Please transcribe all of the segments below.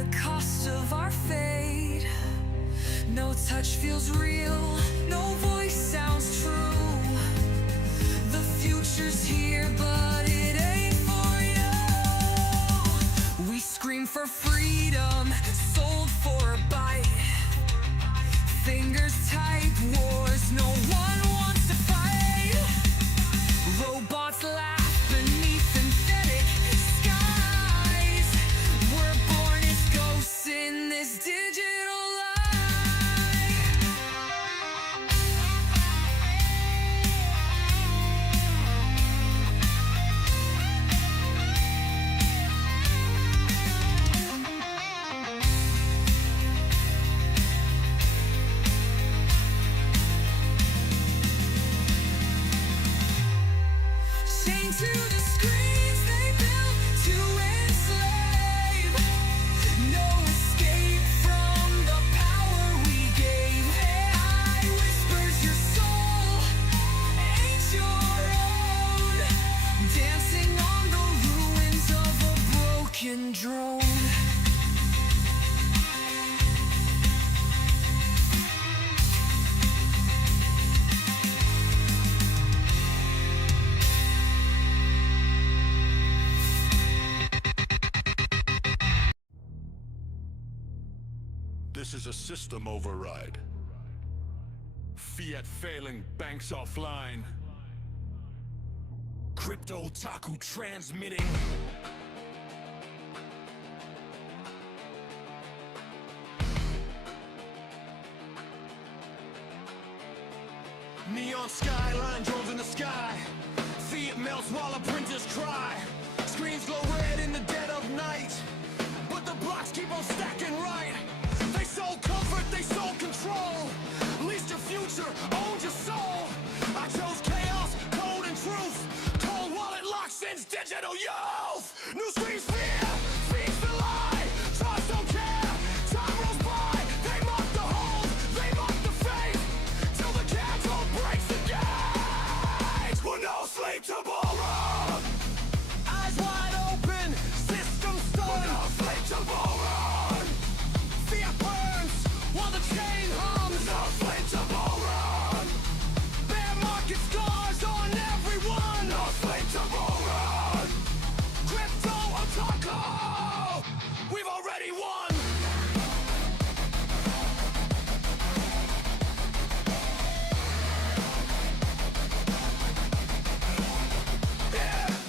the cost of our fate. No touch feels real, no voice sounds true. The future's here, but it ain't for you. We scream for freedom, sold for a bite. Fingers type wars, no one wants to fight. Robots laugh beneath synthetic skies. We're born as ghosts in this digital lie. Chained to the screens they built to enslave. No escape from the power we gave. AI whispers your soul ain't your own. Dancing on the ruins of a broken drone. This is a system override. Fiat failing, banks offline. Crypto Otaku transmitting. Neon skyline, drones in the sky. See it melts while the printers cry. Screens glow red in the dead of night, but the blocks keep on stacking right. They sold comfort, they sold control. Leased your future, owned your soul. I chose chaos, code and truth. Cold wallet lock since digital youth. New screens fear, speaks the lie. Trust don't care, time rolls by. They mock the hold, they mock the faith. Till the cancel breaks the gates. We're no sleep to ballroom. Eyes wide open, system stunned. We're no sleep to ballroom. Fear burns while the chain hums. No sleep to ballroom. Bear market scars on everyone. No sleep to ballroom. Crypto Otaku, we've already won.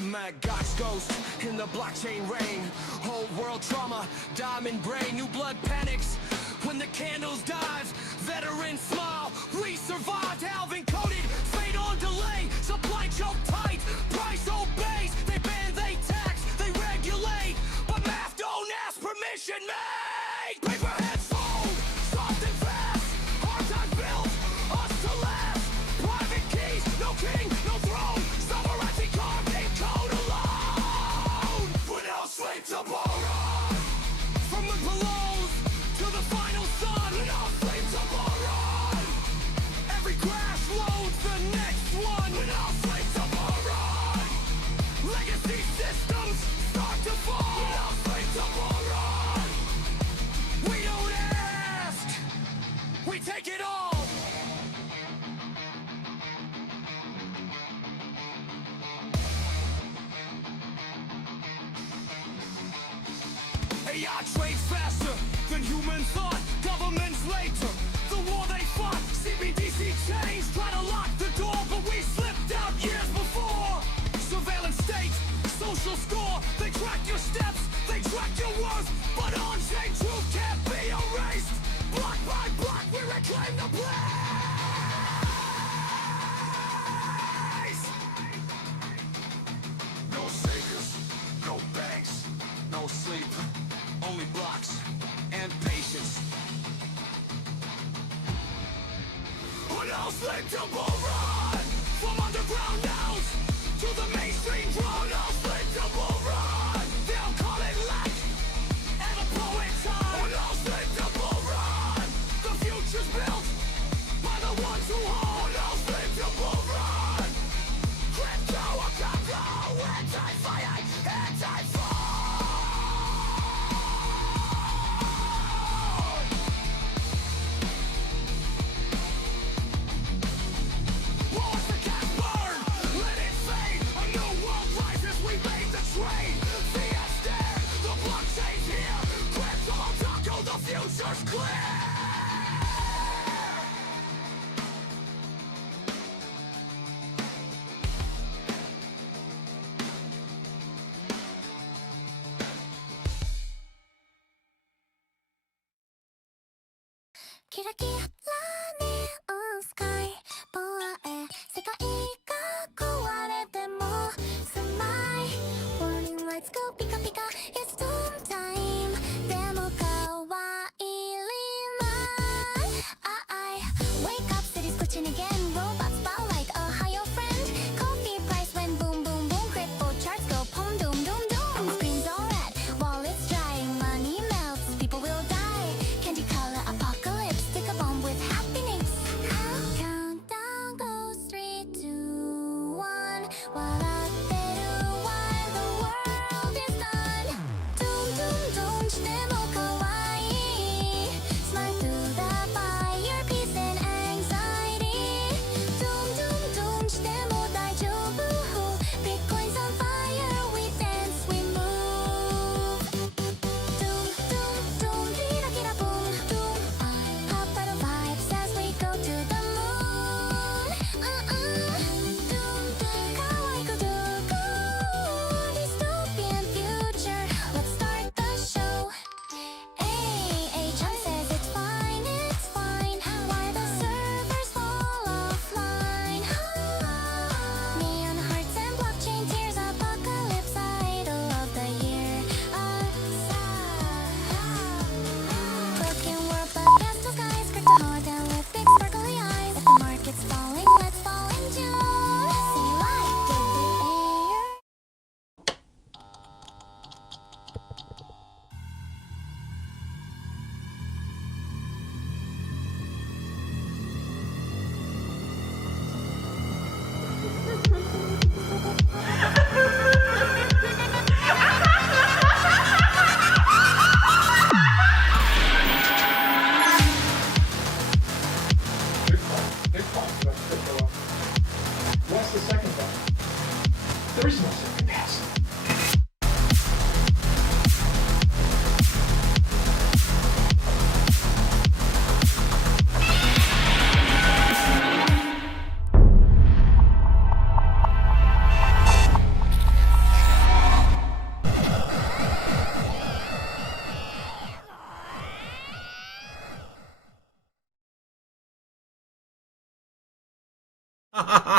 Mascot's ghost in the blockchain rain. Whole world trauma, diamond brain. New blood panics when the candles dive. Veterans smile, we survived. Halving coded, fate on delay. Supply choke tight, price obeys. They ban, they tax, they regulate, but math don't ask permission made. Paper heads sold, soft and fast. Hard time built, us to last. Private keys, no king, no throne. Sovereignty carved in code alone. We're no slave to borrow. From the pillows to the final sun. We're no slave to borrow. Every crash loads the next one. We're no slave to borrow. Legacy systems start to fall. We're no slave to borrow. We don't ask, we take it all. AI trades faster than human thought. Governments later, the war they fought. CBDC chains try to lock the door, but we slipped out years before. Surveillance state, social score. They track your steps, they track your worth, but on-chain truth can't be erased. Block by block, we reclaim the place. No saviors, no banks, no sleep. Only blocks and patience. We're no slave to bull run. From underground out to the mainstream drawn. No slave to bull run. They'll call it lack and a poet time. We're no slave to bull run. The future's built by the ones who hold. We're no slave to bull run. Crypto Otaku, anti-fire, anti-fall. キラキラネオンスカイボアへ世界が壊れても Smile Warning lights go ピカピカ It's storm time でも可愛いI wake up city's glitching again Robots spotlight Ohio friend Coffee price went boom boom boom Crypto charts go pum doom doom doom Screens all red Wallets dry Money melts People will die Candy color apocalypse Stick a bomb with happiness Countdown goes 3, 2, 1笑ってる while the world is done Doom doom doom しても可愛い Smile to the fire peace and anxiety Doom doom doom しても大丈夫 Bitcoin's on fire we dance we move Doom doom doom キラキラ boom doom Pop out vibes as we go to the moon Doom doom 可愛く do good dystopian future Let's start the show Chan says it's fine Why the servers fall offline Neon hearts and blockchain tears Apocalypse idol of the year Broken world but pastel skies Crypto horde and with big sparkly eyes If the market's falling let's fall in June Say light to the air What's the second thought? There is no second pass.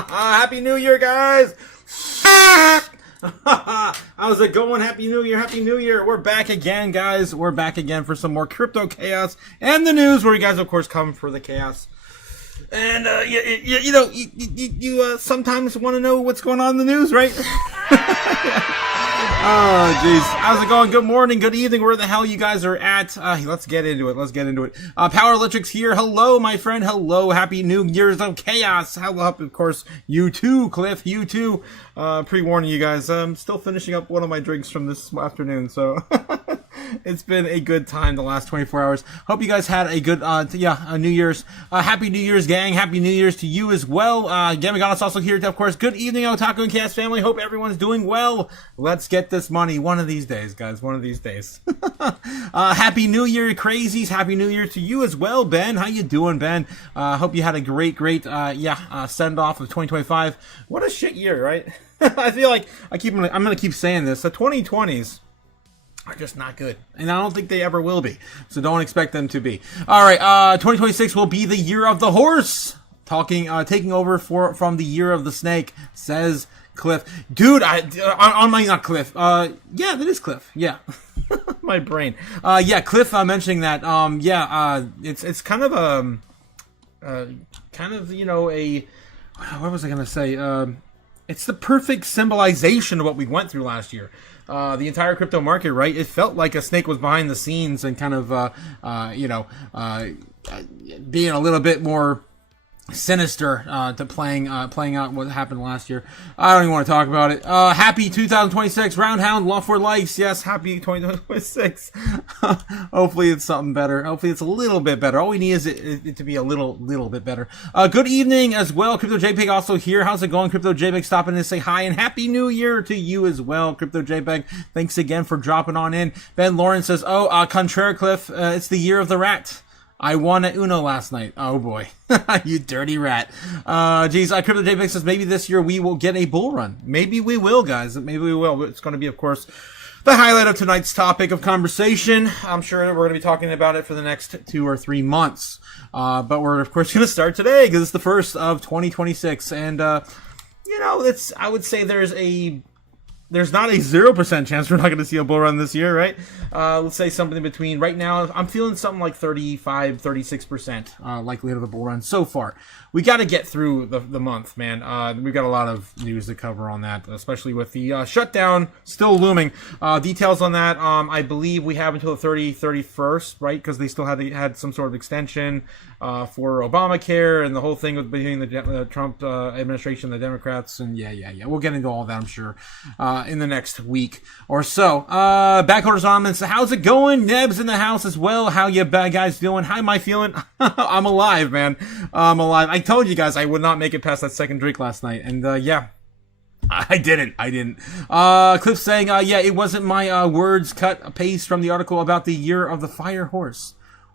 Happy New Year, guys! How's it going? Happy New Year, Happy New Year. We're back again, guys. We're back again for some more Crypto Chaos and the news, where you guys, of course, come for the chaos. And, you sometimes want to know what's going on in the news, right? Oh, jeez. How's it going? Good morning, good evening, where the hell you guys are at. Let's get into it. Power Electric's here. Hello, my friend. Hello. Happy New Year's of Chaos. Hello, of course, you too, Cliff. You too. Pre-warning you guys, I'm still finishing up one of my drinks from this afternoon, so it's been a good time the last 24 hours. Hope you guys had a good, New Year's. Happy New Year's, gang. Happy New Year's to you as well. Gamigonis also here, of course. Good evening, Otaku and Chaos family. Hope everyone's doing well. Let's get this money one of these days, guys. One of these days. Happy New Year, crazies. Happy New Year to you as well, Ben. How you doing, Ben? Hope you had a great, send-off of 2025. What a shit year, right? I feel like I'm gonna keep saying this. The 2020s are just not good, and I don't think they ever will be. So don't expect them to be. All right, 2026 will be the year of the horse. Taking over from the year of the snake, says Cliff. Dude, not Cliff. Yeah, that is Cliff. Yeah. My brain. Cliff mentioning that. It's kind of what was I gonna say? It's the perfect symbolization of what we went through last year. The entire crypto market, right? It felt like a snake was behind the scenes and kind of, being a little bit more sinister to playing out what happened last year. I don't even want to talk about it. Happy 2026, Roundhound, love for likes. Yes, happy 2026. Hopefully it's something better. Hopefully it's a little bit better. All we need is it to be a little bit better. Good evening as well. Crypto JPEG also here. How's it going? Crypto JPEG stopping to say hi and happy new year to you as well. Crypto JPEG, thanks again for dropping on in. Ben Lawrence says, contrary Cliff, it's the year of the rat. I won at Uno last night. Oh boy. You dirty rat. Crypto JPEG says maybe this year we will get a bull run. Maybe we will, guys. Maybe we will. It's going to be, of course, the highlight of tonight's topic of conversation. I'm sure we're going to be talking about it for the next 2 or 3 months. But we're, of course, going to start today because it's the first of 2026. And, you know, I would say there's not a 0% chance we're not going to see a bull run this year, right? Let's say something in between. Right now, I'm feeling something like 35, 36% likelihood of a bull run so far. We got to get through the month, man. We've got a lot of news to cover on that, especially with the shutdown still looming. Details on that, I believe we have until the 31st, right? Because they still had some sort of extension for Obamacare and the whole thing between the Trump administration and the Democrats. And yeah. We'll get into all that, I'm sure, in the next week or so. Backorders Anonymous, how's it going? Neb's in the house as well. How you bad guys doing? How am I feeling? I'm alive, man. I'm alive. I told you guys I would not make it past that second drink last night. And yeah, I didn't. Cliff saying, yeah, it wasn't my words cut paste from the article about the year of the fire horse.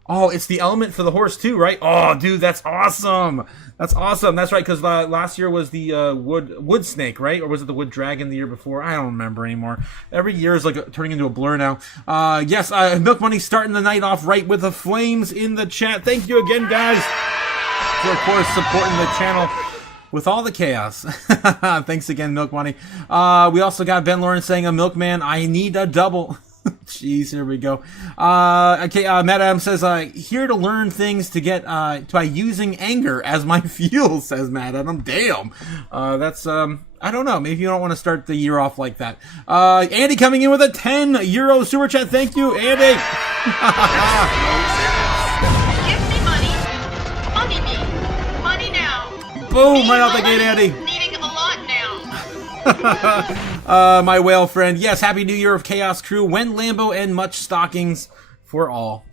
Oh, it's the element for the horse too, right? Oh, dude, that's awesome. That's right, because last year was the wood snake, right? Or was it the wood dragon the year before? I don't remember anymore. Every year is like turning into a blur now. Yes, Milk Money starting the night off right with the flames in the chat. Thank you again, guys, for, of course, supporting the channel with all the chaos. Thanks again, Milk Money. We also got Ben Lawrence saying, a milkman, I need a double. Jeez, here we go. Okay, Matt Adams says, here to learn things to get, by using anger as my fuel, says Matt Adam. Damn. That's, I don't know. Maybe you don't want to start the year off like that. Andy coming in with a €10 super chat. Thank you, Andy. Give me money. Money now. Boom, right out the gate, Andy. Needing a lot now. My whale friend. Yes, happy new year of Chaos Crew. When Lambo and much stockings for all.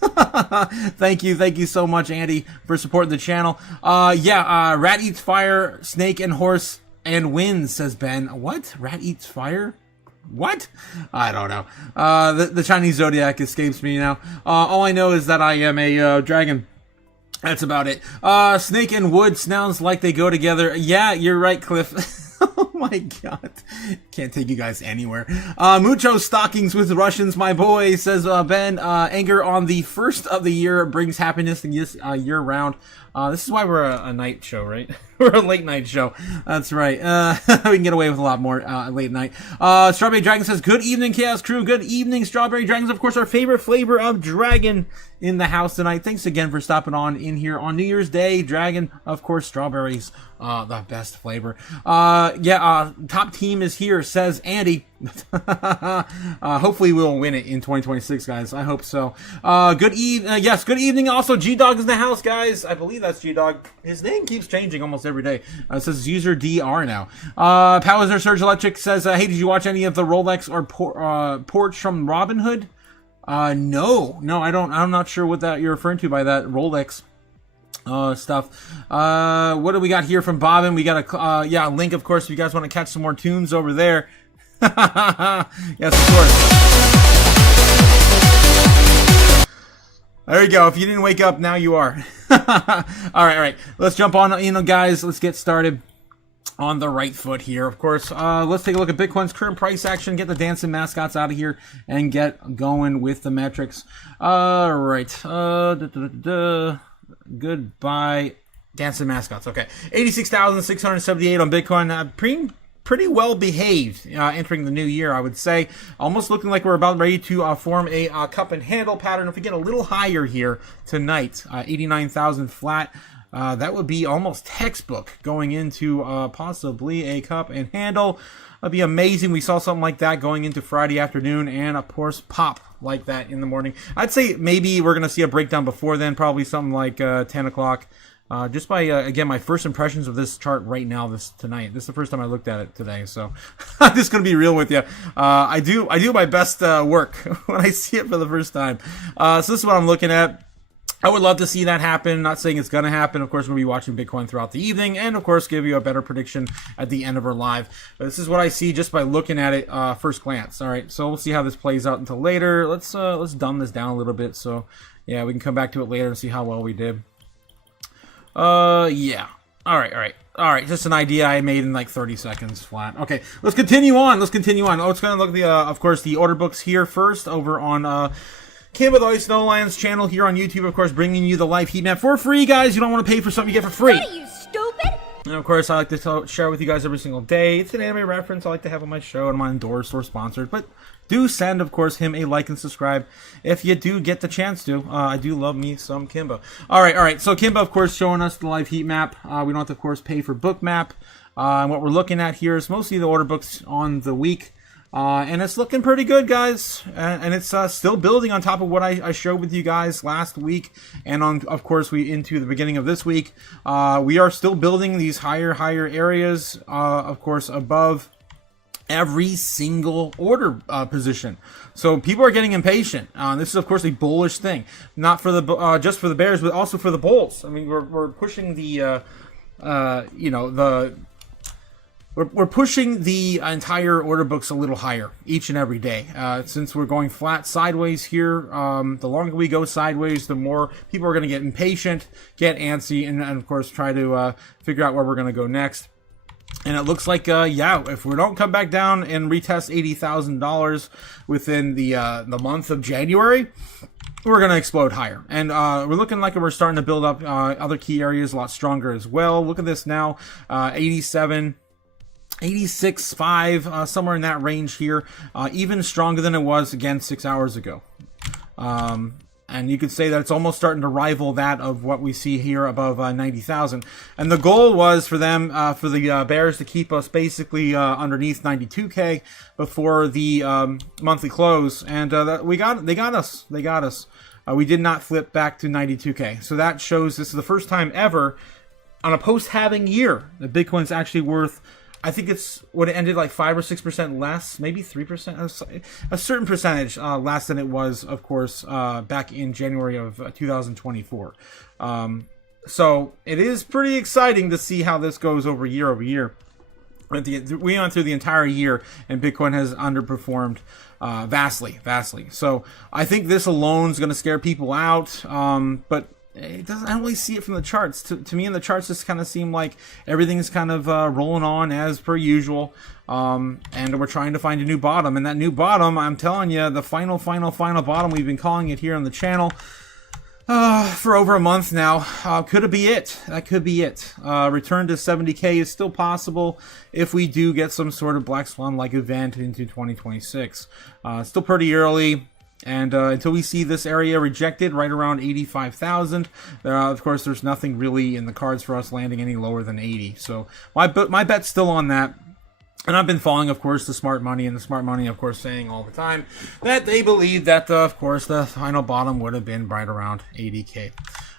Thank you so much, Andy, for supporting the channel. Rat eats fire, snake and horse and wins, says Ben. What? Rat eats fire? What? I don't know. The Chinese zodiac escapes me now. All I know is that I am a dragon. That's about it. Snake and wood sounds like they go together. Yeah, you're right, Cliff. Oh my god. Can't take you guys anywhere. Mucho stockings with Russians, my boy, says Ben. Anger on the first of the year brings happiness year round. This is why we're a night show, right? We're a late night show. That's right. We can get away with a lot more late night. Strawberry Dragon says, good evening, Chaos Crew. Good evening, Strawberry Dragons. Of course, our favorite flavor of dragon in the house tonight. Thanks again for stopping on in here on New Year's Day. Dragon, of course, strawberries, the best flavor. Top team is here, says Andy. Hopefully we'll win it in 2026, guys. I hope so. Good evening. Also, G-Dog is in the house, guys. I believe that's G-Dog. His name keeps changing almost every day. It says user DR now. Powers Surge Electric says, hey, did you watch any of the Rolex or Porch from Robin Hood? No, I don't. I'm not sure what that you're referring to by that Rolex stuff. What do we got here from Bobbin? We got a link, of course, if you guys want to catch some more tunes over there. Yes, of course. There you go. If you didn't wake up, now you are. All right. Let's jump on in, guys. Let's get started on the right foot here. Of course, let's take a look at Bitcoin's current price action, get the dancing mascots out of here, and get going with the metrics. All right. Goodbye. Dancing mascots. Okay. 86,678 on Bitcoin. Pretty well behaved entering the new year, I would say. Almost looking like we're about ready to form a cup and handle pattern. If we get a little higher here tonight, 89,000 flat, that would be almost textbook going into possibly a cup and handle. That'd be amazing. We saw something like that going into Friday afternoon, and of course pop like that in the morning. I'd say maybe we're going to see a breakdown before then, probably something like 10 o'clock. Just by, again, my first impressions of this chart right now, tonight. This is the first time I looked at it today, so I'm just going to be real with you. I do my best work when I see it for the first time. So this is what I'm looking at. I would love to see that happen. Not saying it's going to happen. Of course, we'll be watching Bitcoin throughout the evening, and of course, give you a better prediction at the end of our live. But this is what I see just by looking at it first glance. All right, so we'll see how this plays out until later. Let's dumb this down a little bit, so yeah, we can come back to it later and see how well we did. Yeah. All right. Just an idea I made in like 30 seconds flat. Okay, let's continue on. Oh, it's going to look at the, of course, the order books here first over on Kim with Ice Snowlands channel here on YouTube, of course, bringing you the live heat map for free, guys. You don't want to pay for something you get for free. What are you, stupid? And of course, I like to share with you guys every single day. It's an anime reference I like to have on my show, and I'm not endorsed or sponsored, but do send, of course, him a like and subscribe if you do get the chance to. I do love me some Kimba. All right. So Kimba, of course, showing us the live heat map. We don't have to, of course, pay for book map. And what we're looking at here is mostly the order books on the week. And it's looking pretty good, guys. And it's still building on top of what I showed with you guys last week. And on, of course, into the beginning of this week. We are still building these higher areas, of course, above every single order position. So people are getting impatient. This is, of course, a bullish thing, not for the just for the bears, but also for the bulls. I mean, we're pushing the we're pushing the entire order books a little higher each and every day. Since we're going flat sideways here, the longer we go sideways, the more people are going to get impatient, get antsy, and of course try to figure out where we're going to go next. And it looks like, if we don't come back down and retest $80,000 within the month of January, we're going to explode higher. And we're looking like we're starting to build up other key areas a lot stronger as well. Look at this now, 87, 86.5, somewhere in that range here, even stronger than it was, again, 6 hours ago. And you could say that it's almost starting to rival that of what we see here above 90,000. And the goal was for them, for the bears to keep us basically underneath 92K before the monthly close. And they got us. We did not flip back to 92K. So that shows this is the first time ever on a post-halving year that Bitcoin's actually worth, I think it's what it ended like 5 or 6% less, maybe 3%, a certain percentage less than it was, of course, back in January of 2024. So it is pretty exciting to see how this goes over year. We went through the entire year, and Bitcoin has underperformed vastly. So I think this alone is going to scare people out, but it doesn't. I don't really see it from the charts. To me, in the charts, just kind of seem like everything is kind of rolling on as per usual. And we're trying to find a new bottom. And that new bottom, I'm telling you, the final bottom, we've been calling it here on the channel for over a month now. Could it be it? That could be it. Return to 70K is still possible if we do get some sort of Black Swan-like event into 2026. Still pretty early. And until we see this area rejected right around 85,000, of course, there's nothing really in the cards for us landing any lower than 80. So my bet's still on that. And I've been following, of course, the smart money, and the smart money, of course, saying all the time that they believe that, of course, the final bottom would have been right around 80K.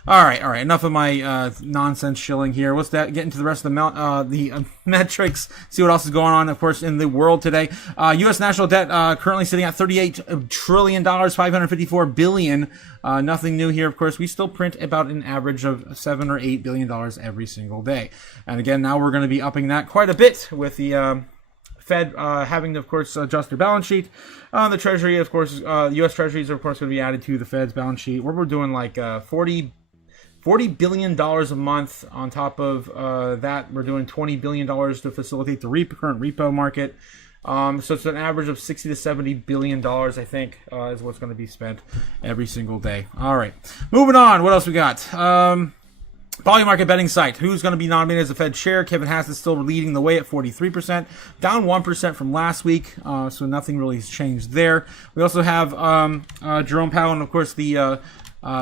All right. Enough of my nonsense shilling here. Let's get into the rest of the metrics. See what else is going on, of course, in the world today. U.S. national debt currently sitting at $38 trillion, $554 billion. Nothing new here, of course. We still print about an average of $7 or $8 billion every single day. And again, now we're going to be upping that quite a bit with the Fed having to, of course, adjust their balance sheet. The Treasury, of course, U.S. Treasuries are, of course, going to be added to the Fed's balance sheet. Where we're doing like $40 billion a month. On top of that, we're doing $20 billion to facilitate the current repo market. So it's an average of $60 to $70 billion, I think, is what's going to be spent every single day. All right, moving on. What else we got? Poly market betting site. Who's going to be nominated as the Fed chair? Kevin Hassett still leading the way at 43%, down 1% from last week. So nothing really has changed there. We also have Jerome Powell, and of course the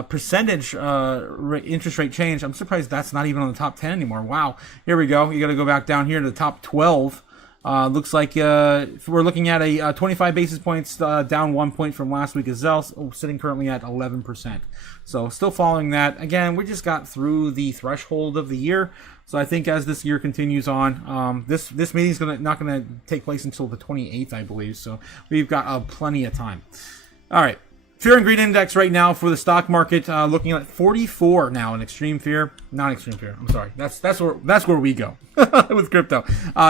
percentage interest rate change. I'm surprised that's not even on the top 10 anymore. Wow. Here we go. You got to go back down here to the top 12. Looks like we're looking at a 25 basis points down 1 point from last week as well, sitting currently at 11%. So still following that. Again, we just got through the threshold of the year. So I think as this year continues on, this meeting is not going to take place until the 28th, I believe. So we've got plenty of time. All right. Fear and greed index right now for the stock market, looking at 44 now in extreme fear. Not extreme fear. I'm sorry. That's where we go with crypto.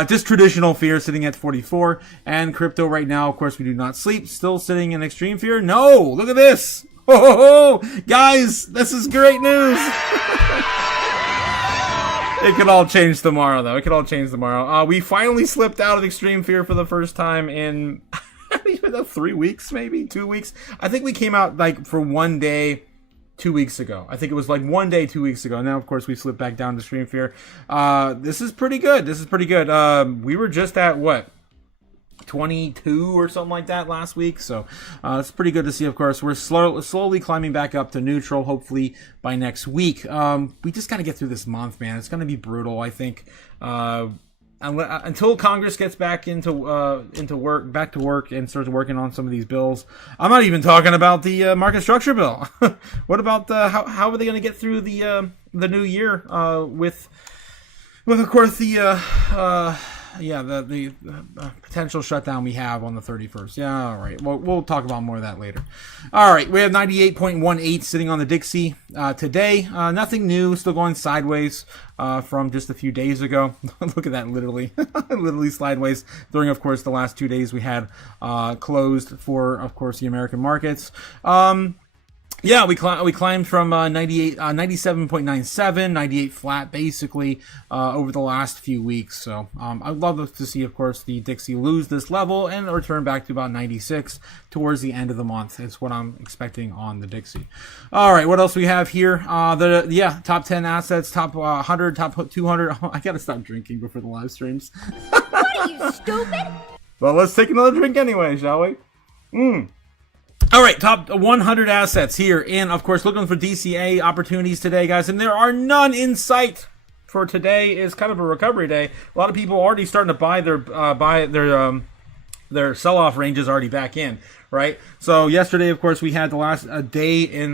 Just traditional fear sitting at 44, and crypto right now, of course, we do not sleep. Still sitting in extreme fear. No, look at this. Oh, guys, this is great news. It could all change tomorrow, though. It could all change tomorrow. We finally slipped out of extreme fear for the first time in 3 weeks, maybe 2 weeks. I think we came out like for 1 day 2 weeks ago. I think it was like 1 day 2 weeks ago. Now, of course, we slipped back down to extreme fear. This is pretty good. This is pretty good. We were just at what? 22 or something like that last week, so it's pretty good to see. Of course, we're slowly climbing back up to neutral, hopefully by next week. We just got to get through this month, man. It's going to be brutal, I think, until Congress gets back into work and starts working on some of these bills. I'm not even talking about the market structure bill. What about how are they going to get through the new year with of course the potential shutdown we have on the 31st. Yeah, all right. Well, we'll talk about more of that later. All right, we have 98.18 sitting on the Dixie today. Nothing new, still going sideways from just a few days ago. Look at that, literally, literally sideways. During, of course, the last 2 days we had closed for, of course, the American markets. Yeah, we climbed from 97.97, 98 flat, basically, over the last few weeks. So I'd love to see, of course, the Dixie lose this level and return back to about 96 towards the end of the month. Is what I'm expecting on the Dixie. All right, what else we have here? Top 10 assets, top 100, top 200. I gotta stop drinking before the live streams. What are you, stupid? Well, let's take another drink anyway, shall we? All right, top 100 assets here, and of course, looking for DCA opportunities today, guys, and there are none in sight. For today is kind of a recovery day. A lot of people are already starting to buy their sell-off ranges already back in, right? So yesterday, of course, we had the last day in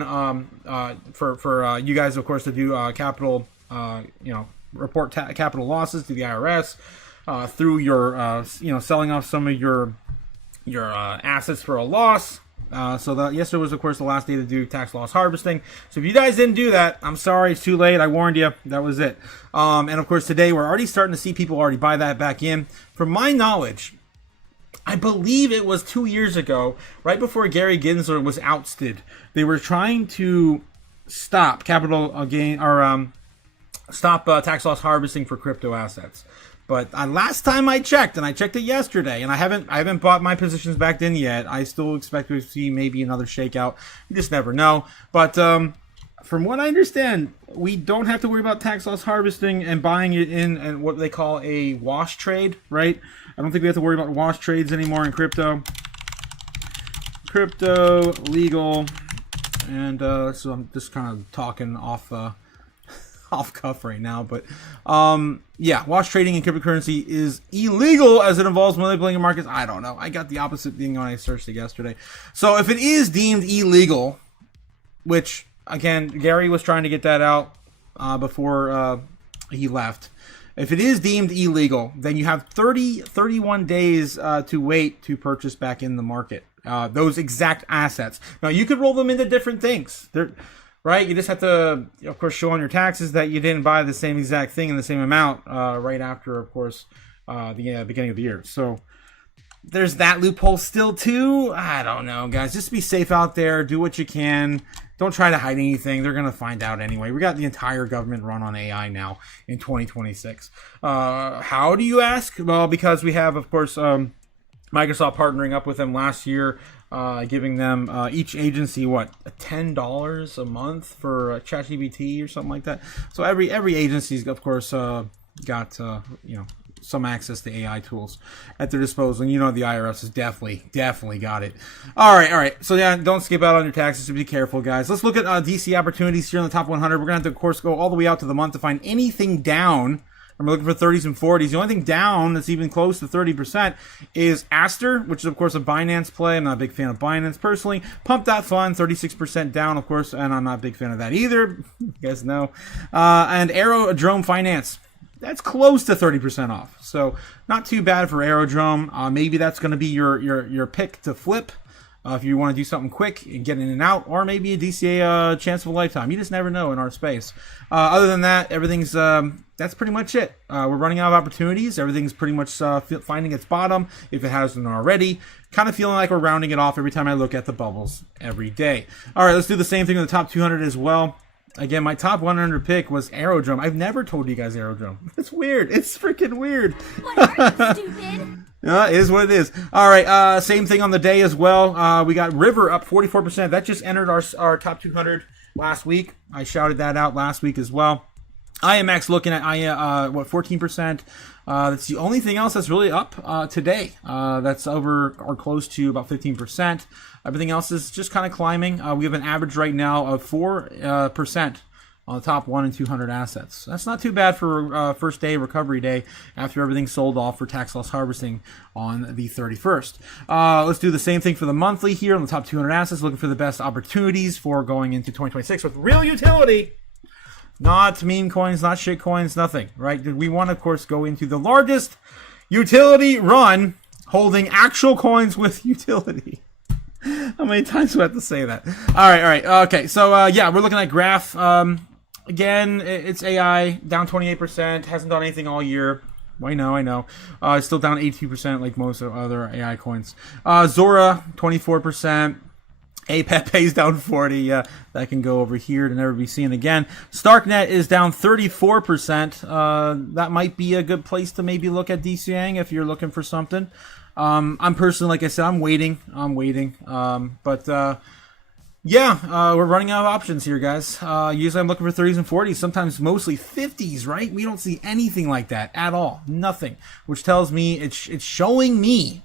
for you guys, of course, to do capital, report capital losses to the IRS through your selling off some of your assets for a loss. So yesterday was, of course, the last day to do tax loss harvesting. So if you guys didn't do that, I'm sorry, it's too late. I warned you. That was it. And of course, today we're already starting to see people already buy that back in. From my knowledge, I believe it was 2 years ago, right before Gary Gensler was ousted, they were trying to stop capital gain or stop tax loss harvesting for crypto assets. But last time I checked, and I checked it yesterday, and I haven't bought my positions back in yet. I still expect to see maybe another shakeout. You just never know. But from what I understand, we don't have to worry about tax loss harvesting and buying it in and what they call a wash trade, right? I don't think we have to worry about wash trades anymore in crypto. Crypto legal, and so I'm just kind of talking off cuff right now, but wash trading in cryptocurrency is illegal as it involves manipulating markets. I don't know. I got the opposite thing when I searched it yesterday. So if it is deemed illegal, which again Gary was trying to get that out before he left. If it is deemed illegal, then you have 31 days to wait to purchase back in the market those exact assets. Now you could roll them into different things. Right, you just have to, of course, show on your taxes that you didn't buy the same exact thing in the same amount right after, of course, the beginning of the year. So there's that loophole still too. I don't know, guys. Just be safe out there. Do what you can. Don't try to hide anything. They're gonna find out anyway. We got the entire government run on AI now in 2026. How do you ask? Well, because we have, of course, Microsoft partnering up with them last year. Giving them each agency $10 a month for ChatGPT or something like that. So every agency's, of course, got some access to AI tools at their disposal. And the IRS has definitely got it. All right. So yeah, don't skip out on your taxes. So be careful, guys. Let's look at DC opportunities here in the top 100. We're gonna have to, of course, go all the way out to the month to find anything down. And we're looking for 30s and 40s. The only thing down that's even close to 30% is Aster, which is, of course, a Binance play. I'm not a big fan of Binance personally. Pump.fun, 36% down, of course, and I'm not a big fan of that either. You guys know. And Aerodrome Finance. That's close to 30% off. So not too bad for Aerodrome. Maybe that's going to be your pick to flip. If you want to do something quick and get in and out, or maybe a DCA chance of a lifetime. You just never know in our space. Other than that, everything's that's pretty much it. We're running out of opportunities. Everything's pretty much finding its bottom, if it hasn't already. Kind of feeling like we're rounding it off every time I look at the bubbles every day. All right, let's do the same thing with the top 200 as well. Again, my top 100 pick was Aerodrome. I've never told you guys Aerodrome. It's weird. It's freaking weird. What are you, stupid? It is what it is. All right, same thing on the day as well. We got River up 44%. That just entered our top 200 last week. I shouted that out last week as well. IMX looking at 14%. That's the only thing else that's really up today. That's over or close to about 15%. Everything else is just kind of climbing. We have an average right now of 4% on the top 1 and 200 assets. That's not too bad for first day, recovery day, after everything's sold off for tax loss harvesting on the 31st. Let's do the same thing for the monthly here on the top 200 assets, looking for the best opportunities for going into 2026 with real utility. Not meme coins, not shit coins, nothing, right? We want to, of course, go into the largest utility run holding actual coins with utility. How many times do I have to say that? All right. Okay, so, yeah, we're looking at graph. Again, it's AI, down 28%, hasn't done anything all year. I know. It's still down 82% like most of other AI coins. Zora, 24%. APEP pays down 40. Yeah, that can go over here to never be seen again. Starknet is down 34%. That might be a good place to maybe look at DCing if you're looking for something. I'm personally, like I said, I'm waiting. Yeah, we're running out of options here, guys. Usually I'm looking for 30s and 40s, sometimes mostly 50s, right? We don't see anything like that at all. Nothing. Which tells me, it's showing me,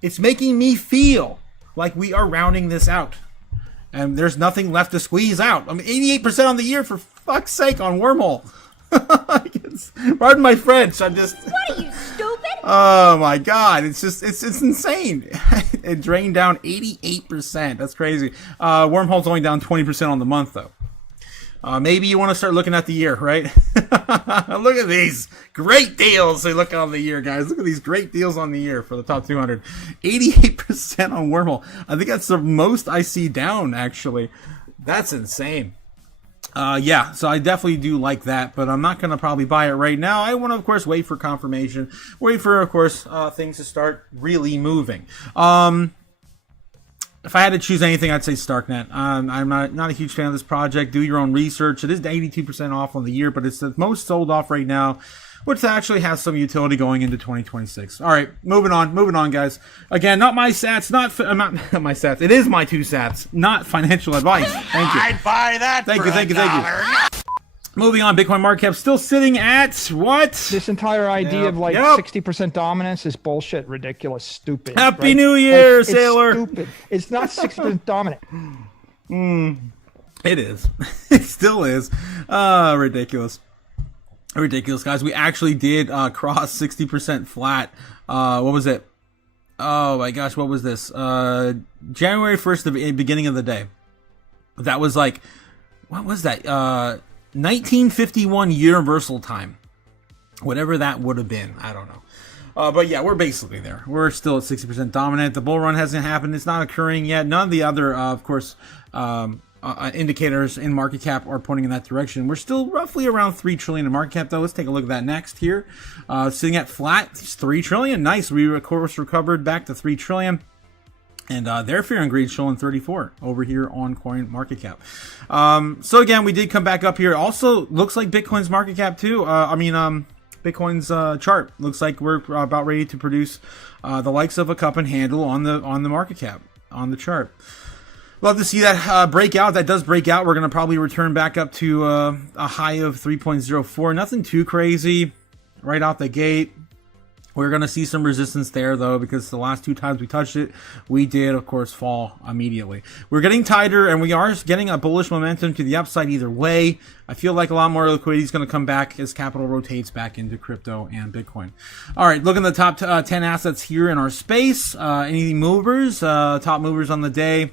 it's making me feel like we are rounding this out. And there's nothing left to squeeze out. I mean, 88% on the year, for fuck's sake, on Wormhole. Pardon my French, I'm just... What are you, stupid? Oh my god, it's insane. It drained down 88%. That's crazy. Wormhole's only down 20% on the month, though. Maybe you want to start looking at the year, right? Look at these great deals. They look on the year, guys. Look at these great deals on the year for the top 200. 88% on Wormhole. I think that's the most I see down, actually. That's insane. Yeah, so I definitely do like that, but I'm not going to probably buy it right now. I want to, of course, wait for confirmation. Wait for, of course, things to start really moving. If I had to choose anything, I'd say Starknet. I'm not a huge fan of this project. Do your own research. It is 82% off on the year, but it's the most sold off right now, which actually has some utility going into 2026. All right, moving on, guys. Again, not my sats, not my sats. It is my 2 sats, not financial advice. Thank you. I'd buy that. Thank you. Moving on, Bitcoin market cap still sitting at what? This entire idea of like 60% dominance is bullshit, ridiculous, stupid. Happy New Year, Sailor. It's stupid. It's not 60% dominant. It is. It still is. Ridiculous. Ridiculous, guys. We actually did cross 60% flat. What was it? Oh my gosh, what was this? January 1st, the beginning of the day. That was like, what was that? 1951 Universal Time. Whatever that would have been. I don't know. But yeah, we're basically there. We're still at 60% dominant. The bull run hasn't happened. It's not occurring yet. None of the other, of course, indicators in market cap are pointing in that direction. We're still roughly around 3 trillion in market cap, though. Let's take a look at that next here. Sitting at flat, 3 trillion. Nice. We, of course, recovered back to 3 trillion. And their fear and greed showing 34 over here on Coin Market Cap. So again, we did come back up here. Also, looks like Bitcoin's market cap too. Bitcoin's chart looks like we're about ready to produce the likes of a cup and handle on the market cap on the chart. Love to see that break out. That does break out. We're going to probably return back up to a high of 3.04. Nothing too crazy right out the gate. We're going to see some resistance there, though, because the last 2 times we touched it, we did, of course, fall immediately. We're getting tighter, and we are getting a bullish momentum to the upside either way. I feel like a lot more liquidity is going to come back as capital rotates back into crypto and Bitcoin. All right, looking at the top 10 assets here in our space. Any movers? Top movers on the day.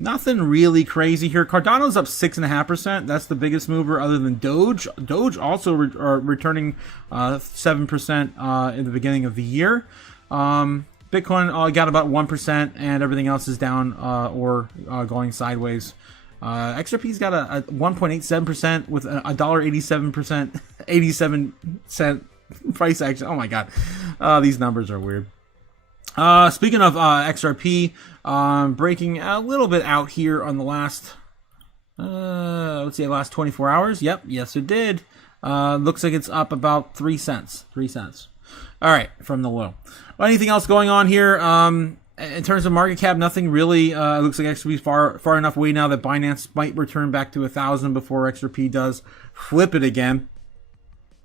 Nothing really crazy here. Cardano's up 6.5%. That's the biggest mover other than Doge. Doge also returning 7% in the beginning of the year. Bitcoin got about 1%, and everything else is down or going sideways. XRP's got a 1.87% with a $1.87 87 price action. Oh my god, these numbers are weird. Speaking of XRP, breaking a little bit out here on the last Let's see, last 24 hours. Yep, yes it did. Looks like it's up about 3 cents. 3 cents. All right, from the low. Anything else going on here? In terms of market cap, nothing really. It looks like XRP far enough away now that Binance might return back to 1,000 before XRP does flip it again.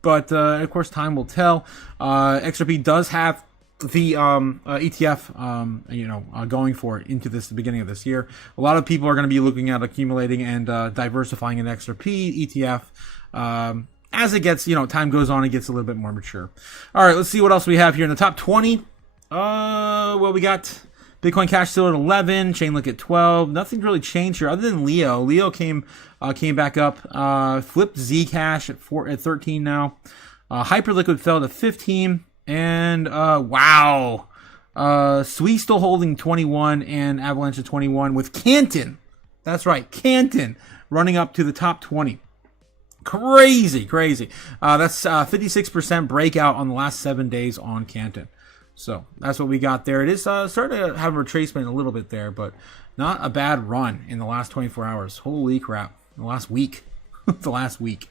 But of course, time will tell. XRP does have the ETF, going for it into the beginning of this year. A lot of people are going to be looking at accumulating and diversifying an XRP ETF. As it gets, time goes on, it gets a little bit more mature. All right, let's see what else we have here in the top 20. Well, we got Bitcoin Cash still at 11, Chainlink at 12. Nothing's really changed here other than Leo. Leo came back up. Flipped Zcash at 13 now. Hyperliquid fell to 15. And wow, Sui still holding 21 and Avalanche at 21 with Canton. That's right, Canton running up to the top 20. Crazy. That's 56% breakout on the last 7 days on Canton. So that's what we got there. It is starting to have a retracement a little bit there, but not a bad run in the last 24 hours. Holy crap. The last week. The last week.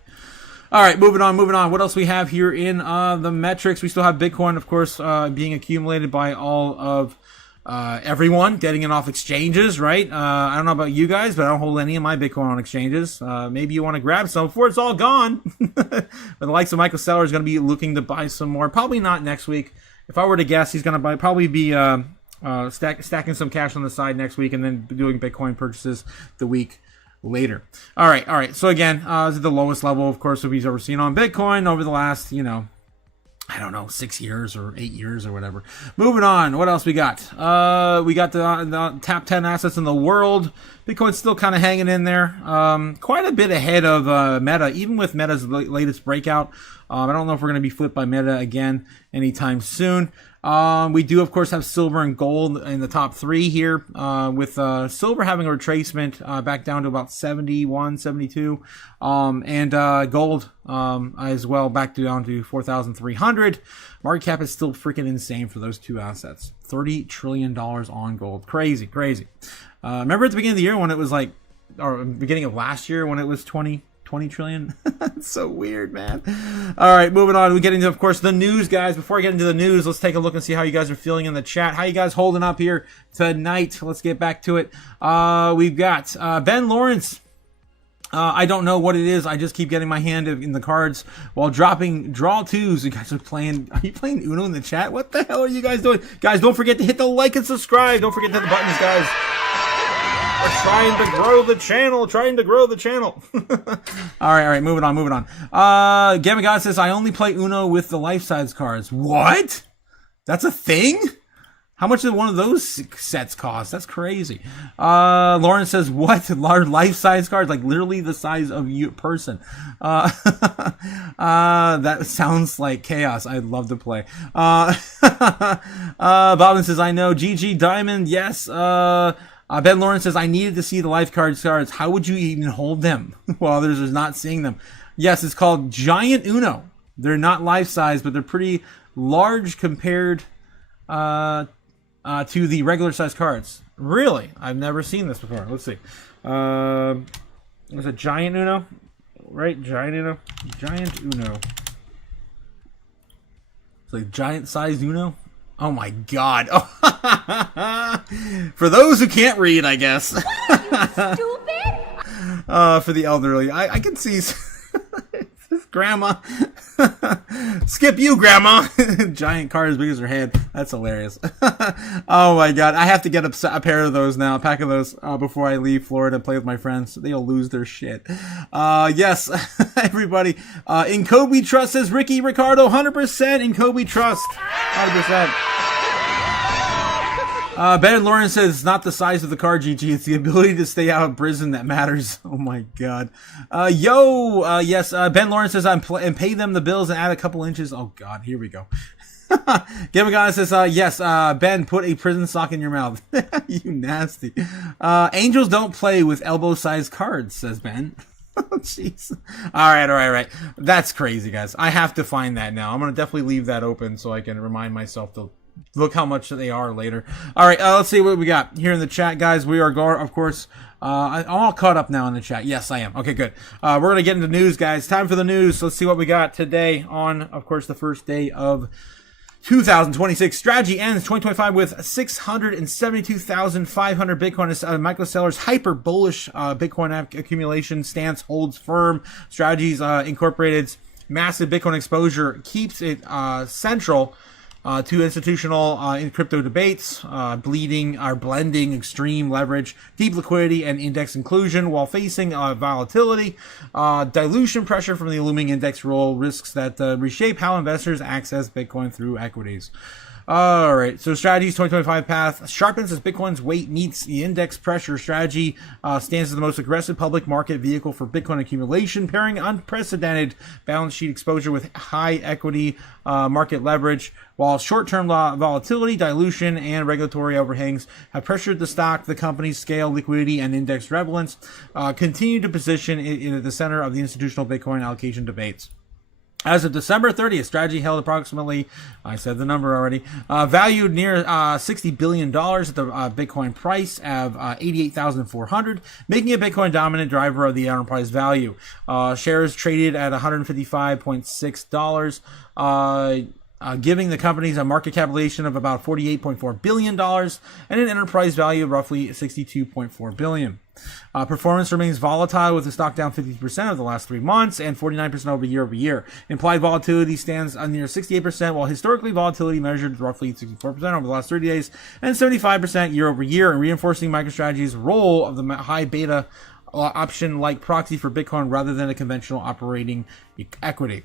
All right, moving on. What else we have here in the metrics? We still have Bitcoin, of course, being accumulated by all of everyone, getting it off exchanges, right? I don't know about you guys, but I don't hold any of my Bitcoin on exchanges. Maybe you want to grab some before it's all gone. But the likes of Michael Saylor is going to be looking to buy some more. Probably not next week. If I were to guess, he's going to probably be stacking some cash on the side next week and then doing Bitcoin purchases the week later. All right. So again, this is the lowest level, of course, we've ever seen on Bitcoin over the last, I don't know, 6 years or 8 years or whatever. Moving on. What else we got? We got the top 10 assets in the world. Bitcoin's still kind of hanging in there. Quite a bit ahead of Meta, even with Meta's latest breakout. I don't know if we're going to be flipped by Meta again anytime soon. We do, of course, have silver and gold in the top 3 here, with silver having a retracement back down to about 71, 72, and gold as well back down to 4,300. Market cap is still freaking insane for those two assets. $30 trillion on gold. Crazy. Remember at the beginning of the year when it was or beginning of last year when it was 20 trillion. It's so weird, man. All right, moving on. We get into, of course, the news, guys. Before I get into the news, let's take a look and see how you guys are feeling in the chat. How you guys holding up here tonight? Let's get back to it. We've got Ben Lawrence. I don't know what it is. I just keep getting my hand in the cards while dropping draw twos. You guys are playing. Are you playing Uno in the chat? What the hell are you guys doing? Guys, don't forget to hit the like and subscribe. Don't forget to hit the buttons, guys. We're trying to grow the channel. All right, moving on. Gamma God says, I only play Uno with the life-size cards. What? That's a thing? How much did one of those sets cost? That's crazy. Lauren says, what? Large life-size cards? Like literally the size of you person. That sounds like chaos. I'd love to play. Bobbin says, I know. GG Diamond, yes. Ben Lawrence says, I needed to see the life cards. How would you even hold them while others are not seeing them? Yes, it's called Giant Uno. They're not life-size, but they're pretty large compared to the regular-size cards. Really? I've never seen this before. Let's see. Is it Giant Uno? Right? Giant Uno? Giant Uno. It's like giant-sized Uno? Oh my god. For those who can't read, I guess. Stupid! For the elderly. I can see Grandma. Skip you, Grandma. Giant card as big as her head. That's hilarious. Oh my god. I have to get a pair of those now. A pack of those before I leave Florida and play with my friends. They'll lose their shit. Yes, everybody. In Kobe Trust says Ricky Ricardo. 100% in Kobe Trust. 100%. Ben Lawrence says it's not the size of the card, GG. It's the ability to stay out of prison that matters. Oh my god. Yes. Ben Lawrence says and pay them the bills and add a couple inches. Oh god, here we go. Gamagana says, yes, Ben, put a prison sock in your mouth. You nasty. Angels don't play with elbow-sized cards, says Ben. Oh, jeez. All right. That's crazy, guys. I have to find that now. I'm going to definitely leave that open so I can remind myself to look how much they are later. All right, let's see what we got here in the chat, guys. We are, of course, I'm all caught up now in the chat. Yes, I am. Okay, good. We're going to get into news, guys. Time for the news. Let's see what we got today on, of course, the first day of 2026. Strategy ends 2025 with 672,500 Bitcoin. Michael Saylor's hyper bullish Bitcoin accumulation stance holds firm. Strategies Incorporated's massive Bitcoin exposure keeps it central to institutional in crypto debates, blending extreme leverage, deep liquidity, and index inclusion while facing volatility. Dilution pressure from the looming index rule risks that reshape how investors access Bitcoin through equities. All right, so Strategy's 2025 path sharpens as Bitcoin's weight meets the index pressure. Strategy stands as the most aggressive public market vehicle for Bitcoin accumulation, pairing unprecedented balance sheet exposure with high equity market leverage, while short-term volatility, dilution, and regulatory overhangs have pressured the stock. The company's scale, liquidity, and index relevance continue to position it at the center of the institutional Bitcoin allocation debates. As of December 30th, Strategy held approximately, I said the number already, valued near $60 billion at the Bitcoin price of $88,400, making it Bitcoin dominant driver of the enterprise value. Shares traded at $155.6, giving the companies a market capitalization of about $48.4 billion and an enterprise value of roughly $62.4 billion. Performance remains volatile, with the stock down 50% over the last 3 months and 49% over year. Implied volatility stands near 68%, while historically volatility measured roughly 64% over the last 30 days and 75% year over year, and reinforcing MicroStrategy's role of the high beta option-like proxy for Bitcoin rather than a conventional operating equity.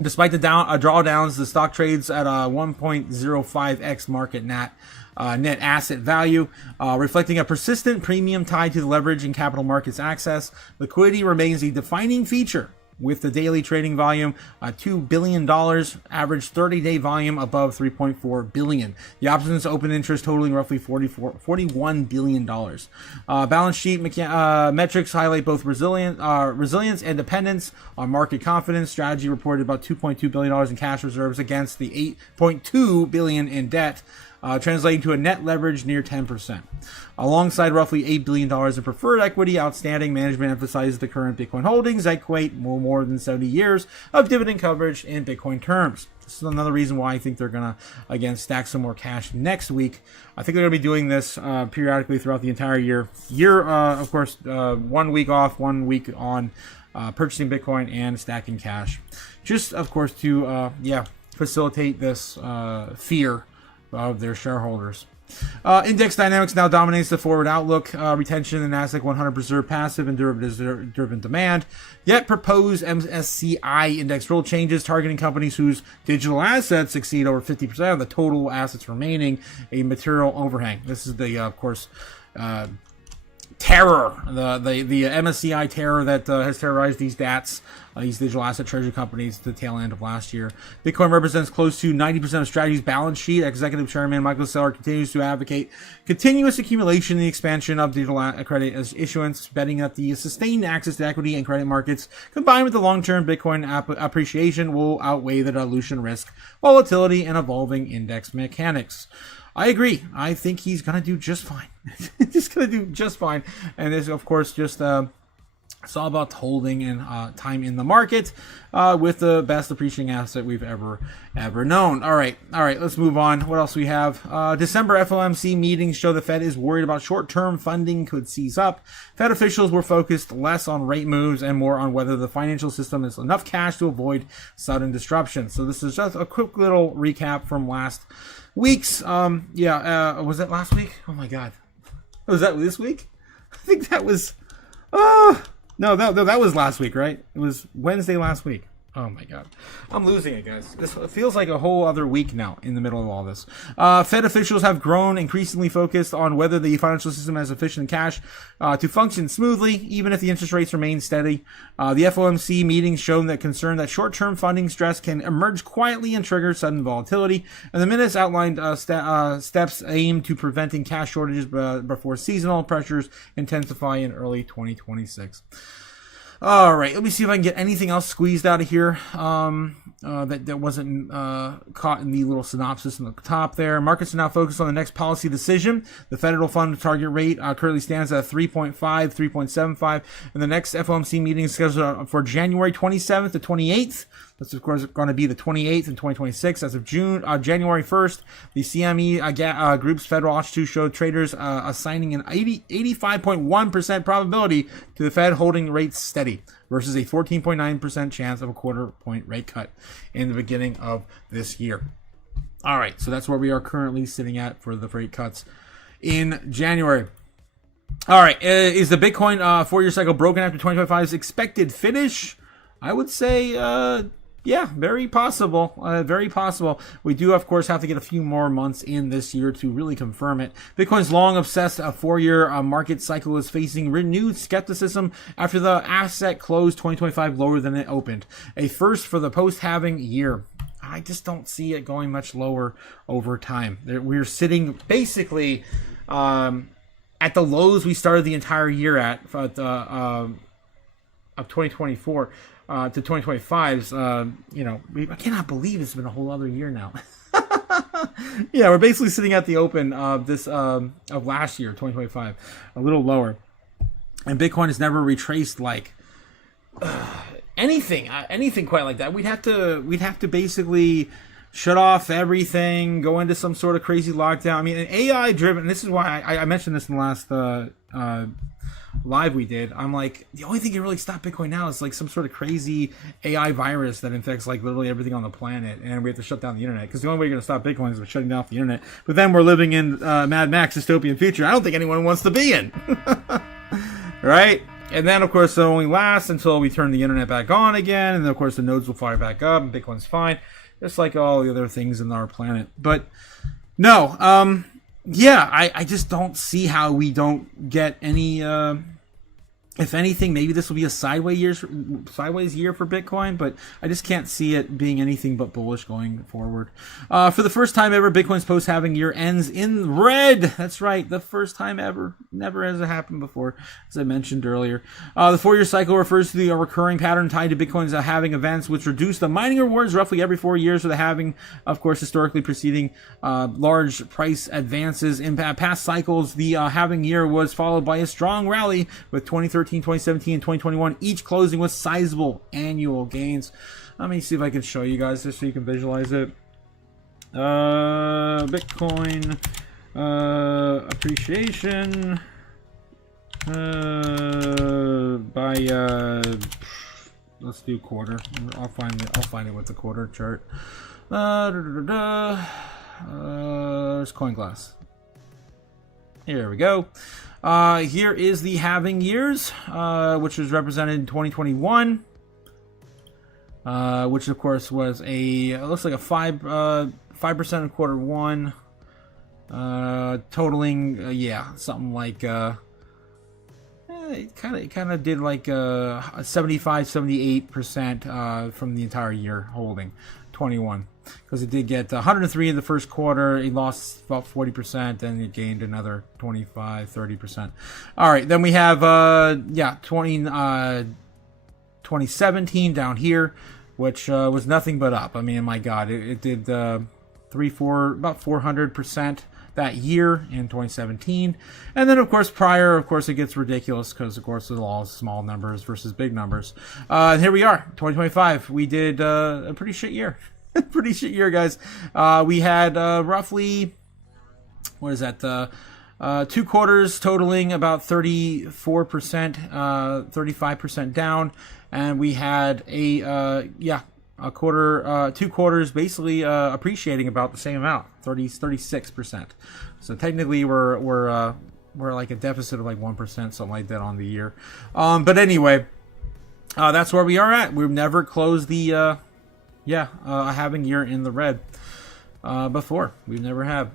Despite the drawdowns, the stock trades at a 1.05x market net asset value, reflecting a persistent premium tied to the leverage and capital markets access. Liquidity remains a defining feature, with the daily trading volume $2 billion, average 30-day volume above $3.4 billion. The options open interest totaling roughly $41 billion. Balance sheet metrics highlight both resilience and dependence on market confidence. Strategy reported about $2.2 billion in cash reserves against the $8.2 billion in debt, translating to a net leverage near 10%. Alongside roughly $8 billion in preferred equity outstanding, management emphasizes the current Bitcoin holdings equate more than 70 years of dividend coverage in Bitcoin terms. This is another reason why I think they're going to, again, stack some more cash next week. I think they're going to be doing this periodically throughout the entire year. Of course, 1 week off, 1 week on, purchasing Bitcoin and stacking cash. Just, of course, to, facilitate this fear of their shareholders. Index dynamics now dominates the forward outlook. Retention in the Nasdaq 100 preserve passive and derivatives-driven demand. Yet proposed MSCI index rule changes targeting companies whose digital assets exceed over 50% of the total assets remaining, a material overhang. This is the, of course, terror, the MSCI terror that has terrorized these DATs, these digital asset treasury companies, the tail end of last year. Bitcoin represents close to 90% of Strategy's balance sheet. Executive Chairman Michael Saylor continues to advocate continuous accumulation and expansion of digital credit as issuance, betting that the sustained access to equity and credit markets, combined with the long-term Bitcoin appreciation, will outweigh the dilution risk, volatility, and evolving index mechanics. I agree. I think he's going to do just fine. He's going to do just fine. And this, of course, just it's all about holding and time in the market with the best appreciating asset we've ever known. All right. Let's move on. What else we have? December FOMC meetings show the Fed is worried about short-term funding could seize up. Fed officials were focused less on rate moves and more on whether the financial system has enough cash to avoid sudden disruption. So this is just a quick little recap from last week's. Was it last week? Oh my God. Was that this week? I think that was. No, that was last week, right? It was Wednesday last week. Oh my God. I'm losing it, guys. This feels like a whole other week now in the middle of all this. Fed officials have grown increasingly focused on whether the financial system has sufficient cash to function smoothly, even if the interest rates remain steady. The FOMC meetings shown that concern that short-term funding stress can emerge quietly and trigger sudden volatility. And the minutes outlined steps aimed to preventing cash shortages before seasonal pressures intensify in early 2026. All right, let me see if I can get anything else squeezed out of here. That wasn't caught in the little synopsis in the top there. Markets are now focused on the next policy decision. The federal fund target rate currently stands at 3.5, 3.75, and the next FOMC meeting is scheduled for January 27th to 28th. That's, of course, going to be the 28th in 2026. As of January 1st, the CME Group's Federal Watch 2 showed traders assigning an 85.1% probability to the Fed holding rates steady versus a 14.9% chance of a quarter-point rate cut in the beginning of this year. All right, so that's where we are currently sitting at for the rate cuts in January. All right, is the Bitcoin 4-year cycle broken after 2025's expected finish? I would say... yeah, very possible. Very possible. We do, of course, have to get a few more months in this year to really confirm it. Bitcoin's long obsessed 4-year market cycle is facing renewed skepticism after the asset closed 2025 lower than it opened. A first for the post-halving year. I just don't see it going much lower over time. We're sitting basically at the lows we started the entire year at of 2024. To 2025's, I cannot believe it's been a whole other year now. Yeah, we're basically sitting at the open of of last year, 2025, a little lower, and Bitcoin has never retraced like anything quite like that. We'd have to basically shut off everything, go into some sort of crazy lockdown. I mean, an AI driven. This is why I mentioned this in the last live we did. I'm like, the only thing that really stop Bitcoin now is like some sort of crazy AI virus that infects like literally everything on the planet, and we have to shut down the internet, because the only way you're going to stop Bitcoin is by shutting down the internet. But then we're living in Mad Max dystopian future I don't think anyone wants to be in. Right? And then, of course, it only lasts until we turn the internet back on again, and then, of course, the nodes will fire back up, and Bitcoin's fine, just like all the other things in our planet. But no, yeah, I just don't see how we don't get any, if anything, maybe this will be a sideways year for Bitcoin, but I just can't see it being anything but bullish going forward. For the first time ever, Bitcoin's post-halving year ends in red. That's right, the first time ever. Never has it happened before, as I mentioned earlier. The 4-year cycle refers to the recurring pattern tied to Bitcoin's halving events, which reduce the mining rewards roughly every 4 years, for the halving, of course, historically preceding large price advances. In past cycles, the halving year was followed by a strong rally, with 2013, 2017, and 2021 each closing with sizable annual gains. Let me see if I can show you guys this so you can visualize it. Bitcoin appreciation by let's do quarter. I'll find it with the quarter chart. There's CoinGlass. Here we go. Here is the halving years, which was represented in 2021, which of course was it looks like a 5% in quarter one, totaling something like it kind of did like a 75-78% from the entire year holding 21. Because it did get 103 in the first quarter, it lost about 40%, and it gained another 25-30%. All right, then we have 2017 down here, which was nothing but up. I mean, my God, it did about 400% that year in 2017, and then of course it gets ridiculous because of course it's all small numbers versus big numbers. Here we are, 2025. We did a pretty shit year. Pretty shit year, guys. We had roughly, what is that, 2 quarters totaling about 34%, 35% down, and we had a quarter, 2 quarters basically appreciating about the same amount, 36%. So technically we're like a deficit of like 1%, something like that on the year. But anyway, that's where we are at. We've never closed the a halving year in the red before. We never have.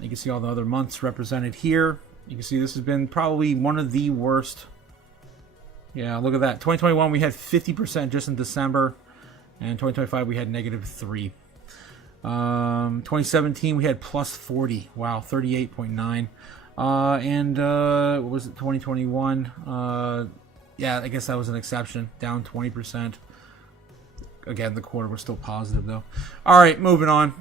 You can see all the other months represented here. You can see this has been probably one of the worst. Yeah, look at that. 2021 we had 50% just in December, and 2025 we had -3. 2017 we had +40. Wow, 38.9. And what was it? 2021. Yeah, I guess that was an exception. Down 20%. Again, the quarter was still positive, though. All right, moving on.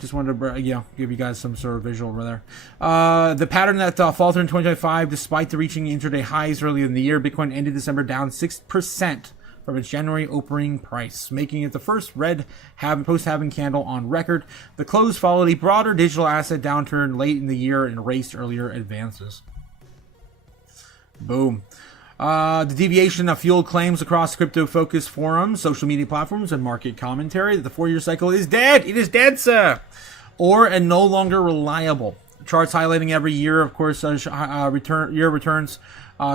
Just wanted to give you guys some sort of visual over there. The pattern that faltered in 2025, despite the reaching intraday highs earlier in the year, Bitcoin ended December down 6% from its January opening price, making it the first red post-halving candle on record. The close followed a broader digital asset downturn late in the year and erased earlier advances. Boom. The deviation of fueled claims across crypto-focused forums, social media platforms, and market commentary that the 4-year cycle is dead. It is dead, sir. Or and no longer reliable. Charts highlighting every year, of course, year returns,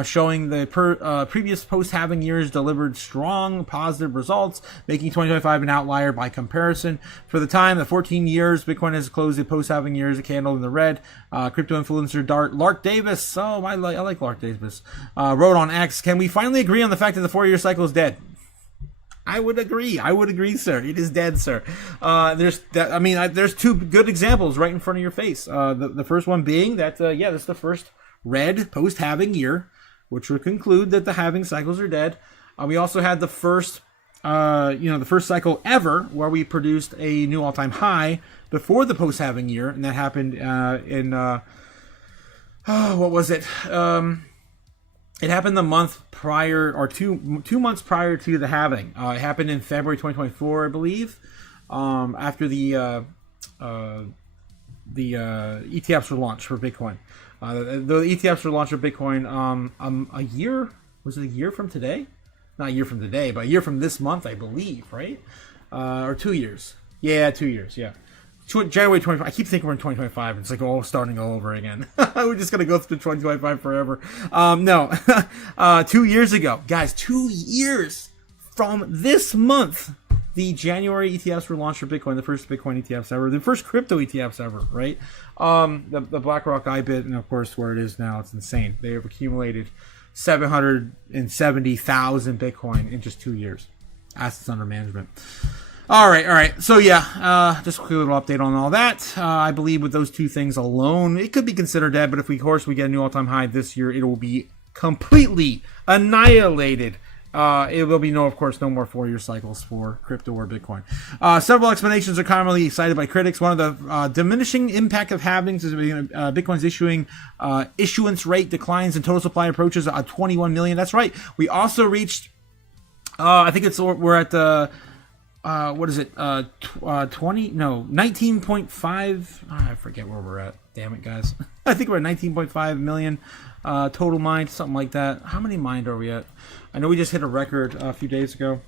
showing the previous post-halving years delivered strong positive results, making 2025 an outlier by comparison. For the time, the 14 years Bitcoin has closed the post-halving years, a candle in the red. Crypto influencer Lark Davis, I like Lark Davis, wrote on X, "Can we finally agree on the fact that the 4-year cycle is dead?" I would agree, sir. It is dead, sir. There's two good examples right in front of your face. The first one being that, this is the first red post-halving year, which would conclude that the halving cycles are dead. We also had the first cycle ever where we produced a new all-time high before the post-halving year, and that happened what was it? It happened the month prior, or two months prior to the halving. It happened in February 2024, I believe, after the ETFs were launched for Bitcoin. The ETFs were launched for Bitcoin a year from today? Not a year from today, but a year from this month, I believe, right? Or 2 years. Yeah, 2 years, yeah. January 25. I keep thinking we're in 2025. It's like starting all over again. We're just going to go through 2025 forever. No. 2 years ago. Guys, 2 years from this month, the January ETFs were launched for Bitcoin, the first Bitcoin ETFs ever, the first crypto ETFs ever, right? The BlackRock IBIT, and of course where it is now, it's insane. They have accumulated 770,000 Bitcoin in just 2 years. Assets under management. All right. So just a quick little update on all that. I believe with those two things alone, it could be considered dead. But if we get a new all-time high this year, it will be completely annihilated. It will be of course, no more 4-year cycles for crypto or Bitcoin. Several explanations are commonly cited by critics. One of the diminishing impact of halvings is Bitcoin's issuance rate declines and total supply approaches 21 million. That's right. We also reached, we're at the. 19.5, I forget where we're at. Damn it, guys. I think we're at 19.5 million total mined, something like that. How many mined are we at? I know we just hit a record a few days ago.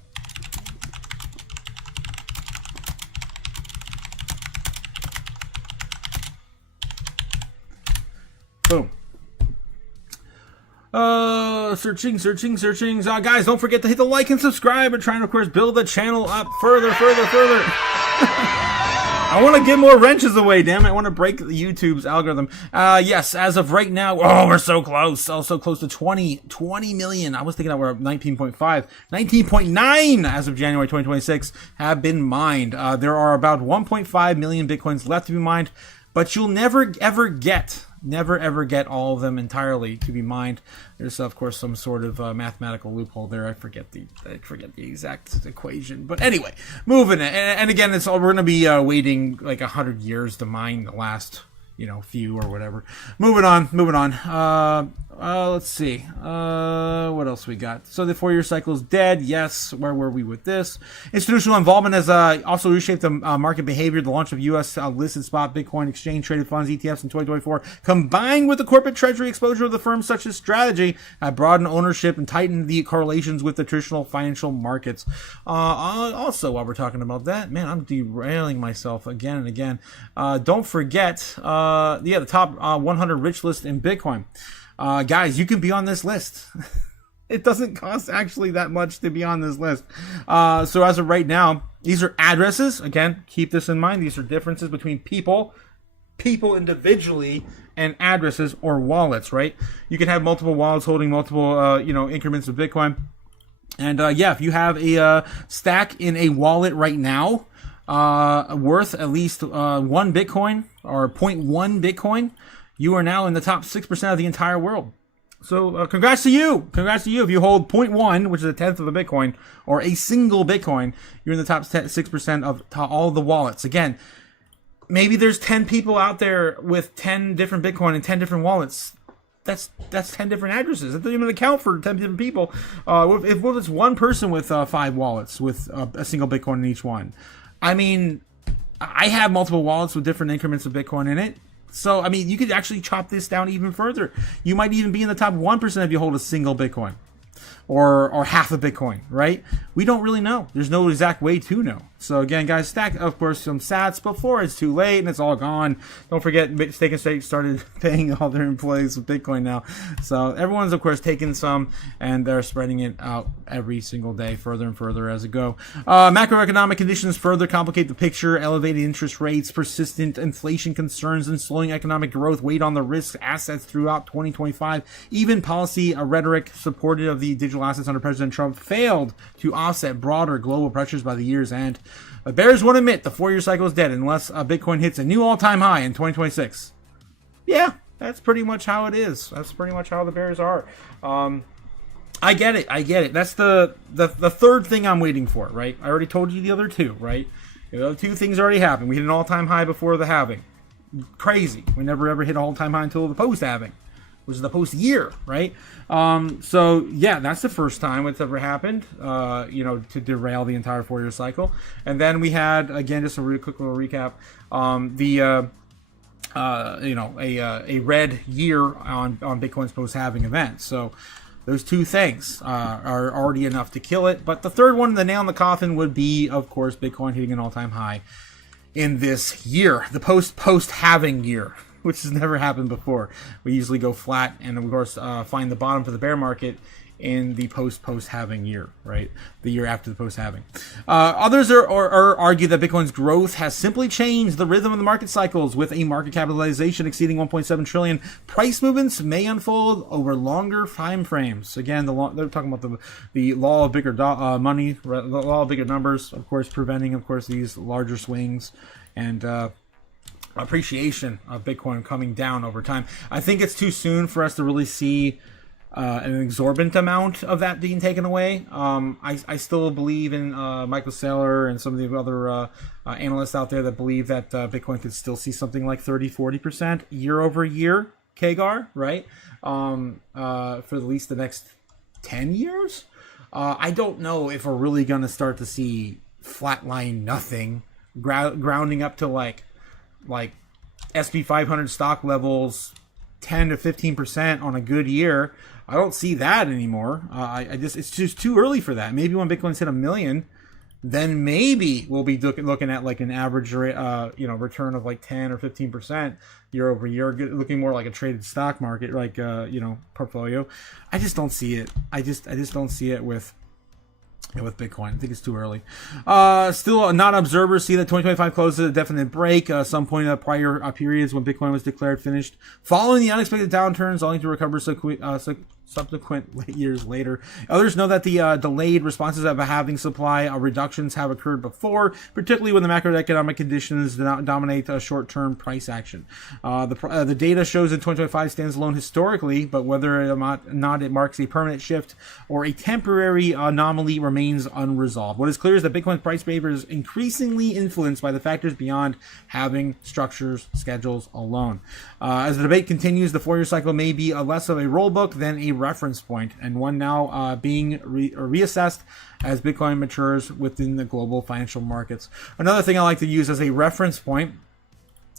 Boom. Searching. Guys, don't forget to hit the like and subscribe. We're trying to, of course, build the channel up further. I want to get more wrenches away, damn it. I want to break YouTube's algorithm. Yes, as of right now, we're so close. So close to 20 million. I was thinking that we're at 19.5. 19.9 as of January 2026 have been mined. There are about 1.5 million Bitcoins left to be mined, but you'll never ever get all of them entirely to be mined. There's of course some sort of mathematical loophole there. I forget the exact equation, but anyway, moving it. And again, we're going to be waiting like 100 years to mine the last few or whatever. Moving on. Let's see. What else we got? So the 4-year cycle is dead. Yes. Where were we with this? Institutional involvement has also reshaped the market behavior. The launch of U.S. Listed spot Bitcoin exchange traded funds ETFs in 2024, combined with the corporate treasury exposure of the firms such as Strategy, have broadened ownership and tightened the correlations with the traditional financial markets. Also, while we're talking about that, man, I'm derailing myself again and again. Don't forget, the top 100 rich list in Bitcoin. Guys, you can be on this list. It doesn't cost actually that much to be on this list. So as of right now, these are addresses. Again, keep this in mind. These are differences between people individually, and addresses or wallets, right? You can have multiple wallets holding multiple, increments of Bitcoin. And if you have a stack in a wallet right now, worth at least 1 Bitcoin or 0.1 Bitcoin, you are now in the top 6% of the entire world. So congrats to you. Congrats to you. If you hold 0.1, which is a tenth of a Bitcoin, or a single Bitcoin, you're in the top 6% of all the wallets. Again, maybe there's 10 people out there with 10 different Bitcoin and 10 different wallets. That's 10 different addresses. It doesn't even account for 10 different people. If it's one person with 5 wallets with a single Bitcoin in each one. I mean, I have multiple wallets with different increments of Bitcoin in it. So, I mean, you could actually chop this down even further. You might even be in the top 1% if you hold a single Bitcoin. Or half a Bitcoin, right? We don't really know. There's no exact way to know. So again, guys, stack, of course, some sats before it's too late and it's all gone. Don't forget, Steak and Steak started paying all their employees with Bitcoin now. So everyone's, of course, taking some and they're spreading it out every single day further and further as it go. Macroeconomic conditions further complicate the picture. Elevated interest rates, persistent inflation concerns, and slowing economic growth weighed on the risk assets throughout 2025. Even policy rhetoric supported of the digital assets under President Trump failed to offset broader global pressures by the year's end. Bears won't admit the 4-year cycle is dead unless Bitcoin hits a new all-time high in 2026. Yeah, that's pretty much how it is. That's pretty much how the Bears are. I get it. That's the third thing I'm waiting for, right? I already told you the other two, right? The other two things already happened. We hit an all-time high before the halving. Crazy. We never ever hit an all-time high until the post-halving, which is the post-year, right? So, yeah, that's the first time it's ever happened, to derail the entire 4-year cycle. And then we had, again, just a really quick little recap, a red year on Bitcoin's post-halving event. So those two things are already enough to kill it. But the third one, the nail in the coffin, would be, of course, Bitcoin hitting an all-time high in this year, the post-halving year, which has never happened before. We usually go flat and, of course, find the bottom for the bear market in the post-halving year, right? The year after the post-halving. Others are argue that Bitcoin's growth has simply changed the rhythm of the market cycles. With a market capitalization exceeding 1.7 trillion, price movements may unfold over longer time frames. Again, they're talking about the law of bigger money, the law of bigger numbers, of course, preventing, of course, these larger swings and appreciation of Bitcoin coming down over time. I think it's too soon for us to really see an exorbitant amount of that being taken away. I still believe in Michael Saylor and some of the other analysts out there that believe that Bitcoin could still see something like 30-40% year over year CAGR, right? For at least the next 10 years. I don't know if we're really going to start to see flatline nothing, grounding up to like SP 500 stock levels 10 to 15% on a good year. I don't see that anymore. It's just too early for that. Maybe when Bitcoin's hit 1 million, then maybe we'll be looking at like an average return of like 10 or 15% year over year, looking more like a traded stock market, like portfolio. I just don't see it. I just don't see it with Bitcoin. I think it's too early. Still, non-observers see that 2025 closes a definite break. Some point in the prior periods when Bitcoin was declared finished, following the unexpected downturns, only to recover subsequent years later. Others know that the delayed responses of a halving supply reductions have occurred before, particularly when the macroeconomic conditions dominate short-term price action. The data shows that 2025 stands alone historically, but whether or not it marks a permanent shift or a temporary anomaly remains unresolved. What is clear is that Bitcoin's price behavior is increasingly influenced by the factors beyond halving structures, schedules alone. As the debate continues, the 4-year cycle may be less of a rulebook than a reference point, and one now being reassessed as Bitcoin matures within the global financial markets. Another thing I like to use as a reference point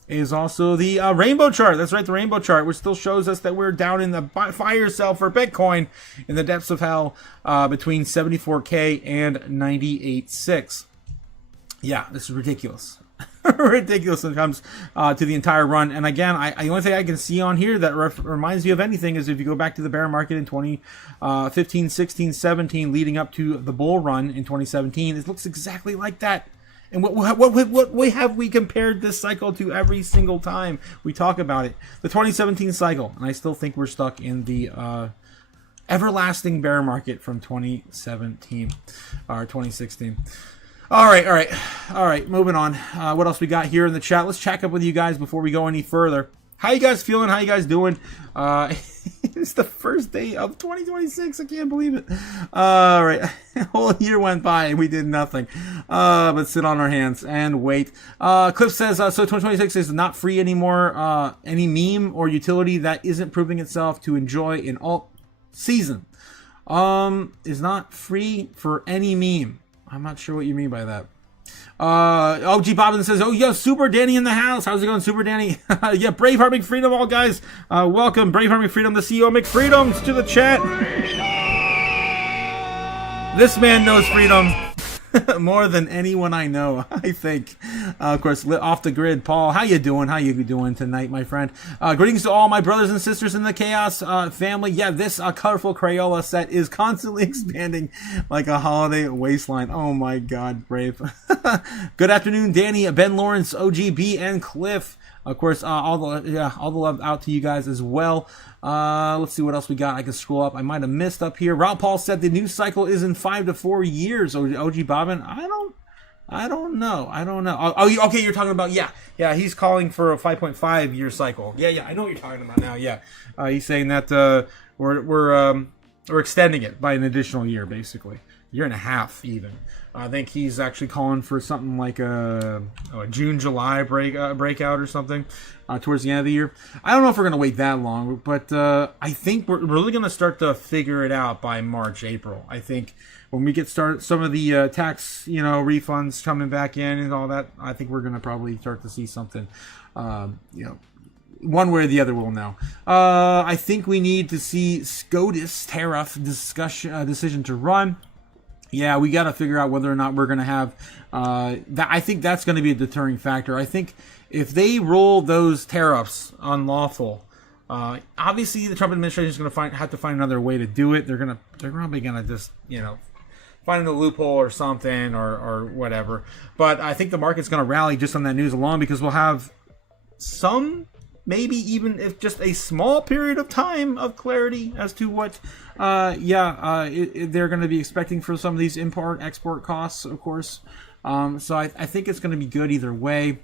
is also the rainbow chart. That's right, the rainbow chart, which still shows us that we're down in the fire cell for Bitcoin in the depths of hell between 74K and 98.6. Yeah, this is ridiculous. Ridiculous when it comes to the entire run. And again, the only thing I can see on here that reminds me of anything is if you go back to the bear market in 2015, 16, 17, leading up to the bull run in 2017, it looks exactly like that. And what way have we compared this cycle to every single time we talk about it? The 2017 cycle, and I still think we're stuck in the everlasting bear market from 2017 or 2016. All right. Moving on. What else we got here in the chat? Let's check up with you guys before we go any further. How you guys feeling? How you guys doing? It's the first day of 2026. I can't believe it. All right. A whole year went by and we did nothing. But sit on our hands and wait. Cliff says, so 2026 is not free anymore. Any meme or utility that isn't proving itself to enjoy in alt season is not free for any meme. I'm not sure what you mean by that. OG Bobbin says, oh, yo, Super Danny in the house. How's it going, Super Danny? Yeah, Braveheart McFreedom, all guys. Welcome, Braveheart McFreedom, the CEO of McFreedoms, to the chat. This man knows freedom more than anyone I know, I think. Of course, off the grid, Paul. How you doing? How you doing tonight, my friend? Greetings to all my brothers and sisters in the Chaos family. Yeah, this colorful Crayola set is constantly expanding like a holiday waistline. Oh my God, Brave. Good afternoon, Danny, Ben Lawrence, OGB, and Cliff. Of course, all the love out to you guys as well. Let's see what else we got. I can scroll up. I might have missed up here. Rob Paul said the news cycle is in 5 to 4 years. OG Bobbin, I don't know. Oh, okay. You're talking about yeah. He's calling for a 5.5 year cycle. Yeah. I know what you're talking about now. Yeah. He's saying that we're extending it by an additional year, basically. Year and a half, even. I think he's actually calling for something like a June, July breakout or something towards the end of the year. I don't know if we're going to wait that long, but I think we're really going to start to figure it out by March, April. I think when we get started, some of the tax refunds coming back in and all that, I think we're going to probably start to see something, one way or the other we'll know. I think we need to see SCOTUS tariff decision to run. Yeah, we got to figure out whether or not we're going to have that. I think that's going to be a deterring factor. I think if they roll those tariffs unlawful, obviously the Trump administration is going to have to find another way to do it. They're probably going to just find a loophole or something or whatever. But I think the market's going to rally just on that news alone, because we'll have some, maybe even if just a small period of time of clarity as to what they're going to be expecting for some of these import-export costs, of course. So I think it's going to be good either way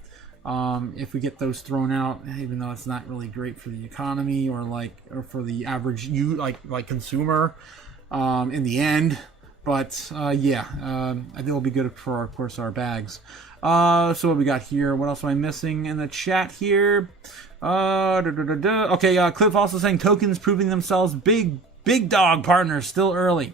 if we get those thrown out, even though it's not really great for the economy or for the average consumer in the end. But I think it'll be good for, of course, our bags. So what we got here? What else am I missing in the chat here? Okay, Cliff also saying tokens proving themselves big dog partners still early.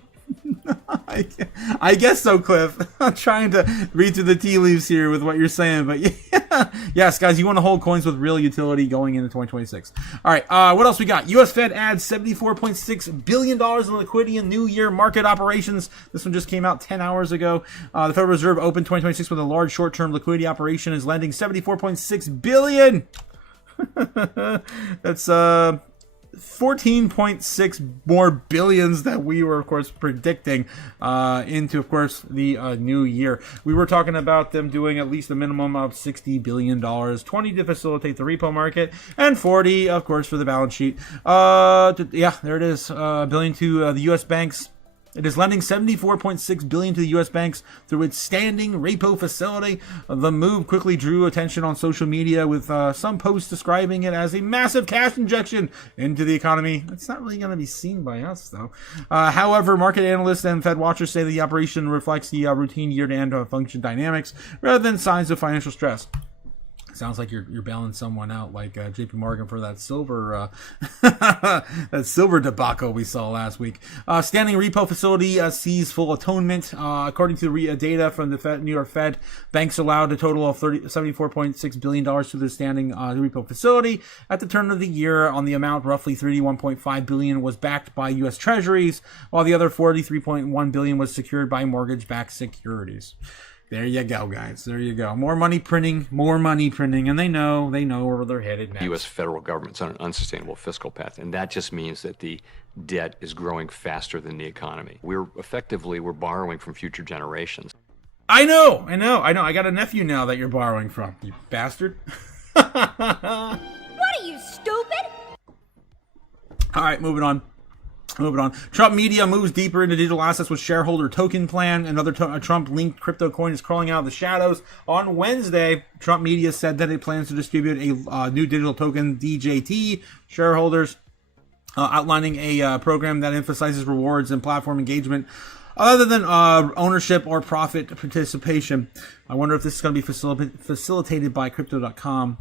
I guess so, Cliff. I'm trying to read through the tea leaves here with what you're saying, but yeah. Yes, guys, you want to hold coins with real utility going into 2026. All right, what else we got? U.S. Fed adds $74.6 billion in liquidity in New Year market operations. This one just came out 10 hours ago. The Federal Reserve opened 2026 with a large short-term liquidity operation, is lending $74.6 billion. That's 14.6 more billions that we were, of course, predicting into, of course, the new year. We were talking about them doing at least a minimum of $60 billion, 20 to facilitate the repo market, and 40, of course, for the balance sheet. There it is, billion to the U.S. banks. It is lending $74.6 billion to the U.S. banks through its standing repo facility. The move quickly drew attention on social media, with some posts describing it as a massive cash injection into the economy. It's not really going to be seen by us, though. However, market analysts and Fed watchers say the operation reflects the routine year-to-end function dynamics rather than signs of financial stress. Sounds like you're bailing someone out, like J.P. Morgan for that silver debacle we saw last week. Standing repo facility sees full atonement. According to the data from the New York Fed, banks allowed a total of $74.6 billion to their standing repo facility at the turn of the year. On the amount, roughly $31.5 billion was backed by U.S. Treasuries, while the other $43.1 billion was secured by mortgage-backed securities. There you go, guys. There you go. More money printing, and they know where they're headed next. The U.S. federal government's on an unsustainable fiscal path, and that just means that the debt is growing faster than the economy. We're borrowing from future generations. I know. I got a nephew now that you're borrowing from, you bastard. What are you, stupid? All right, moving on. Trump media moves deeper into digital assets with shareholder token plan. Another Trump-linked crypto coin is crawling out of the shadows. On Wednesday, Trump media said that it plans to distribute a new digital token, DJT. Shareholders outlining a program that emphasizes rewards and platform engagement other than ownership or profit participation. I wonder if this is going to be facilitated by Crypto.com.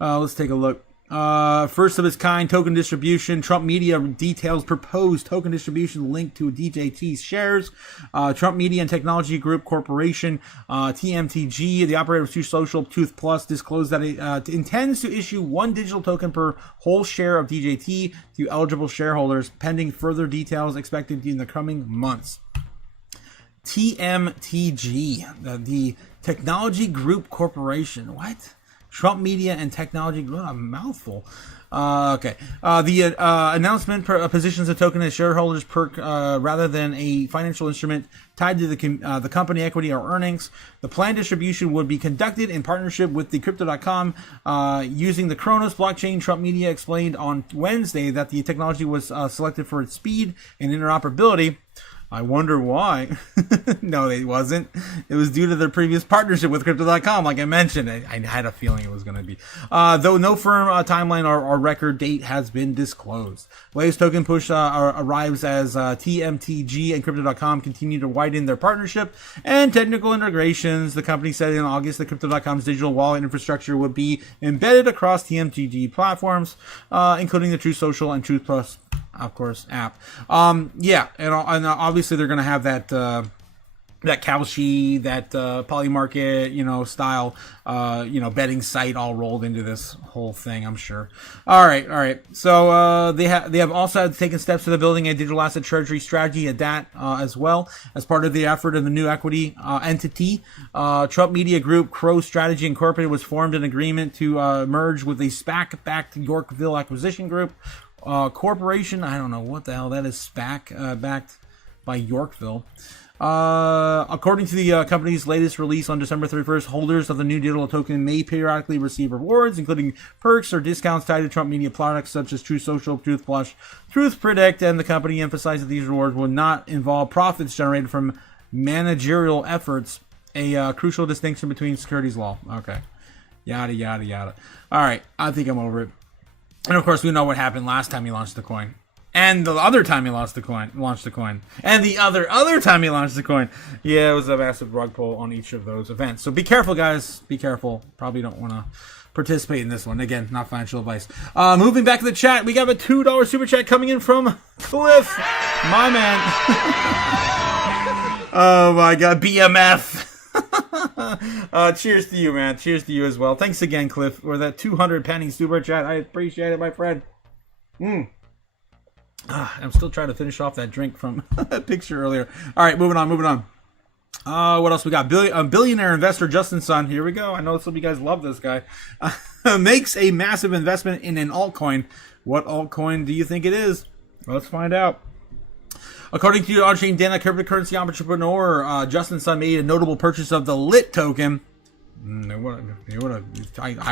Let's take a look. First of its kind token distribution. Trump Media details proposed token distribution linked to DJT's shares. Trump Media and Technology Group Corporation, TMTG, the operator of Truth Social, Truth Plus, disclosed that it intends to issue one digital token per whole share of DJT to eligible shareholders, pending further details expected in the coming months. TMTG, the Technology Group Corporation. What? Trump Media and Technology Group. A mouthful. Okay. The announcement positions the token as shareholders perk rather than a financial instrument tied to the company equity or earnings. The planned distribution would be conducted in partnership with Decrypting using the Kronos blockchain. Trump Media explained on Wednesday that the technology was selected for its speed and interoperability. I wonder why. No, it wasn't. It was due to their previous partnership with Crypto.com, like I mentioned. I had a feeling it was going to be. Though no firm timeline or record date has been disclosed. Latest token push arrives as TMTG and Crypto.com continue to widen their partnership and technical integrations. The company said in August that Crypto.com's digital wallet infrastructure would be embedded across TMTG platforms, including the Truth Social and Truth Plus, of course, app. Yeah, and obviously they're going to have that that Kalshi, that Polymarket, style, betting site all rolled into this whole thing, I'm sure. All right. So they have also taken steps to the building a digital asset treasury strategy at that as well as part of the effort of the new equity entity. Trump Media Group Crow Strategy Incorporated was formed in agreement to merge with a SPAC-backed Yorkville Acquisition Group Corporation. I don't know what the hell that is. SPAC backed by Yorkville. According to the company's latest release on December 31st, holders of the new digital token may periodically receive rewards, including perks or discounts tied to Trump Media products such as Truth Social, Truth Plus, Truth Predict, and the company emphasized that these rewards will not involve profits generated from managerial efforts, a crucial distinction between securities law. Okay. Yada, yada, yada. All right. I think I'm over it. And of course, we know what happened last time he launched the coin. And the other time he launched the coin. And the other time he launched the coin. Yeah, it was a massive rug pull on each of those events. So be careful, guys. Be careful. Probably don't want to participate in this one. Again, not financial advice. Moving back to the chat, we got a $2 super chat coming in from Cliff. My man. Oh my God, BMF. Cheers to you, man. Cheers to you as well. Thanks again, Cliff, for that 200 penny super chat. I appreciate it, my friend. I'm still trying to finish off that drink from a picture earlier. All right, moving on. What else we got? Billionaire investor Justin Sun. Here we go. I know some of you guys love this guy. Makes a massive investment in an altcoin. What altcoin do you think it is? Let's find out. According to on-chain data, cryptocurrency entrepreneur Justin Sun made a notable purchase of the LIT token. I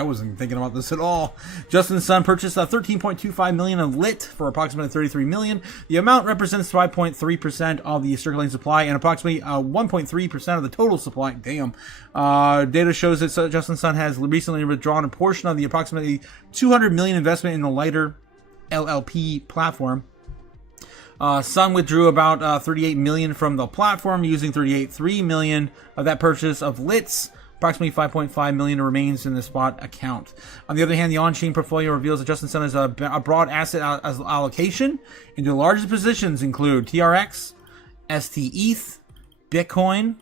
wasn't thinking about this at all. Justin Sun purchased 13.25 million of LIT for approximately 33 million. The amount represents 5.3% of the circulating supply and approximately 1.3% of the total supply. Damn. Data shows that Justin Sun has recently withdrawn a portion of the approximately 200 million investment in the Lighter LLP platform. Sun withdrew about 38 million from the platform, using 38.3 million of that purchase of LITs. Approximately 5.5 million remains in the spot account. On the other hand, the on-chain portfolio reveals that Justin Sun has a broad asset allocation. Into the largest positions include TRX, STETH, Bitcoin,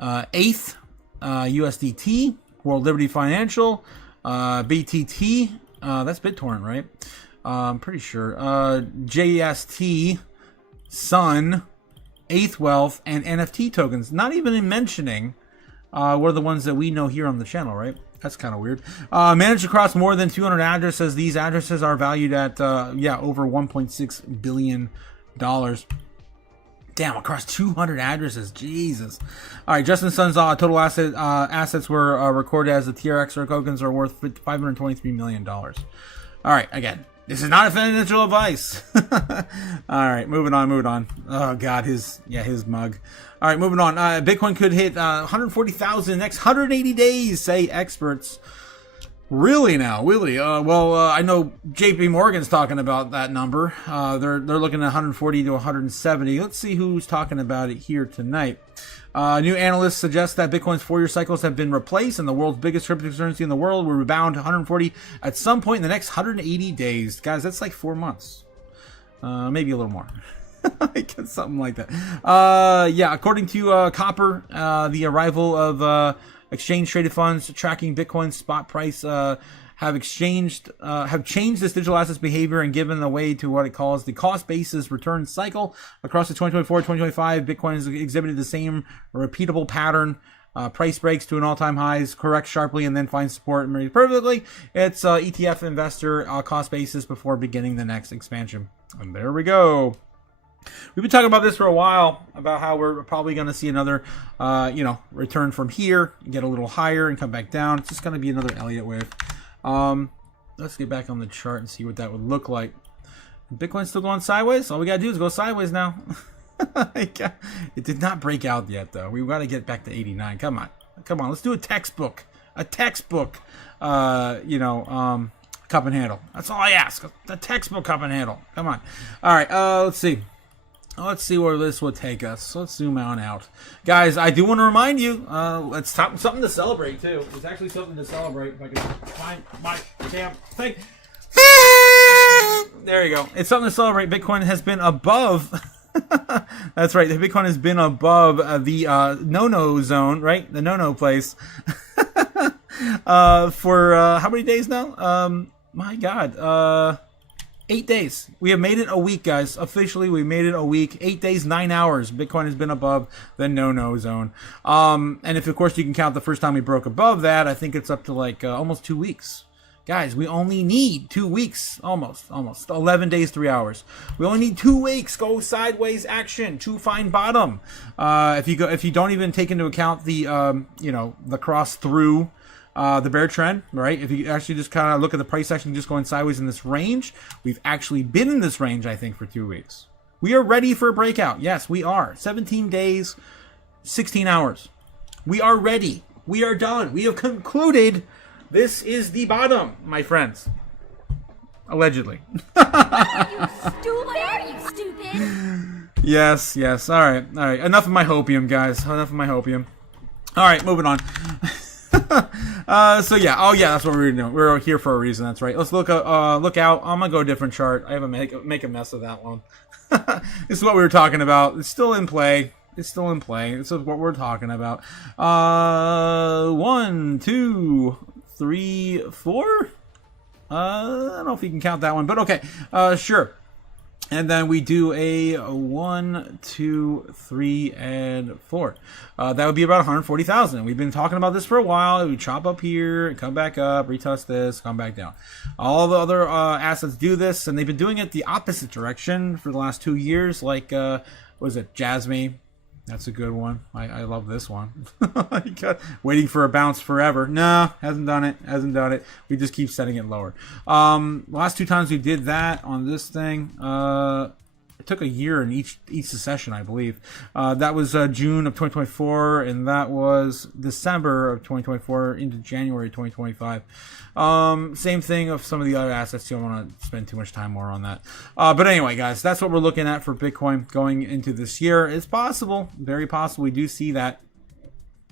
ETH, USDT, World Liberty Financial, BTT. That's BitTorrent, right? I'm pretty sure. JST, Sun, ETH Wealth, and NFT tokens. Not even mentioning what are the ones that we know here on the channel, right? That's kind of weird. Managed across more than 200 addresses. These addresses are valued at, over $1.6 billion. Damn, across 200 addresses. Jesus. All right, Justin Sun's total assets were recorded as the TRX tokens are worth $523 million. All right, again, this is not financial advice. All right, moving on. Oh, God, his mug. All right, moving on. Bitcoin could hit 140,000 in the next 180 days, say experts. Really now, really? I know J.P. Morgan's talking about that number. They're looking at 140 to 170. Let's see who's talking about it here tonight. New analysts suggest that Bitcoin's 4-year cycles have been replaced, and the world's biggest cryptocurrency in the world will rebound to 140 at some point in the next 180 days. Guys, that's like 4 months. Maybe a little more. Something like that. Yeah, according to Copper, the arrival of exchange traded funds tracking Bitcoin's spot price have changed this digital assets behavior and given way to what it calls the cost basis return cycle. Across the 2024-2025, Bitcoin has exhibited the same repeatable pattern. Price breaks to an all-time highs, corrects sharply, and then finds support and moves perfectly. It's ETF investor cost basis before beginning the next expansion. And there we go. We've been talking about this for a while, about how we're probably going to see another, return from here, get a little higher and come back down. It's just going to be another Elliott wave. Let's get back on the chart and see what that would look like. Bitcoin's still going sideways. All we got to do is go sideways now. It did not break out yet, though. We've got to get back to 89. Come on. Let's do a textbook. Cup and handle. That's all I ask. The textbook cup and handle. Come on. All right. Let's see. Let's see where this will take us. Let's zoom on out. Guys, I do want to remind you, it's something to celebrate, too. It's actually something to celebrate. If I can find my damn thing. There you go. It's something to celebrate. Bitcoin has been above... That's right. The Bitcoin has been above the no-no zone, right? The no-no place. For how many days now? My God. 8 days. We have made it a week, guys. Officially, we made it a week. 8 days, 9 hours. Bitcoin has been above the no-no zone. And if, of course, you can count the first time we broke above that, I think it's up to like almost 2 weeks. Guys, we only need 2 weeks. Almost. 11 days, 3 hours. We only need 2 weeks. Go sideways action to find bottom. If you don't even take into account the, the cross through the bear trend, right? If you actually just kind of look at the price action just going sideways in this range, we've actually been in this range, I think, for 2 weeks. We are ready for a breakout. Yes, we are. 17 days, 16 hours. We are ready. We are done. We have concluded this is the bottom, my friends. Allegedly. Are you stupid? Yes. All right. Enough of my hopium, guys. Enough of my hopium. All right, moving on. That's what we're doing. We're here for a reason. That's right. Let's look out. I'm gonna go a different chart. I have to make a mess of that one. This is what we were talking about. It's still in play. This is what we're talking about. 1, 2, 3, 4. I don't know if you can count that one, but okay. Sure. And then we do a 1, 2, 3, and 4. That would be about 140,000. We've been talking about this for a while. We chop up here, come back up, retest this, come back down. All the other assets do this, and they've been doing it the opposite direction for the last 2 years. Like, Jasmine? That's a good one. I love this one. Waiting for a bounce forever. No, hasn't done it. We just keep setting it lower. Last 2 times we did that on this thing, it took a year in each session, I believe. That was June of 2024, and that was December of 2024 into January 2025. Same thing of some of the other assets too. I don't want to spend too much time more on that. But anyway, guys, that's what we're looking at for Bitcoin going into this year. It's possible, very possible. We do see that.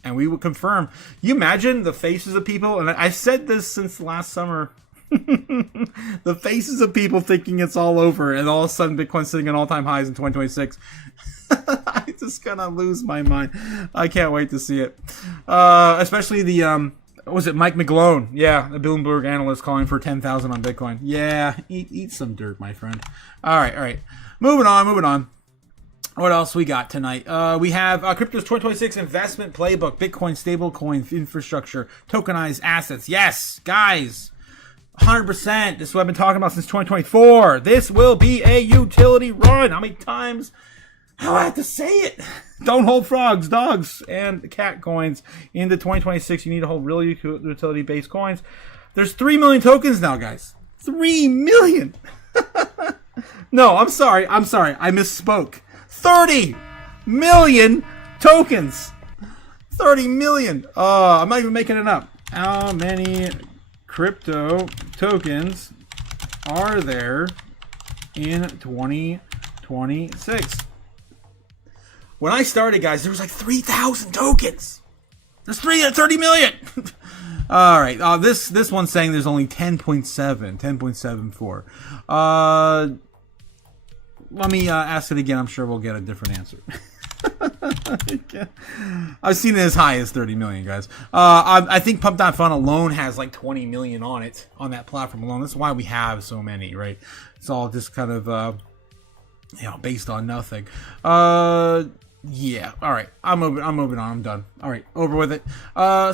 And we would confirm. You imagine the faces of people, and I said this since last summer. The faces of people thinking it's all over, and all of a sudden Bitcoin's sitting at all-time highs in 2026. I'm just gonna lose my mind. I can't wait to see it. Especially the was it Mike McGlone? Yeah, the Bloomberg analyst calling for 10,000 on Bitcoin. Yeah, eat some dirt, my friend. All right. Moving on. What else we got tonight? We have Crypto's 2026 investment playbook, Bitcoin stablecoin infrastructure, tokenized assets. Yes, guys. 100%. This is what I've been talking about since 2024. This will be a utility run. How many times do I have to say it? Don't hold frogs, dogs, and cat coins into 2026. You need to hold really utility-based coins. There's 3 million tokens now, guys. 3 million. No, I'm sorry. I misspoke. 30 million tokens. 30 million. I'm not even making it up. How many crypto tokens are there in 2026? When I started, guys, there was like 3,000 tokens. There's 30 million. All right. This one's saying there's only 10.74. Let me ask it again. I'm sure we'll get a different answer. I've seen it as high as 30 million, guys. I think Pump.Fun alone has like 20 million on it, on that platform alone. That's why we have so many, right? It's all just kind of, based on nothing. Yeah. All right. I'm moving on. I'm done. All right. Over with it.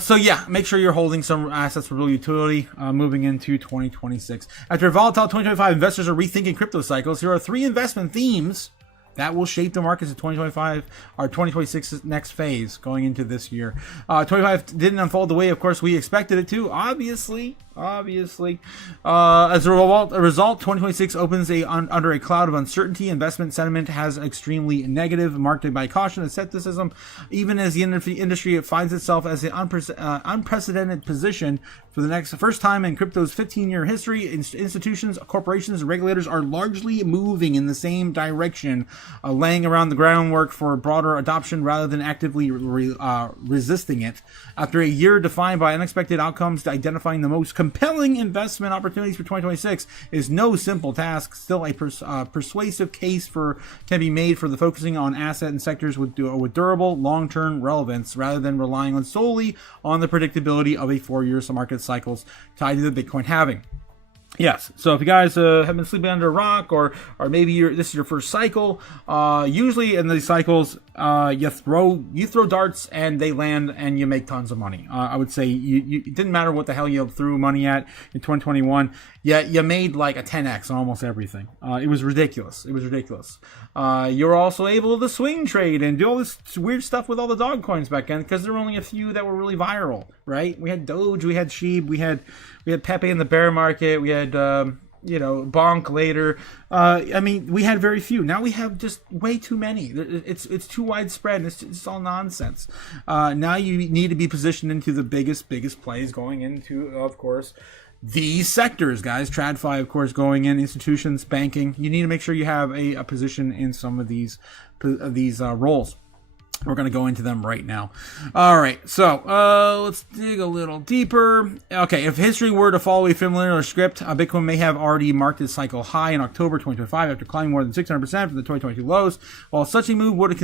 So yeah, make sure you're holding some assets for real utility, moving into 2026. After a volatile 2025, investors are rethinking crypto cycles. Here are 3 investment themes that will shape the markets of 2025 or 2026's next phase going into this year. 25 didn't unfold the way, of course, we expected it to. Obviously. As a result, 2026 opens under a cloud of uncertainty. Investment sentiment has extremely negative, marked by caution and skepticism, even as the industry finds itself as an unprecedented position for the first time in crypto's 15-year history. Institutions, corporations, and regulators are largely moving in the same direction, laying around the groundwork for broader adoption rather than actively resisting it. After a year defined by unexpected outcomes, identifying the most compelling investment opportunities for 2026 is no simple task. Still, a persuasive case can be made for the focusing on asset and sectors with durable long-term relevance rather than relying solely on the predictability of a 4-year market cycles tied to the Bitcoin halving. Yes, so if you guys have been sleeping under a rock, or maybe this is your first cycle, usually in these cycles, you throw darts and they land and you make tons of money. I would say it didn't matter what the hell you threw money at in 2021. Yeah, you made like a 10x on almost everything. It was ridiculous. You were also able to swing trade and do all this weird stuff with all the dog coins back then, because there were only a few that were really viral, right? We had Doge, we had Sheeb, we had Pepe in the bear market, we had Bonk later. We had very few. Now we have just way too many. It's too widespread. It's all nonsense. Now you need to be positioned into the biggest plays going into, of course, these sectors, guys. TradFi, of course, going in, institutions, banking. You need to make sure you have a position in some of these roles. We're going to go into them right now. All right, so let's dig a little deeper. Okay, if history were to follow a familiar script, Bitcoin may have already marked its cycle high in October 2025 after climbing more than 600% from the 2022 lows. While such a move would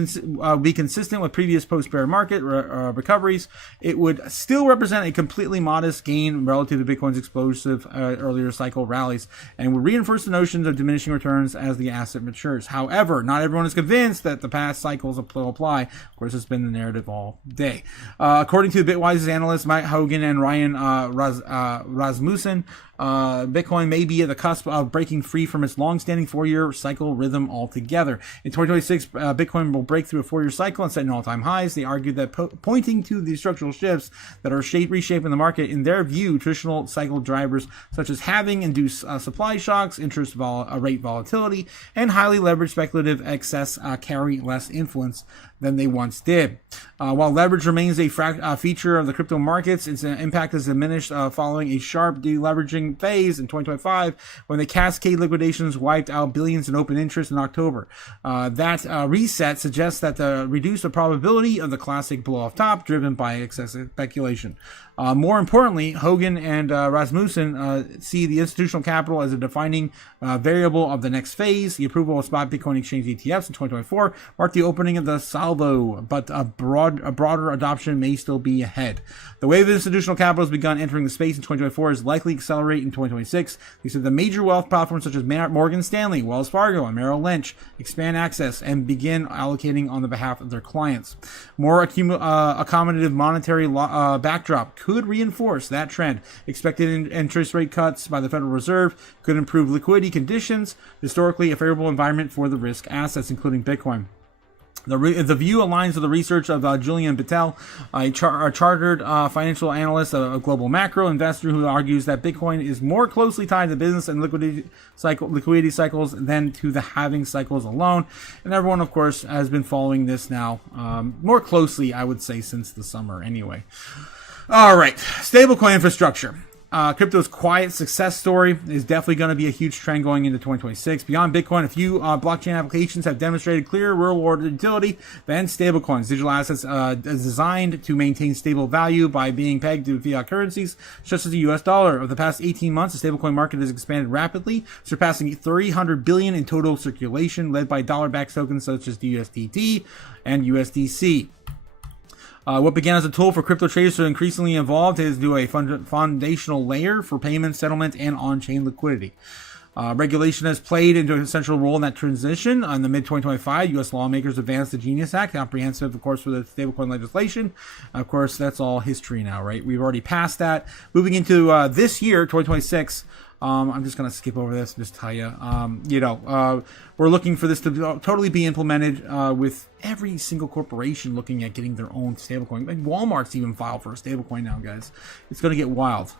be consistent with previous post-bear market recoveries, it would still represent a completely modest gain relative to Bitcoin's explosive earlier cycle rallies, and would reinforce the notions of diminishing returns as the asset matures. However, not everyone is convinced that the past cycles will apply. Of course, it's been the narrative all day. According to Bitwise's analysts Mike Hogan and Ryan Rasmussen, Bitcoin may be at the cusp of breaking free from its long-standing 4-year cycle rhythm altogether. In 2026, Bitcoin will break through a 4-year cycle and set new all-time highs. They argued that pointing to the structural shifts that are reshaping the market, in their view, traditional cycle drivers such as halving induced supply shocks, interest rate volatility, and highly leveraged speculative excess carry less influence than they once did. While leverage remains a feature of the crypto markets, its impact has diminished following a sharp deleveraging phase in 2025 when the cascade liquidations wiped out billions in open interest in October. That reset suggests that reduced the probability of the classic blow-off top driven by excessive speculation. More importantly, Hogan and Rasmussen see the institutional capital as a defining variable of the next phase. The approval of spot Bitcoin exchange ETFs in 2024 marked the opening of the salvo, but a broader adoption may still be ahead. The wave of institutional capital has begun entering the space in 2024 is likely to accelerate in 2026. These are the major wealth platforms such as Morgan Stanley, Wells Fargo, and Merrill Lynch expand access and begin allocating on the behalf of their clients. More accommodative monetary backdrop could reinforce that trend. Expected interest rate cuts by the Federal Reserve could improve liquidity conditions, historically a favorable environment for the risk assets, including Bitcoin. The view aligns with the research of Julian Patel, a chartered financial analyst, a global macro investor who argues that Bitcoin is more closely tied to business and liquidity cycles than to the halving cycles alone. And everyone, of course, has been following this now more closely, I would say, since the summer anyway. All right, stablecoin infrastructure. Crypto's quiet success story is definitely going to be a huge trend going into 2026. Beyond Bitcoin, a few blockchain applications have demonstrated clear real-world utility than stablecoins. Digital assets is designed to maintain stable value by being pegged to fiat currencies, such as the US dollar. Over the past 18 months, the stablecoin market has expanded rapidly, surpassing 300 billion in total circulation, led by dollar-backed tokens such as the USDT and USDC. What began as a tool for crypto traders to increasingly evolve into a foundational layer for payment, settlement, and on-chain liquidity. Regulation has played into a central role in that transition. In the mid-2025, U.S. lawmakers advanced the Genius Act, comprehensive, of course, for the stablecoin legislation. Of course, that's all history now, right? We've already passed that. Moving into this year, 2026, I'm just going to skip over this and just tell you, we're looking for this to totally be implemented with every single corporation looking at getting their own stablecoin. Like Walmart's even filed for a stablecoin now, guys. It's going to get wild.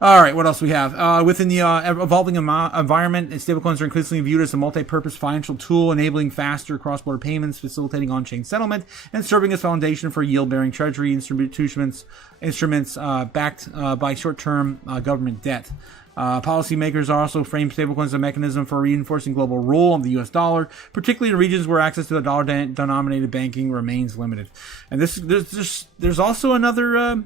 All right, what else we have? Within the evolving environment, stablecoins are increasingly viewed as a multi-purpose financial tool, enabling faster cross-border payments, facilitating on-chain settlement, and serving as foundation for yield-bearing treasury instruments backed by short-term government debt. Policymakers also frame stablecoins as a mechanism for reinforcing global rule on the U.S. dollar, particularly in regions where access to the dollar-denominated banking remains limited. And there's also another.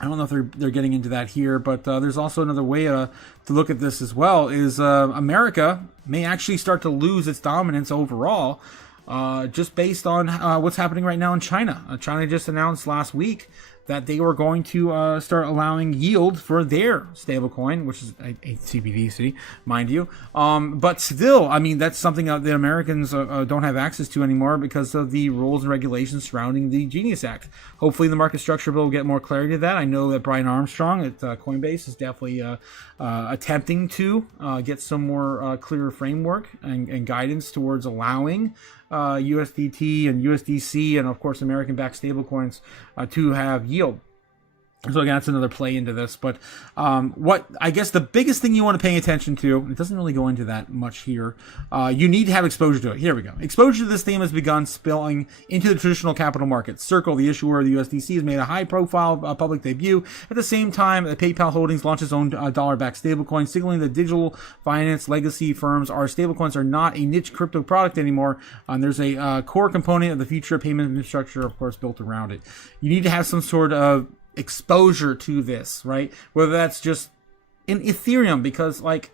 I don't know if they're getting into that here, but there's also another way to look at this as well. Is America may actually start to lose its dominance overall, just based on what's happening right now in China. China just announced last week that they were going to start allowing yield for their stablecoin, which is a CBDC, mind you. But still, I mean, that's something that the Americans don't have access to anymore because of the rules and regulations surrounding the Genius Act. Hopefully the market structure bill will get more clarity to that. I know that Brian Armstrong at Coinbase is definitely attempting to get some more clearer framework and guidance towards allowing USDT and USDC and, of course, American-backed stablecoins to have yield. So again, that's another play into this. But what I guess the biggest thing you want to pay attention to, it doesn't really go into that much here, you need to have exposure to it. Here we go. Exposure to this theme has begun spilling into the traditional capital markets. Circle, the issuer of the USDC, has made a high-profile public debut. At the same time, PayPal Holdings launched its own dollar-backed stablecoin, signaling that digital finance legacy firms stablecoins are not a niche crypto product anymore. There's a core component of the future payment infrastructure, of course, built around it. You need to have some sort of exposure to this, right? Whether that's just in Ethereum, because like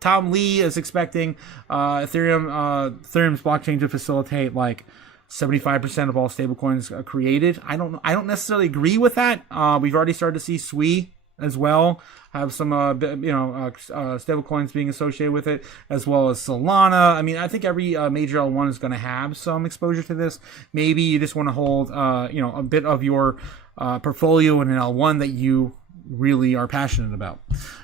Tom Lee is expecting Ethereum's blockchain to facilitate like 75% of all stablecoins created. I don't necessarily agree with that. We've already started to see Sui as well have some stablecoins being associated with it, as well as Solana. I mean, I think every major L1 is going to have some exposure to this. Maybe you just want to hold a bit of your portfolio in an L1 that you really are passionate about.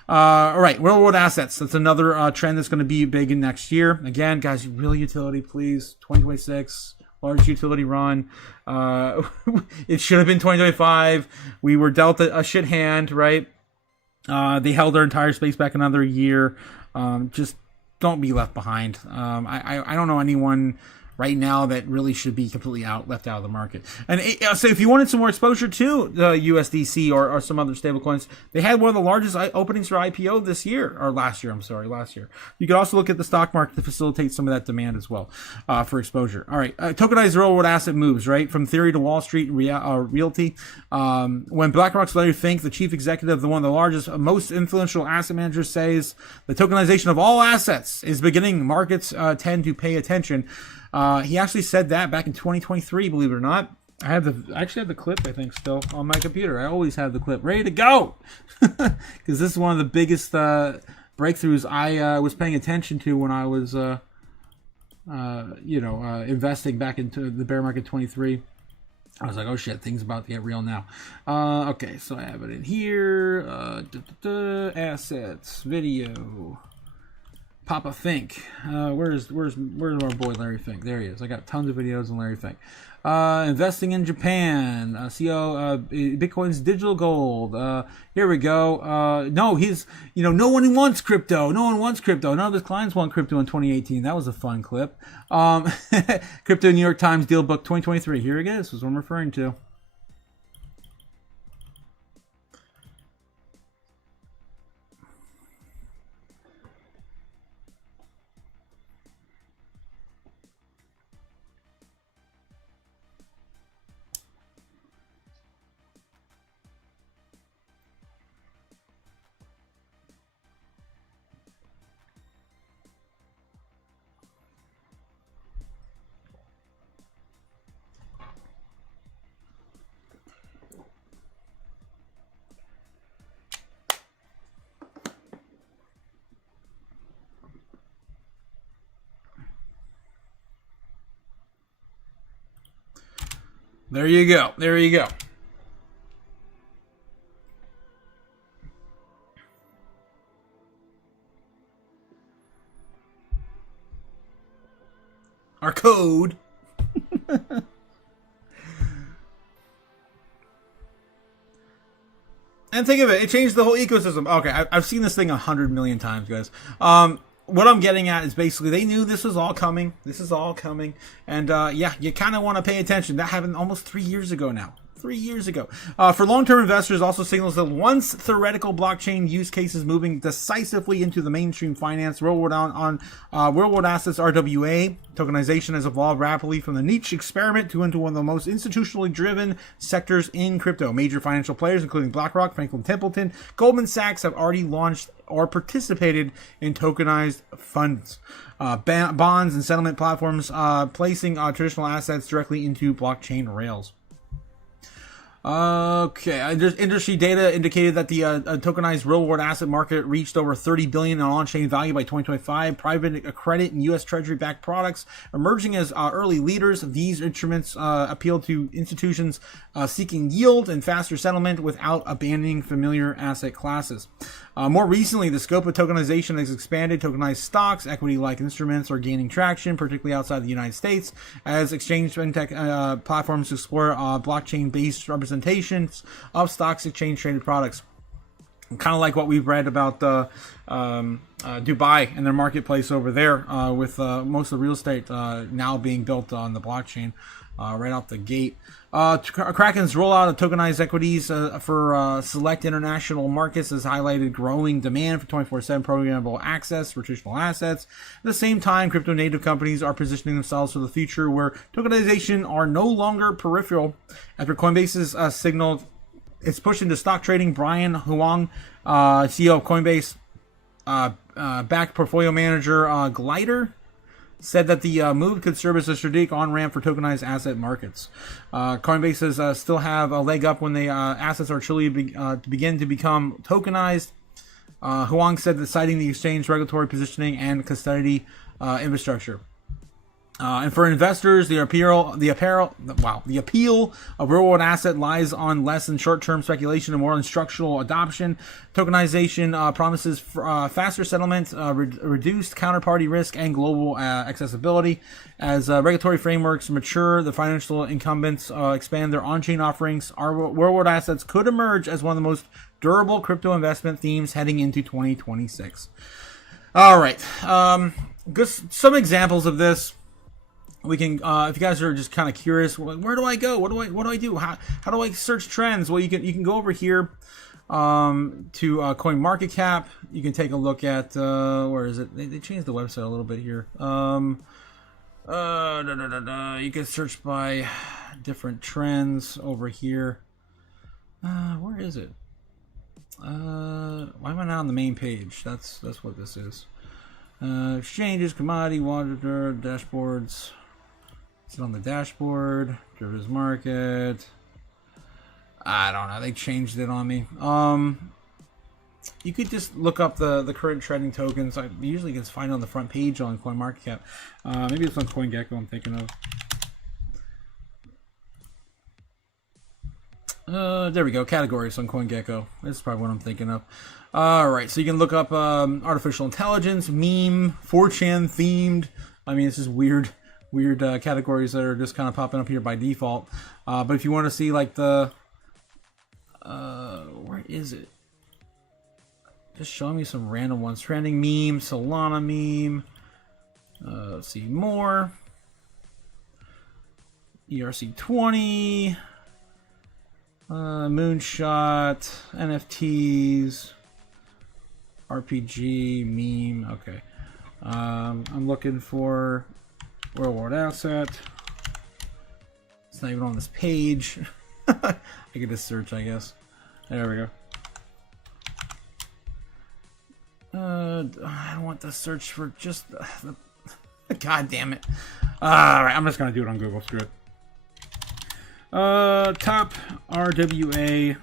All right, real world assets. That's another trend that's going to be big in next year. Again, guys, real utility, please. 2026, large utility run. It should have been 2025. We were dealt a shit hand, right? They held their entire space back another year. Just don't be left behind. I don't know anyone right now that really should be completely left out of the market. And so if you wanted some more exposure to the USDC or some other stablecoins, they had one of the largest openings for IPO last year. You could also look at the stock market to facilitate some of that demand as well for exposure. All right, tokenized real world asset moves, right? From theory to Wall Street realty. When BlackRock's Larry Fink, the chief executive of one of the largest, most influential asset managers, says the tokenization of all assets is beginning, markets tend to pay attention. He actually said that back in 2023, believe it or not. I actually have the clip, I think, still on my computer. I always have the clip ready to go because this is one of the biggest breakthroughs I was paying attention to when I was, investing back into the bear market 23. I was like, oh shit, things about to get real now. Okay, so I have it in here. Assets, video. Papa Fink. Where's our boy Larry Fink? There he is. I got tons of videos on Larry Fink. Investing in Japan. CEO Bitcoin's digital gold. Here we go. No, no one wants crypto. No one wants crypto. None of his clients want crypto in 2018. That was a fun clip. Crypto New York Times Deal Book 2023. Here it is. This is what I'm referring to. There you go. There you go. Our code. And think of it, it changed the whole ecosystem. Okay, I've seen this thing 100 million times, guys. What I'm getting at is basically they knew this was all coming. This is all coming. And yeah, you kind of want to pay attention. That happened almost 3 years ago now. 3 years ago. For long-term investors, also signals that once theoretical blockchain use cases moving decisively into the mainstream finance, real-world real-world assets RWA tokenization has evolved rapidly from the niche experiment to into one of the most institutionally driven sectors in crypto. Major financial players, including BlackRock, Franklin Templeton, Goldman Sachs, have already launched or participated in tokenized funds, bonds, and settlement platforms, placing traditional assets directly into blockchain rails. Okay, industry data indicated that the tokenized real-world asset market reached over $30 billion in on-chain value by 2025. Private credit and U.S. Treasury-backed products emerging as early leaders. These instruments appeal to institutions seeking yield and faster settlement without abandoning familiar asset classes. More recently, the scope of tokenization has expanded. Tokenized stocks, equity-like instruments are gaining traction, particularly outside the United States, as exchange fintech platforms explore blockchain-based representations of stocks, exchange-traded products. Kind of like what we've read about Dubai and their marketplace over there, with most of the real estate now being built on the blockchain right out the gate. Kraken's rollout of tokenized equities for select international markets has highlighted growing demand for 24/7 programmable access for traditional assets. At the same time, crypto native companies are positioning themselves for the future where tokenization are no longer peripheral. After Coinbase has signaled its push into stock trading, Brian Huang, CEO of Coinbase, backed portfolio manager Glider, said that the move could serve as a strategic on-ramp for tokenized asset markets. Coinbase still have a leg up when the assets are truly begin to become tokenized. Huang said that citing the exchange regulatory positioning and custody infrastructure. And for investors, the appeal of real-world asset lies on less than short-term speculation and more on structural adoption. Tokenization promises faster settlement, reduced counterparty risk, and global accessibility. As regulatory frameworks mature, the financial incumbents expand their on-chain offerings. Our real-world assets could emerge as one of the most durable crypto investment themes heading into 2026. All right, some examples of this. We can, if you guys are just kind of curious, where do I go? What do I do? How do I search trends? Well, you can go over here to CoinMarketCap. You can take a look at where is it? They changed the website a little bit here. You can search by different trends over here. Where is it? Why am I not on the main page? That's what this is. Exchanges, commodity, water, dashboards. Is it on the dashboard? Derivatives market. I don't know. They changed it on me. You could just look up the current trending tokens. I usually can find it on the front page on CoinMarketCap. Maybe it's on CoinGecko I'm thinking of. There we go. Categories on CoinGecko. This is probably what I'm thinking of. Alright, so you can look up artificial intelligence, meme, 4chan themed. I mean, it's just weird categories that are just kind of popping up here by default. But if you want to see like the where is it? Just showing me some random ones. Trending meme, Solana meme. Let's see more. ERC20. Moonshot. NFTs. RPG meme. Okay. I'm looking for real world asset. It's not even on this page. I can just search, I guess. There we go. I want to search for just the God damn it. Alright, I'm just gonna do it on Google. Screw it. Top RWA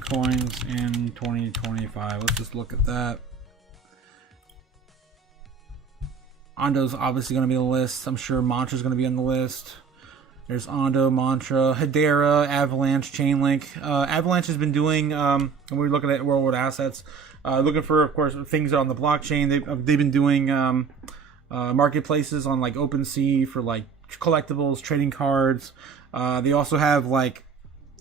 coins in 2025. Let's just look at that. Ondo's obviously going to be on the list. I'm sure Mantra's going to be on the list. There's Ondo, Mantra, Hedera, Avalanche, Chainlink. Avalanche has been doing, when we're looking at real world assets, looking for, of course, things on the blockchain. They've been doing marketplaces on like OpenSea for like collectibles, trading cards. They also have like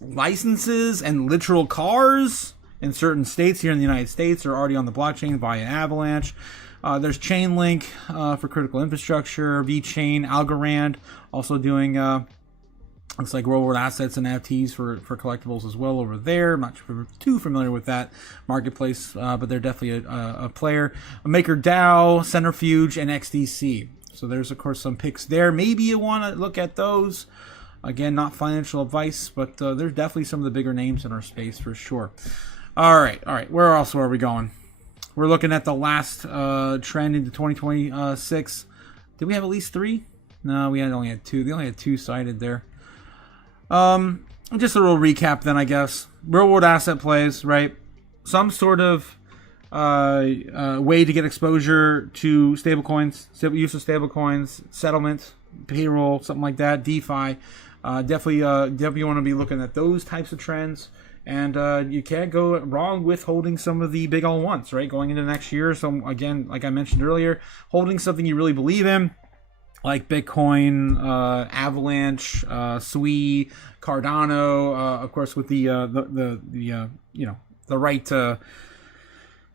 licenses and literal cars in certain states here in the United States are already on the blockchain via Avalanche. There's Chainlink for critical infrastructure, VeChain, Algorand, also doing looks like real world assets and NFTs for collectibles as well over there. I'm not too familiar with that marketplace, but they're definitely a player. MakerDAO, Centrifuge, and XDC. So there's, of course, some picks there. Maybe you want to look at those. Again, not financial advice, but there's definitely some of the bigger names in our space for sure. All right. Where else are we going? We're looking at the last trend into 2026. Did we have at least 3? No, we only had 2. They only had 2 cited there. Just a little recap then, I guess. Real world asset plays, right? Some sort of way to get exposure to stablecoins, use of stablecoins, settlement, payroll, something like that, DeFi. Definitely want to be looking at those types of trends. And you can't go wrong with holding some of the big all-ones, right? Going into next year. So, again, like I mentioned earlier, holding something you really believe in, like Bitcoin, Avalanche, Sui, Cardano, of course, with the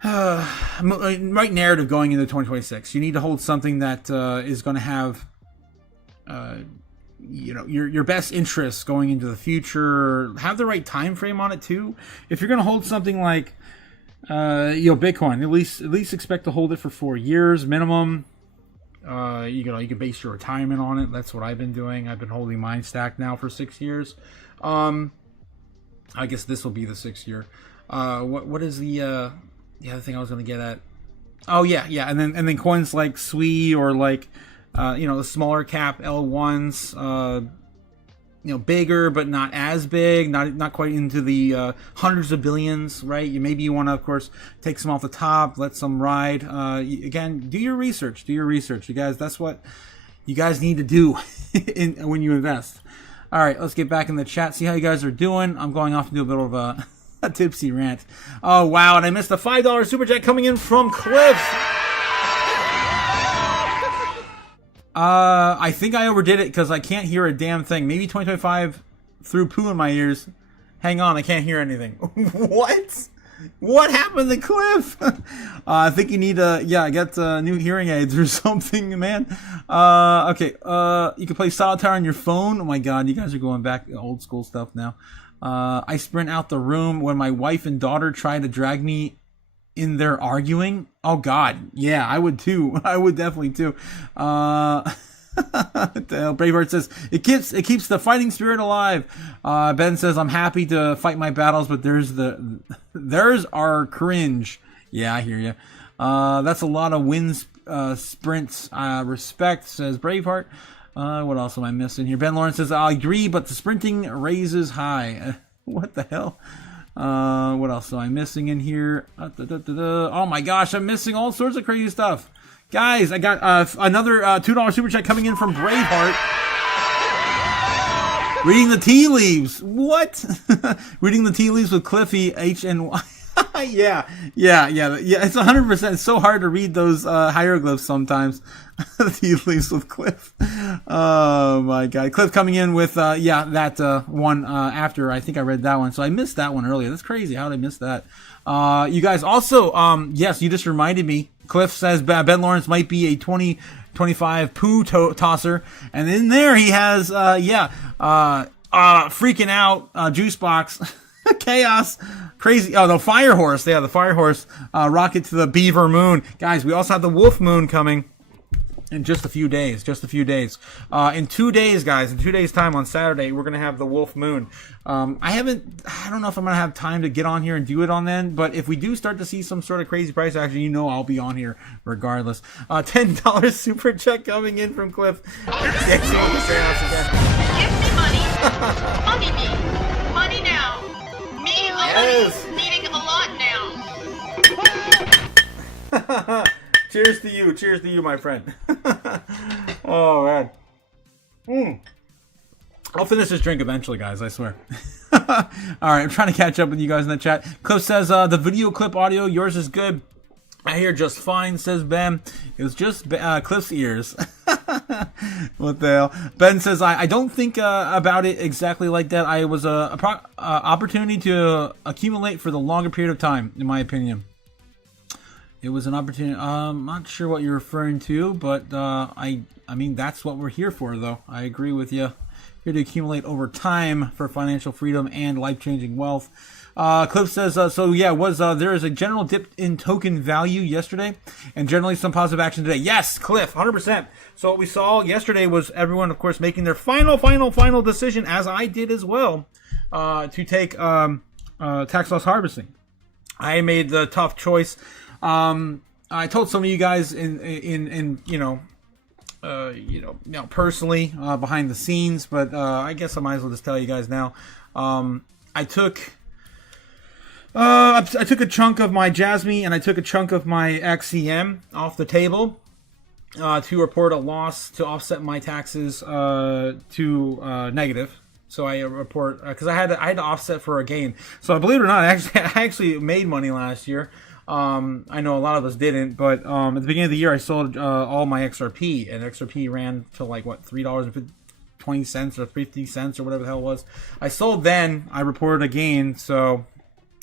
right narrative going into 2026. You need to hold something that is going to have your best interests going into the future. Have the right time frame on it too. If you're going to hold something like Bitcoin, at least expect to hold it for 4 years minimum. You can base your retirement on it. That's what I've been doing. I've been holding mine stacked now for 6 years. I guess this will be the 6th year. What is the other thing I was going to get at? Oh yeah, and then coins like Sui or like the smaller cap L1s, bigger but not as big, not quite into the hundreds of billions, right? You want to, of course, take some off the top, let some ride. Again, do your research, you guys. That's what you guys need to do when you invest. All right, let's get back in the chat, see how you guys are doing. I'm going off to do a bit of a tipsy rant. Oh wow, and I missed a $5 super chat coming in from Cliff. I think I overdid it because I can't hear a damn thing. Maybe 2025 threw poo in my ears. Hang on, I can't hear anything. What? What happened to Cliff? I think you need get new hearing aids or something, man. Okay. You can play solitaire on your phone. Oh my god, you guys are going back to old school stuff now. I sprint out the room when my wife and daughter try to drag me in there arguing. Oh god, yeah, I would too. I would definitely too. Braveheart says it keeps the fighting spirit alive. Ben says I'm happy to fight my battles, but there's our cringe. Yeah, I hear you. That's a lot of wins, sprints. Respect, says Braveheart. What else am I missing here? Ben Lawrence says I agree, but the sprinting raises high. What the hell? What else am I missing in here? Oh my gosh, I'm missing all sorts of crazy stuff. Guys, I got another $2 super chat coming in from Braveheart. Reading the tea leaves. What? Reading the tea leaves with Cliffy, HNY. Yeah. It's 100%. It's so hard to read those hieroglyphs sometimes. Tea leaves with Cliff. Oh my god. Cliff coming in with that one after I think I read that one. So I missed that one earlier. That's crazy. How did I miss that? You guys also, yes, you just reminded me. Cliff says Ben Lawrence might be a 2025 poo tosser, and in there he has freaking out juice box chaos crazy. Oh, the fire horse. Yeah, the fire horse rocket to the beaver moon. Guys, we also have the wolf moon coming in just a few days. In 2 days, guys, in 2 days time on Saturday, we're going to have the wolf moon. I don't know if I'm going to have time to get on here and do it on then, but if we do start to see some sort of crazy price action, I'll be on here regardless. $10 super check coming in from Cliff. Give me money. Money now. Me alone needing a lot now. Cheers to you, my friend. Oh man. I'll finish this drink eventually, guys, I swear. All right, I'm trying to catch up with you guys in the chat. Cliff says, the video clip audio, yours is good. I hear just fine, says Ben. It was just Cliff's ears. What the hell? Ben says, I don't think about it exactly like that. I was a opportunity to accumulate for the longer period of time, in my opinion. It was an opportunity. I'm not sure what you're referring to, but I mean, that's what we're here for, though. I agree with you. Here to accumulate over time for financial freedom and life-changing wealth. Cliff says, so yeah, there is a general dip in token value yesterday and generally some positive action today. Yes, Cliff, 100%. So what we saw yesterday was everyone, of course, making their final decision, as I did as well, to take tax loss harvesting. I made the tough choice. I told some of you guys in personally behind the scenes, but I guess I might as well just tell you guys now. I took a chunk of my Jasmy and I took a chunk of my XCM off the table to report a loss to offset my taxes to negative. So I report because I had to offset for a gain. So believe it or not, I actually made money last year. I know a lot of us didn't, but at the beginning of the year, I sold all my XRP, and XRP ran to like what $3.20 or 50 cents or whatever the hell it was. I sold then. I reported a gain, so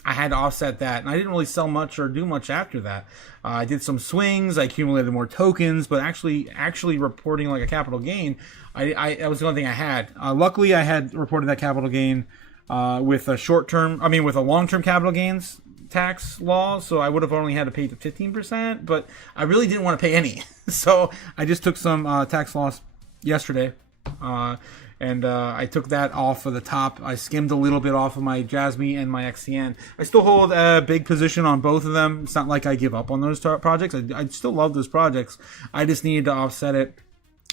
I had to offset that, and I didn't really sell much or do much after that. I did some swings. I accumulated more tokens, but actually reporting like a capital gain, that was the only thing I had. Luckily, I had reported that capital gain with a long-term capital gains tax law, so I would have only had to pay the 15%, but I really didn't want to pay any. So I just took some tax loss yesterday, and I took that off of the top. I skimmed a little bit off of my Jasmy and my XCN. I still hold a big position on both of them. It's not like I give up on those projects. I still love those projects. I just needed to offset it.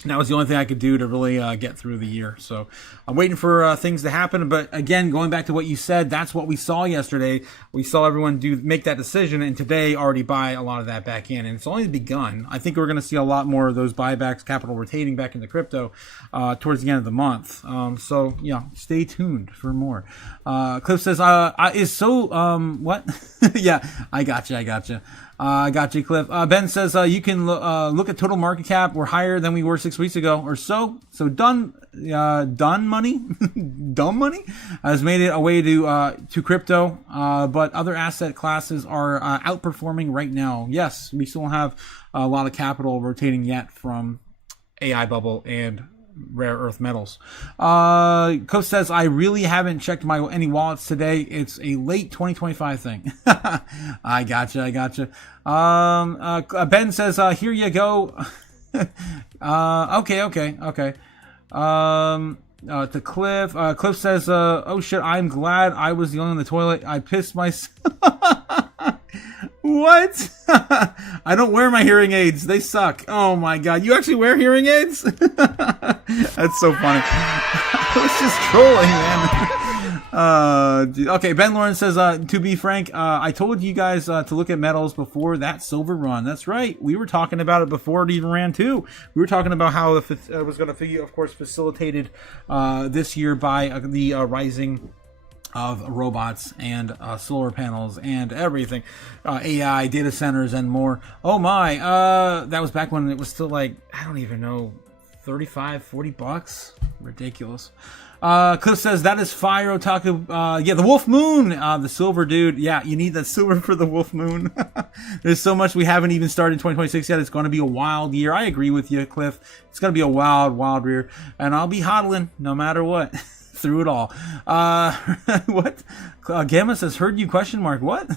And that was the only thing I could do to really get through the year. So I'm waiting for things to happen. But again, going back to what you said, that's what we saw yesterday. We saw everyone make that decision, and today already buy a lot of that back in. And it's only begun. I think we're going to see a lot more of those buybacks, capital rotating back into crypto towards the end of the month. So yeah, stay tuned for more. Cliff says, what? Yeah, I got you. I got you, Cliff. Ben says, you can look at total market cap. We're higher than we were 6 weeks ago or so. So dumb money has made it a way to crypto. But other asset classes are outperforming right now. Yes, we still have a lot of capital rotating yet from AI bubble and rare earth metals. Coach says, I really haven't checked any wallets today. It's a late 2025 thing. I gotcha. Ben says, here you go. Okay. To Cliff. Cliff says, oh shit, I'm glad I was the only on the toilet. I pissed myself. What? I don't wear my hearing aids. They suck. Oh my god. You actually wear hearing aids? That's so funny. I was just trolling, man. Okay, Ben Lawrence says, to be frank, I told you guys to look at metals before that silver run. That's right. We were talking about it before it even ran too. We were talking about how it was going to figure, of course, facilitated this year by the rising of robots and solar panels and everything, AI, data centers, and more. Oh my, that was back when it was still like, I don't even know, $35-40. Ridiculous. Cliff says, that is fire, Otaku. Yeah, the Wolf Moon, the silver, dude. Yeah, you need that silver for the Wolf Moon. There's so much we haven't even started in 2026 yet. It's going to be a wild year. I agree with you, Cliff. It's going to be a wild year. And I'll be hodling no matter what. Through it all. What? Gamma says, heard you, question mark. What?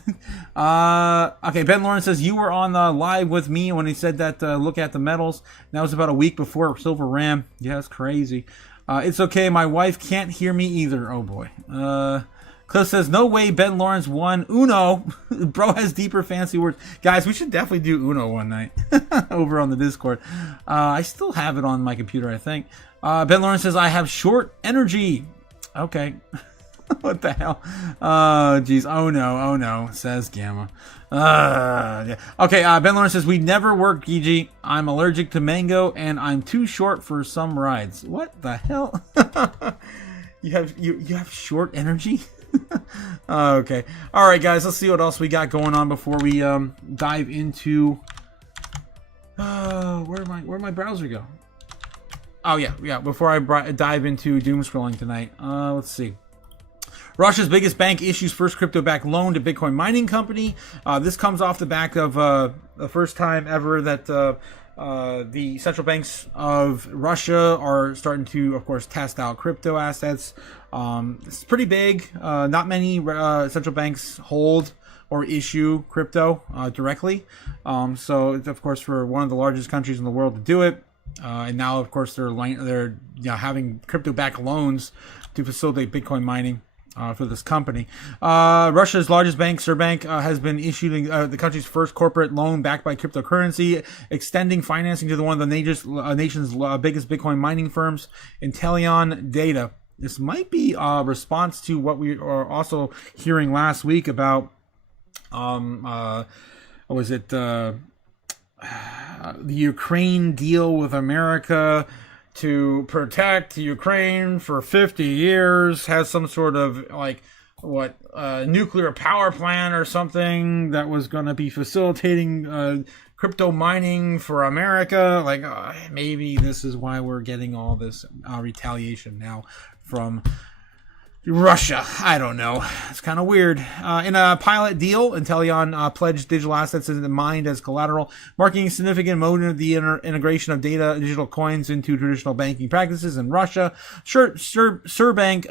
Okay, Ben Lawrence says, you were on the live with me when he said that, look at the metals. That was about a week before silver ran. Yeah, that's crazy. It's okay, my wife can't hear me either. Oh boy. Cliff says, no way Ben Lawrence won Uno. Bro has deeper fancy words. Guys, we should definitely do Uno one night over on the Discord. I still have it on my computer, I think. Ben Lawrence says, I have short energy. Okay. What the hell? Oh, geez. Oh, no, says Gamma. Yeah. Okay, Ben Lawrence says, we never work, GG. I'm allergic to mango, and I'm too short for some rides. What the hell? You have short energy? Okay. All right, guys, let's see what else we got going on before we dive into... where'd my browser go? Oh, yeah. Before I dive into doom scrolling tonight, let's see. Russia's biggest bank issues first crypto-backed loan to Bitcoin mining company. This comes off the back of the first time ever that the central banks of Russia are starting to, of course, test out crypto assets. It's pretty big. Not many central banks hold or issue crypto directly. So, of course, for one of the largest countries in the world to do it, and now, of course, they're having crypto-backed loans to facilitate Bitcoin mining. For this company. Russia's largest bank, Sberbank, has been issuing the country's first corporate loan backed by cryptocurrency, extending financing to one of the nation's biggest Bitcoin mining firms, Intelion Data. This might be a response to what we are also hearing last week about, what was it, the Ukraine deal with America to protect Ukraine for 50 years, has some sort of nuclear power plant or something that was going to be facilitating crypto mining for America. Maybe this is why we're getting all this retaliation now from Russia. I don't know. It's kind of weird. In a pilot deal, Intelion pledged digital assets into mined as collateral, marking a significant moment of the integration of digital coins into traditional banking practices in Russia. Sberbank,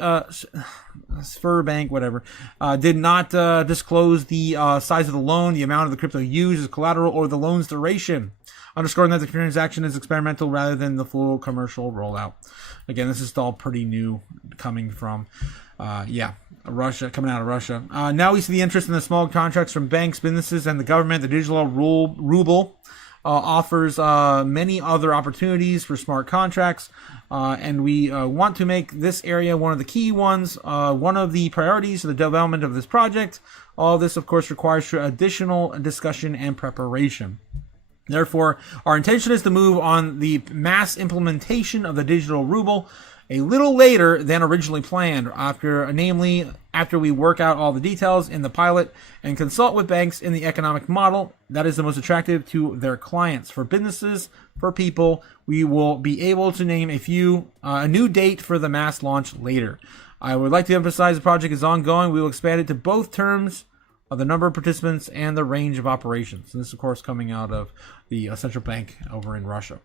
whatever, did not disclose the size of the loan, the amount of the crypto used as collateral, or the loan's duration, underscoring that the transaction is experimental rather than the full commercial rollout. Again, this is all pretty new coming from, Russia, coming out of Russia. Now we see the interest in the small contracts from banks, businesses, and the government. The digital ruble offers many other opportunities for smart contracts, and we want to make this area one of the key ones, one of the priorities of the development of this project. All this, of course, requires additional discussion and preparation. Therefore, our intention is to move on the mass implementation of the digital ruble a little later than originally planned, namely after we work out all the details in the pilot and consult with banks in the economic model that is the most attractive to their clients. For businesses, for people, we will be able to name a new date for the mass launch later. I would like to emphasize the project is ongoing. We will expand it to both terms of the number of participants and the range of operations. And this, of course, coming out of the central bank over in Russia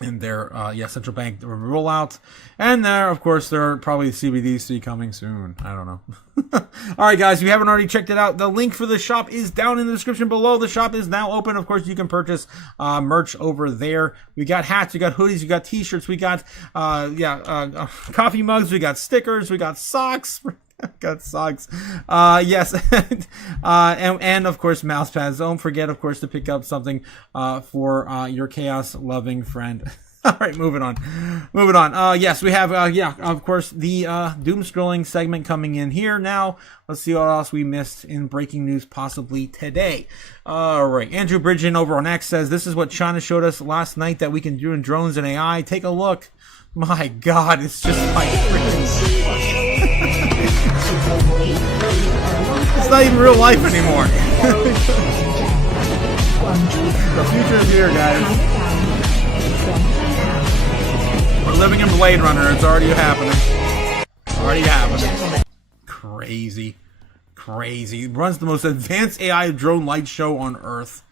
and their central bank rollout. And there, of course, there are probably CBDC coming soon. I don't know. All right, guys, if you haven't already checked it out, the link for the shop is down in the description below. The shop is now open. Of course, you can purchase merch over there. We got hats, we got hoodies, we got t-shirts, we got coffee mugs, we got stickers, we got socks. Got socks. Yes. and of course, mouse pads. Don't forget, of course, to pick up something for your chaos loving friend. All right, moving on. Yes, we have, of course, the doom scrolling segment coming in here now. Let's see what else we missed in breaking news possibly today. All right, Andrew Bridgen over on X says, this is what China showed us last night that we can do in drones and AI. Take a look. My God, it's just like freaking... It's not even real life anymore. The future is here, guys. We're living in Blade Runner. It's already happening. Crazy. It runs the most advanced AI drone light show on Earth.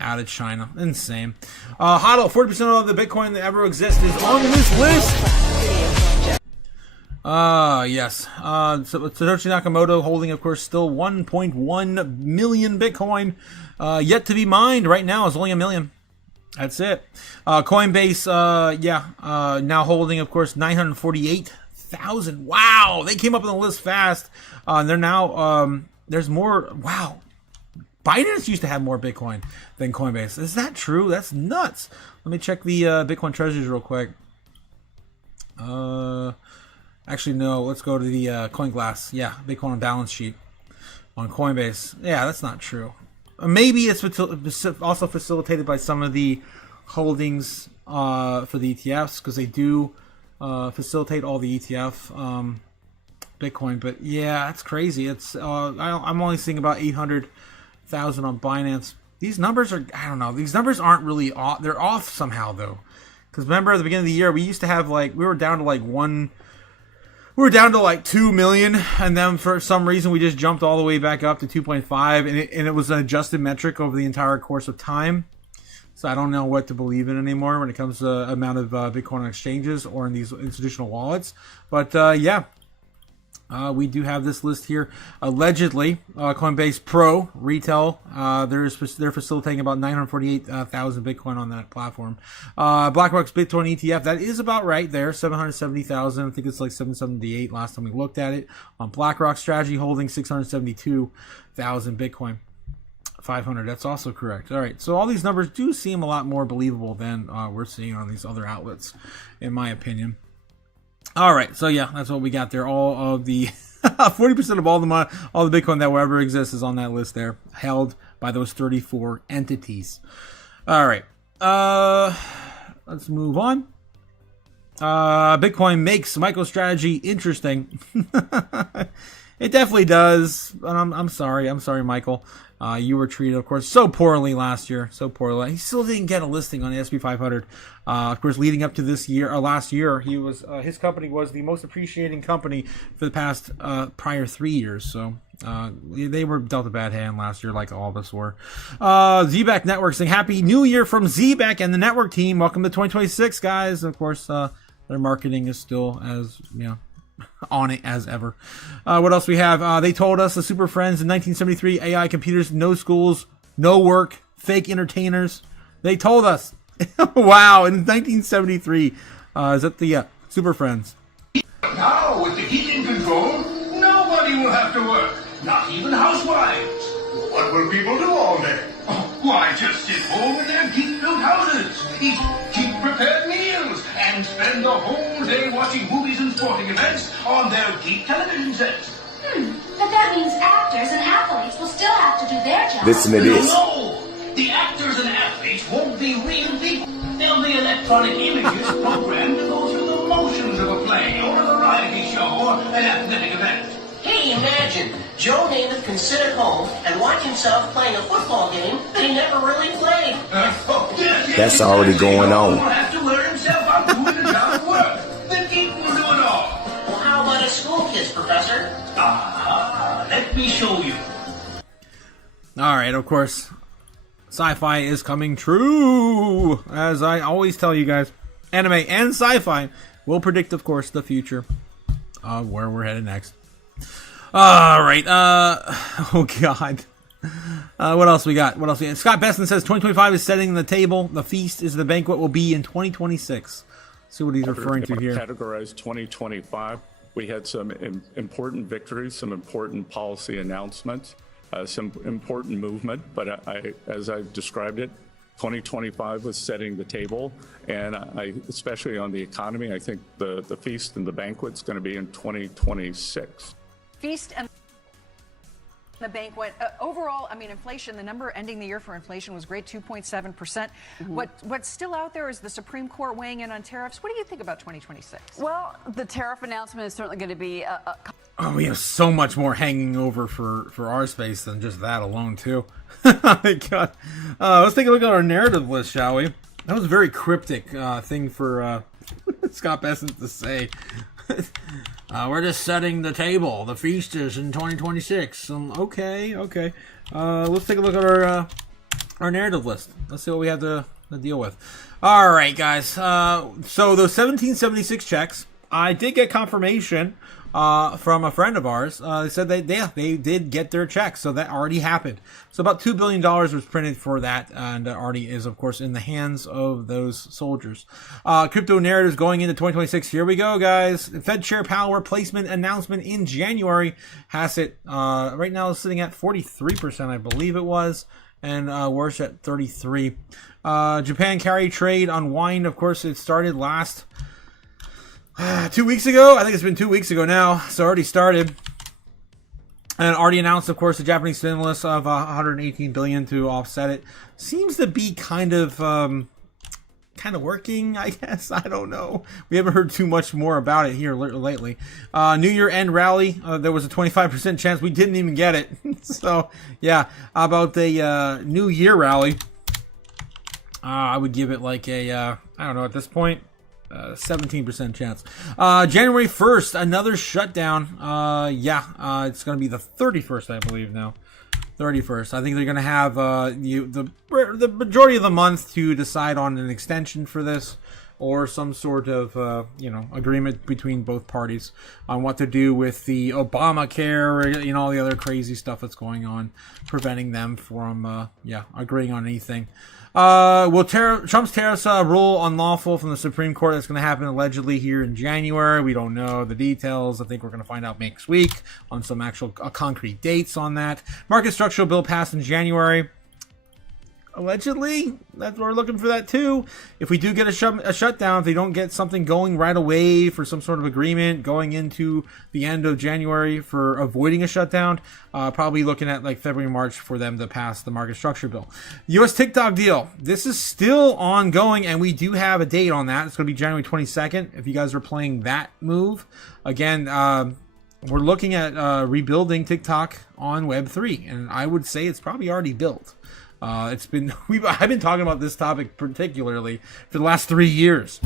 Out of China. Insane. HODL, 40% of the Bitcoin that ever exists is on this list. Yes. Satoshi Nakamoto holding, of course, still 1.1 million Bitcoin, yet to be mined. Right now is only 1 million. That's it. Coinbase, now holding, of course, 948,000. Wow. They came up on the list fast. They're now, there's more. Wow. Binance used to have more Bitcoin than Coinbase. Is that true? That's nuts. Let me check the Bitcoin treasuries real quick. Actually, no. Let's go to the CoinGlass. Yeah, Bitcoin on balance sheet on Coinbase. Yeah, that's not true. Maybe it's also facilitated by some of the holdings for the ETFs, because they do facilitate all the ETF Bitcoin. But yeah, it's crazy. It's I'm only seeing about 800,000 on Binance. These numbers are, I don't know. These numbers aren't really off. They're off somehow though, because remember at the beginning of the year we used to have we were down to like 2 million, and then for some reason we just jumped all the way back up to 2.5, and it was an adjusted metric over the entire course of time. So I don't know what to believe in anymore when it comes to amount of Bitcoin on exchanges or in these institutional wallets. But yeah, we do have this list here. Allegedly, Coinbase Pro retail, they're facilitating about 948,000 Bitcoin on that platform. BlackRock's Bitcoin ETF, that is about right there, 770,000. I think it's like 778 last time we looked at it. On BlackRock Strategy holding 672,000 Bitcoin. 500, that's also correct. All right, so all these numbers do seem a lot more believable than we're seeing on these other outlets, in my opinion. All right, so yeah, that's what we got there. All of the 40% of all the Bitcoin that will ever exist is on that list there, held by those 34 entities. All right, let's move on. Bitcoin makes MicroStrategy interesting. It definitely does. I'm sorry, Michael. You were treated, of course, so poorly last year. So poorly. He still didn't get a listing on the SP 500. Of course, leading up to this year, or last year, he was his company was the most appreciating company for the past prior 3 years. So they were dealt a bad hand last year, like all of us were. Zback Network saying Happy New Year from Zback and the network team. Welcome to 2026, guys. Of course, their marketing is still as on it as ever. What else we have? They told us the Super Friends in 1973, AI computers, no schools, no work, fake entertainers. They told us. Wow, in 1973. Is that the Super Friends? Now, with the heat in control, nobody will have to work, not even housewives. What will people do all day? Oh, why, just sit home in their geek-filled houses, eat geek-prepared meals, and spend the whole day watching movies and sporting events on their geek television sets. But that means actors and athletes will still have to do their job. Listen to this. No! The actors and athletes won't be real people. They'll be electronic images programmed to go through the motions of a play, or a variety show, or an athletic event. Hey, imagine, Joe Namath can sit at home and watch himself playing a football game that he never really played. That's already going on. He won't have to wear himself out doing the job work. The geek will do it all. Well, how about a school kids, Professor? Let me show you. All right, of course, sci-fi is coming true. As I always tell you guys, anime and sci-fi will predict, of course, the future of where we're headed next. All right. Oh God. What else we got? Scott Besson says 2025 is setting the table. The feast is the banquet will be in 2026. See what he's referring to here. Categorized 2025. We had some important victories, some important policy announcements, some important movement. But as I described it, 2025 was setting the table, and especially on the economy, I think the feast and the banquet is going to be in 2026. Feast and the banquet. Overall, I mean, inflation, the number ending the year for inflation was great, 2.7%. Mm-hmm. What's still out there is the Supreme Court weighing in on tariffs. What do you think about 2026? Well, the tariff announcement is certainly going to be Oh, we have so much more hanging over for our space than just that alone, too. Oh my God. Let's take a look at our narrative list, shall we? That was a very cryptic thing for Scott Besson to say. We're just setting the table. The feast is in 2026. Okay. Let's take a look at our narrative list. Let's see what we have to deal with. All right, guys. So those 1776 checks, I did get confirmation from a friend of ours. They said they did get their checks, so that already happened. So about $2 billion was printed for that, and already is, of course, in the hands of those soldiers. Crypto narratives going into 2026. Here we go, guys. Fed Chair Powell replacement announcement in January has it right now sitting at 43%, I believe it was, and worse at 33%. Japan carry trade unwind. Of course, it started last 2 weeks ago. I think it's been 2 weeks ago now. So already started. And already announced, of course, the Japanese stimulus of 118 billion to offset it. Seems to be kind of working, I guess. I don't know. We haven't heard too much more about it here lately. New Year end rally. There was a 25% chance we didn't even get it. So, yeah, about the New Year rally. I would give it like a, I don't know, at this point, 17% chance. January 1st, another shutdown. It's going to be the 31st, I believe now. 31st. I think they're going to have the majority of the month to decide on an extension for this, or some sort of agreement between both parties on what to do with the Obamacare, all the other crazy stuff that's going on, preventing them from agreeing on anything. Will Trump's tariffs rule unlawful from the Supreme Court? That's going to happen allegedly here in January. We don't know the details. I think we're going to find out next week on some actual concrete dates on that. Market structural bill passed in January. Allegedly, we're looking for that too. If we do get a shutdown, if they don't get something going right away for some sort of agreement going into the end of January for avoiding a shutdown, probably looking at like February, March for them to pass the market structure bill. U.S. TikTok deal. This is still ongoing, and we do have a date on that. It's going to be January 22nd. If you guys are playing that move, again, we're looking at rebuilding TikTok on Web3, and I would say it's probably already built. I've been talking about this topic particularly for the last 3 years.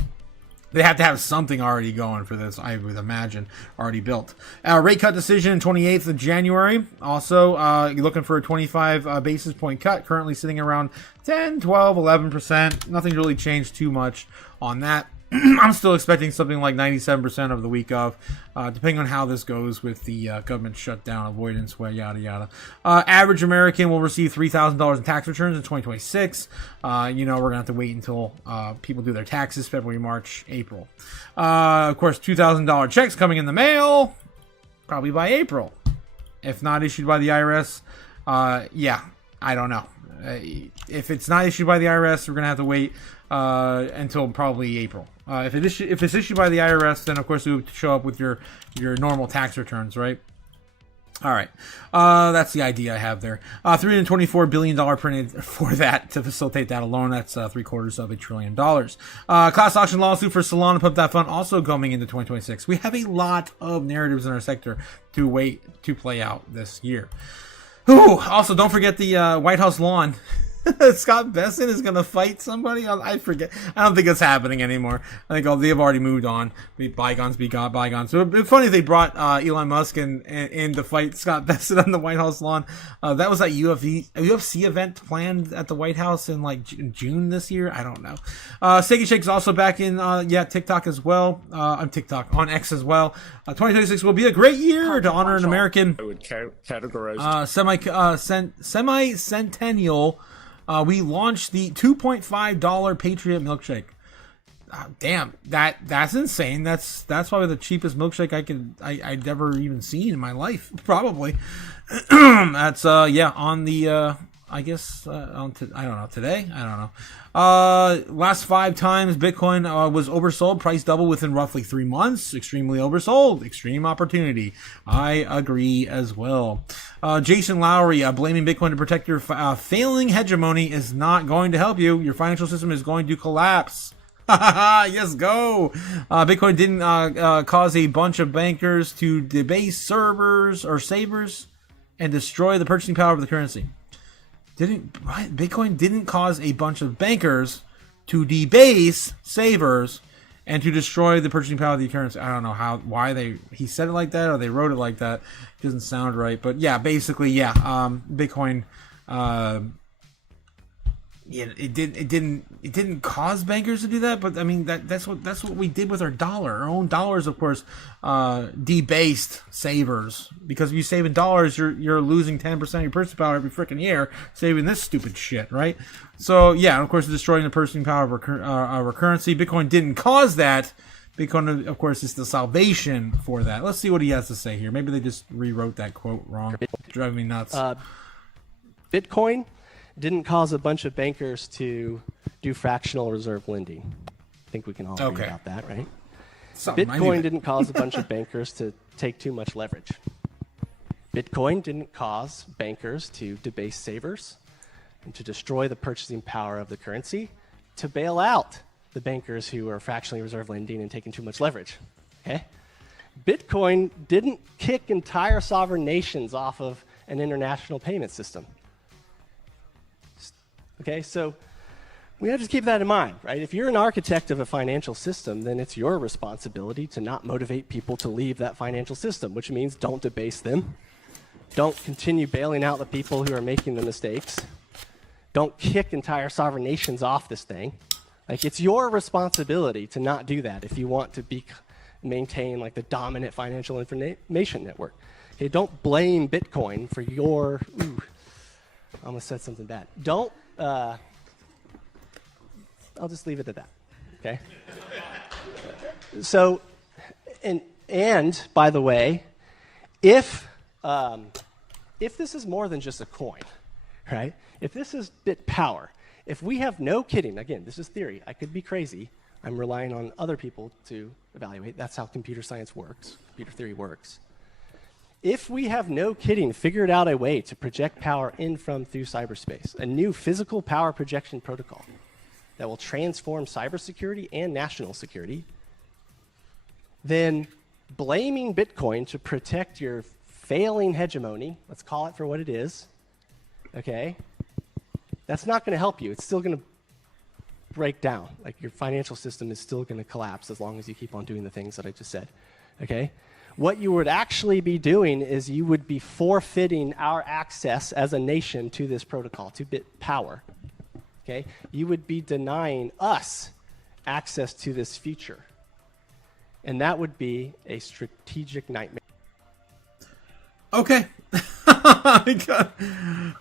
They have to have something already going for this, I would imagine, already built. Rate cut decision 28th of January. Also, you're looking for a 25 basis point cut, currently sitting around 10, 12, 11%. Nothing really changed too much on that. I'm still expecting something like 97% of the week of, depending on how this goes with the government shutdown, avoidance, yada, yada. Average American will receive $3,000 in tax returns in 2026. We're going to have to wait until people do their taxes, February, March, April. Of course, $2,000 checks coming in the mail, probably by April. If not issued by the IRS, I don't know. If it's not issued by the IRS, we're going to have to wait until probably April. If it's issued by the IRS, then of course it would show up with your normal tax returns, right? All right, that's the idea I have there. $324 billion printed for that to facilitate that alone. That's $750 billion. Class action lawsuit for Solana Pump That Fund also coming into 2026. We have a lot of narratives in our sector to wait to play out this year. Ooh, also, don't forget the White House lawn. Scott Besson is going to fight somebody. I forget. I don't think it's happening anymore. I think they've already moved on. Bygones be bygones. So it'd be funny if they brought Elon Musk in to fight Scott Besson on the White House lawn. That was that UFC event planned at the White House in like June this year. I don't know. Steaky Shake's also back in TikTok as well. On TikTok, on X as well. 2026 will be a great year to honor an American. I would categorize semi-centennial. We launched the $2.5 Patriot milkshake. Damn, that's insane. That's probably the cheapest milkshake I'd ever even seen in my life. Probably. That's on the I guess I don't know, today. I don't know. Last 5 times Bitcoin was oversold, price double within roughly 3 months. Extremely oversold, extreme opportunity. I agree as well. Jason Lowry, blaming Bitcoin to protect your failing hegemony is not going to help you. Your financial system is going to collapse. Yes, go. Bitcoin didn't cause a bunch of bankers to debase servers or savers and destroy the purchasing power of the currency. Bitcoin didn't cause a bunch of bankers to debase savers and to destroy the purchasing power of the currency. I don't know why he said it like that or they wrote it like that. It doesn't sound right, but yeah, basically, Bitcoin. It didn't cause bankers to do that, but I mean that's what we did with our dollar. Our own dollars, of course, debased savers, because if you save in dollars, you're losing 10% of your purchasing power every freaking year saving this stupid shit, right? So yeah, and of course, destroying the purchasing power of our currency. Bitcoin didn't cause that. Bitcoin, of course, is the salvation for that. Let's see what he has to say here. Maybe they just rewrote that quote wrong. Driving me nuts. Bitcoin didn't cause a bunch of bankers to do fractional reserve lending. I think we can all agree about that, right? Something I Bitcoin knew. didn't cause a bunch of bankers to take too much leverage. Bitcoin didn't cause bankers to debase savers and to destroy the purchasing power of the currency, to bail out the bankers who are fractionally reserve lending and taking too much leverage. Okay? Bitcoin didn't kick entire sovereign nations off of an international payment system. Okay, so we have to keep that in mind, right? If you're an architect of a financial system, then it's your responsibility to not motivate people to leave that financial system, which means don't debase them. Don't continue bailing out the people who are making the mistakes. Don't kick entire sovereign nations off this thing. Like, it's your responsibility to not do that if you want to maintain like the dominant financial information network. Okay, don't blame Bitcoin for your, I almost said something bad. Don't, I'll just leave it at that, okay? So, and by the way, if this is more than just a coin, right? If this is bit power, if we have no kidding, again, this is theory, I could be crazy, I'm relying on other people to evaluate, that's how computer science works, computer theory works. If we have no kidding figured out a way to project power in from through cyberspace, a new physical power projection protocol that will transform cybersecurity and national security, then blaming Bitcoin to protect your failing hegemony, let's call it for what it is, okay, that's not going to help you. It's still going to break down. Like, your financial system is still going to collapse as long as you keep on doing the things that I just said, okay? What you would actually be doing is you would be forfeiting our access as a nation to this protocol, to bit power, okay? You would be denying us access to this future. And that would be a strategic nightmare. Okay.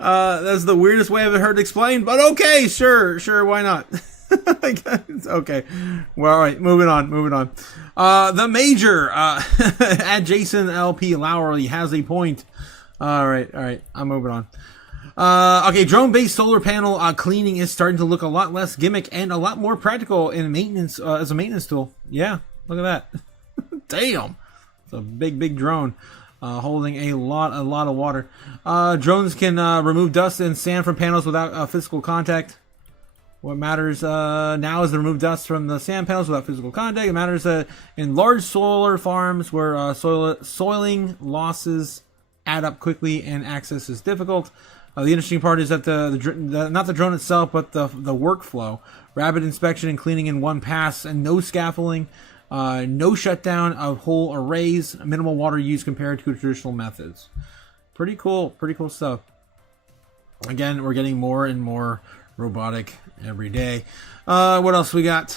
That's the weirdest way I've ever heard explained, but okay, sure, why not? Okay. Well, all right, moving on. The major, at Jason LP Lowry has a point. All right, I'm moving on. Okay, drone-based solar panel cleaning is starting to look a lot less gimmick and a lot more practical in maintenance, as a maintenance tool. Yeah, look at that. Damn. It's a big drone. Holding a lot of water. Drones can remove dust and sand from panels without physical contact. What matters now is to remove dust from the sand panels without physical contact. It matters in large solar farms where soiling losses add up quickly and access is difficult. The interesting part is that not the drone itself, but the workflow. Rapid inspection and cleaning in one pass, and no scaffolding. No shutdown of whole arrays, minimal water use compared to traditional methods. Pretty cool stuff. Again, we're getting more and more robotic every day. What else we got?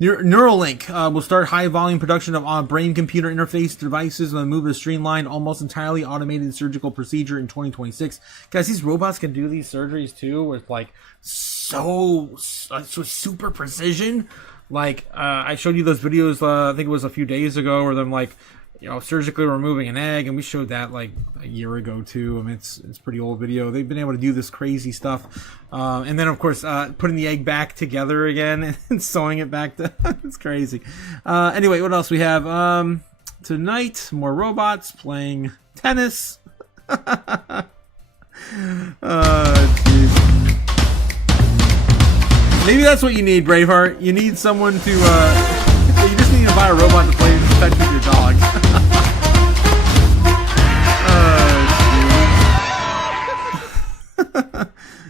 Neuralink will start high volume production of brain-computer interface devices and move to streamlined, almost entirely automated surgical procedure in 2026. Guys, these robots can do these surgeries too with like so super precision. Like, I showed you those videos, I think it was a few days ago, where them like, surgically removing an egg, and we showed that like a year ago too. I mean, it's pretty old video. They've been able to do this crazy stuff, and then of course putting the egg back together again and sewing it back. It's crazy. Anyway, what else we have tonight? More robots playing tennis. Jeez. Maybe that's what you need, Braveheart. You need someone to, you just need to buy a robot to play fetch with your dog.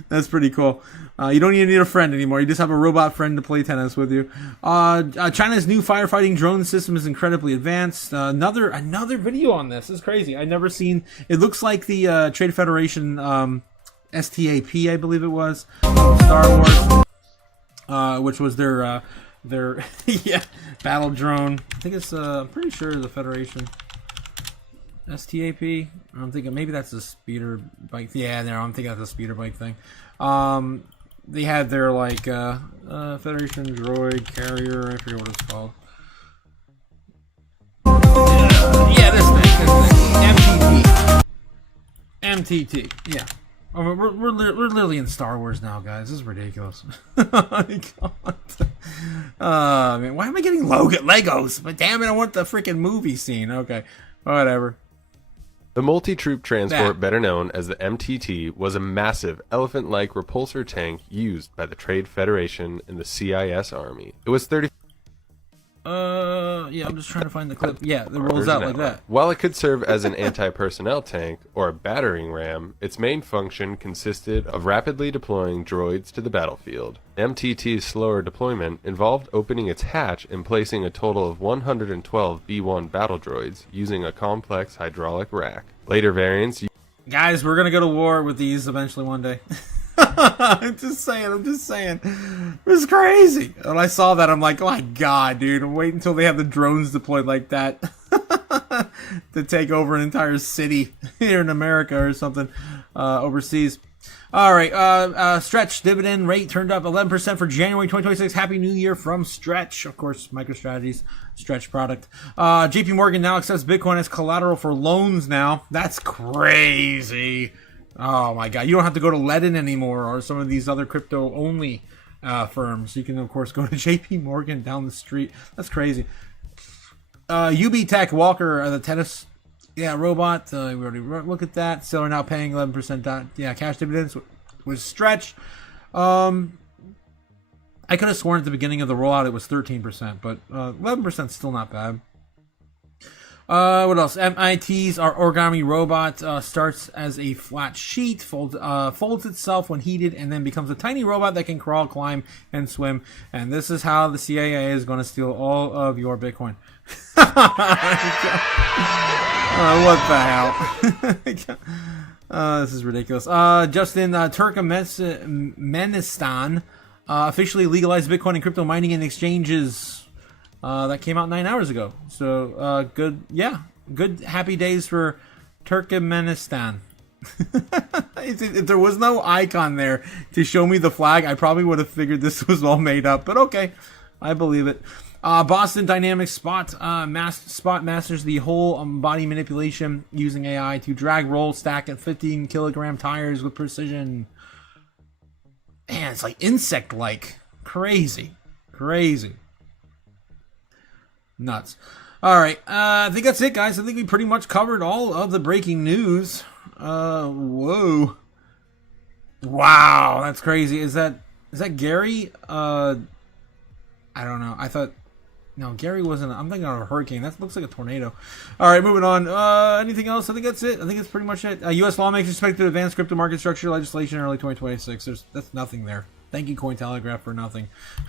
That's pretty cool. You don't even need a friend anymore. You just have a robot friend to play tennis with you. China's new firefighting drone system is incredibly advanced. Another video on this. This is crazy. I've never seen. It looks like the Trade Federation STAP, I believe it was, Star Wars. Which was their battle drone. I think it's I'm pretty sure the Federation STAP. I'm thinking maybe that's a speeder bike. Yeah, no, I'm thinking that's a speeder bike thing. They had their like Federation droid carrier. I forget what it's called. Yeah, this thing. MTT. Yeah. Oh, we're literally in Star Wars now, guys. This is ridiculous. Oh my God. Man, why am I getting Legos? But damn it, I want the freaking movie scene. Okay, whatever. The multi-troop transport, better known as the MTT, was a massive elephant-like repulsor tank used by the Trade Federation and the CIS Army. It was 30. Yeah, I'm just trying to find the clip. Yeah, it rolls out like that. While it could serve as an anti-personnel tank or a battering ram, its main function consisted of rapidly deploying droids to the battlefield. MTT's slower deployment involved opening its hatch and placing a total of 112 B-1 battle droids using a complex hydraulic rack. Later variants... Guys, we're gonna go to war with these eventually one day. I'm just saying. It's crazy. When I saw that, I'm like, oh my God, dude. Wait until they have the drones deployed like that to take over an entire city here in America or something overseas. All right, Stretch dividend rate turned up 11% for January 2026. Happy New Year from Stretch. Of course, MicroStrategy's Stretch product. JP Morgan now accepts Bitcoin as collateral for loans now. That's crazy. Oh my God, you don't have to go to Ledin anymore or some of these other crypto-only firms. You can, of course, go to JP Morgan down the street. That's crazy. UB Tech Walker, the tennis robot. We already look at that. Still are now paying 11% cash dividends with Stretch. I could have sworn at the beginning of the rollout it was 13%, but 11% is still not bad. What else? MIT's our origami robot starts as a flat sheet, folds itself when heated, and then becomes a tiny robot that can crawl, climb, and swim. And this is how the CIA is going to steal all of your Bitcoin. What the hell? This is ridiculous. Justin, Turkmenistan officially legalized Bitcoin and crypto mining and exchanges. That came out 9 hours ago. So, good happy days for Turkmenistan. If there was no icon there to show me the flag, I probably would have figured this was all made up. But okay, I believe it. Boston Dynamics Spot masters the whole body manipulation using AI to drag, roll, stack at 15-kilogram tires with precision. Man, it's like insect-like. Crazy. Nuts. All right, I think that's it, guys. I think we pretty much covered all of the breaking news. Whoa. Wow, that's crazy. Is that Gary? I don't know. No, Gary wasn't. I'm thinking of a hurricane. That looks like a tornado. All right, moving on. Anything else? I think that's it. I think that's pretty much it. U.S. lawmakers expect to advance crypto market structure legislation in early 2026. That's nothing there. Thank you, Cointelegraph, for nothing.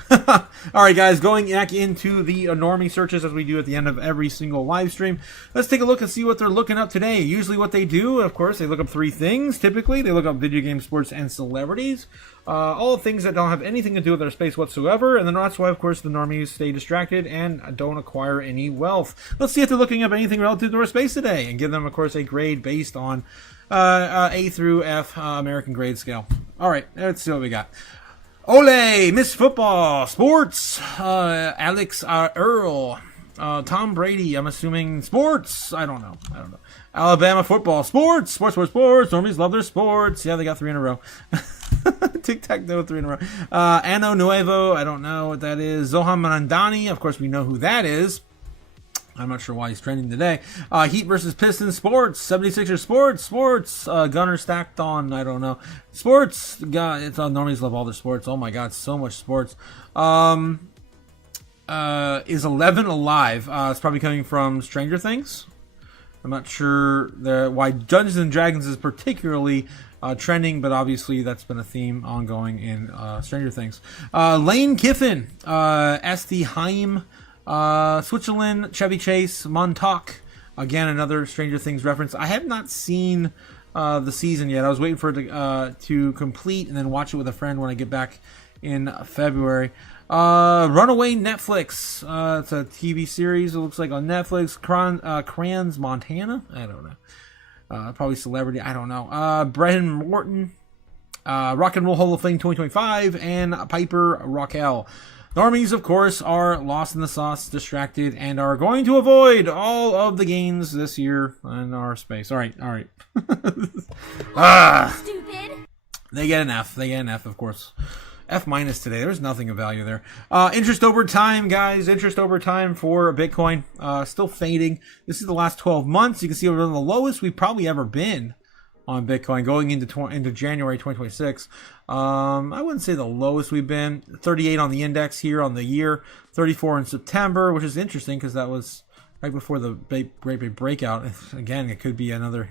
All right, guys, going back into the normie searches as we do at the end of every single live stream. Let's take a look and see what they're looking up today. Usually what they do, of course, they look up 3 things. Typically, they look up video games, sports, and celebrities. All things that don't have anything to do with their space whatsoever. And then that's why, of course, the normies stay distracted and don't acquire any wealth. Let's see if they're looking up anything relative to our space today and give them, of course, a grade based on A through F American grade scale. All right, let's see what we got. Ole, Miss Football, Sports, Alex Earl, Tom Brady, I'm assuming sports. I don't know. Alabama football, sports. Normies love their sports. Yeah, they got 3 in a row. Tic-tac-toe, 3 in a row. Ano Nuevo, I don't know what that is. Zohan Mandani, of course we know who that is. I'm not sure why he's trending today. Heat versus Pistons, sports. 76ers, sports. Gunner stacked on, I don't know. Sports. God, it's normies love all their sports. Oh my God, so much sports. Is 11 alive? It's probably coming from Stranger Things. I'm not sure why Dungeons and Dragons is particularly trending, but obviously that's been a theme ongoing in Stranger Things. Lane Kiffin, Esti Haim. Switzerland, Chevy Chase, Montauk. Again, another Stranger Things reference. I have not seen the season yet. I was waiting for it to complete and then watch it with a friend when I get back in February. Runaway Netflix. It's a TV series. It looks like on Netflix. Crans, Montana. I don't know. Probably celebrity. I don't know. Brennan Morton. Rock and Roll Hall of Fame 2025. And Piper Raquel. Normies, of course, are lost in the sauce, distracted, and are going to avoid all of the gains this year in our space. All right. Stupid. They get an F. They get an F, of course. F minus today. There's nothing of value there. Interest over time, guys. Interest over time for Bitcoin. Still fading. This is the last 12 months. You can see we're on the lowest we've probably ever been on Bitcoin going into January 2026. I wouldn't say the lowest we've been. 38 on the index here on the year. 34 in September, which is interesting because that was right before the great big breakout. Again, it could be another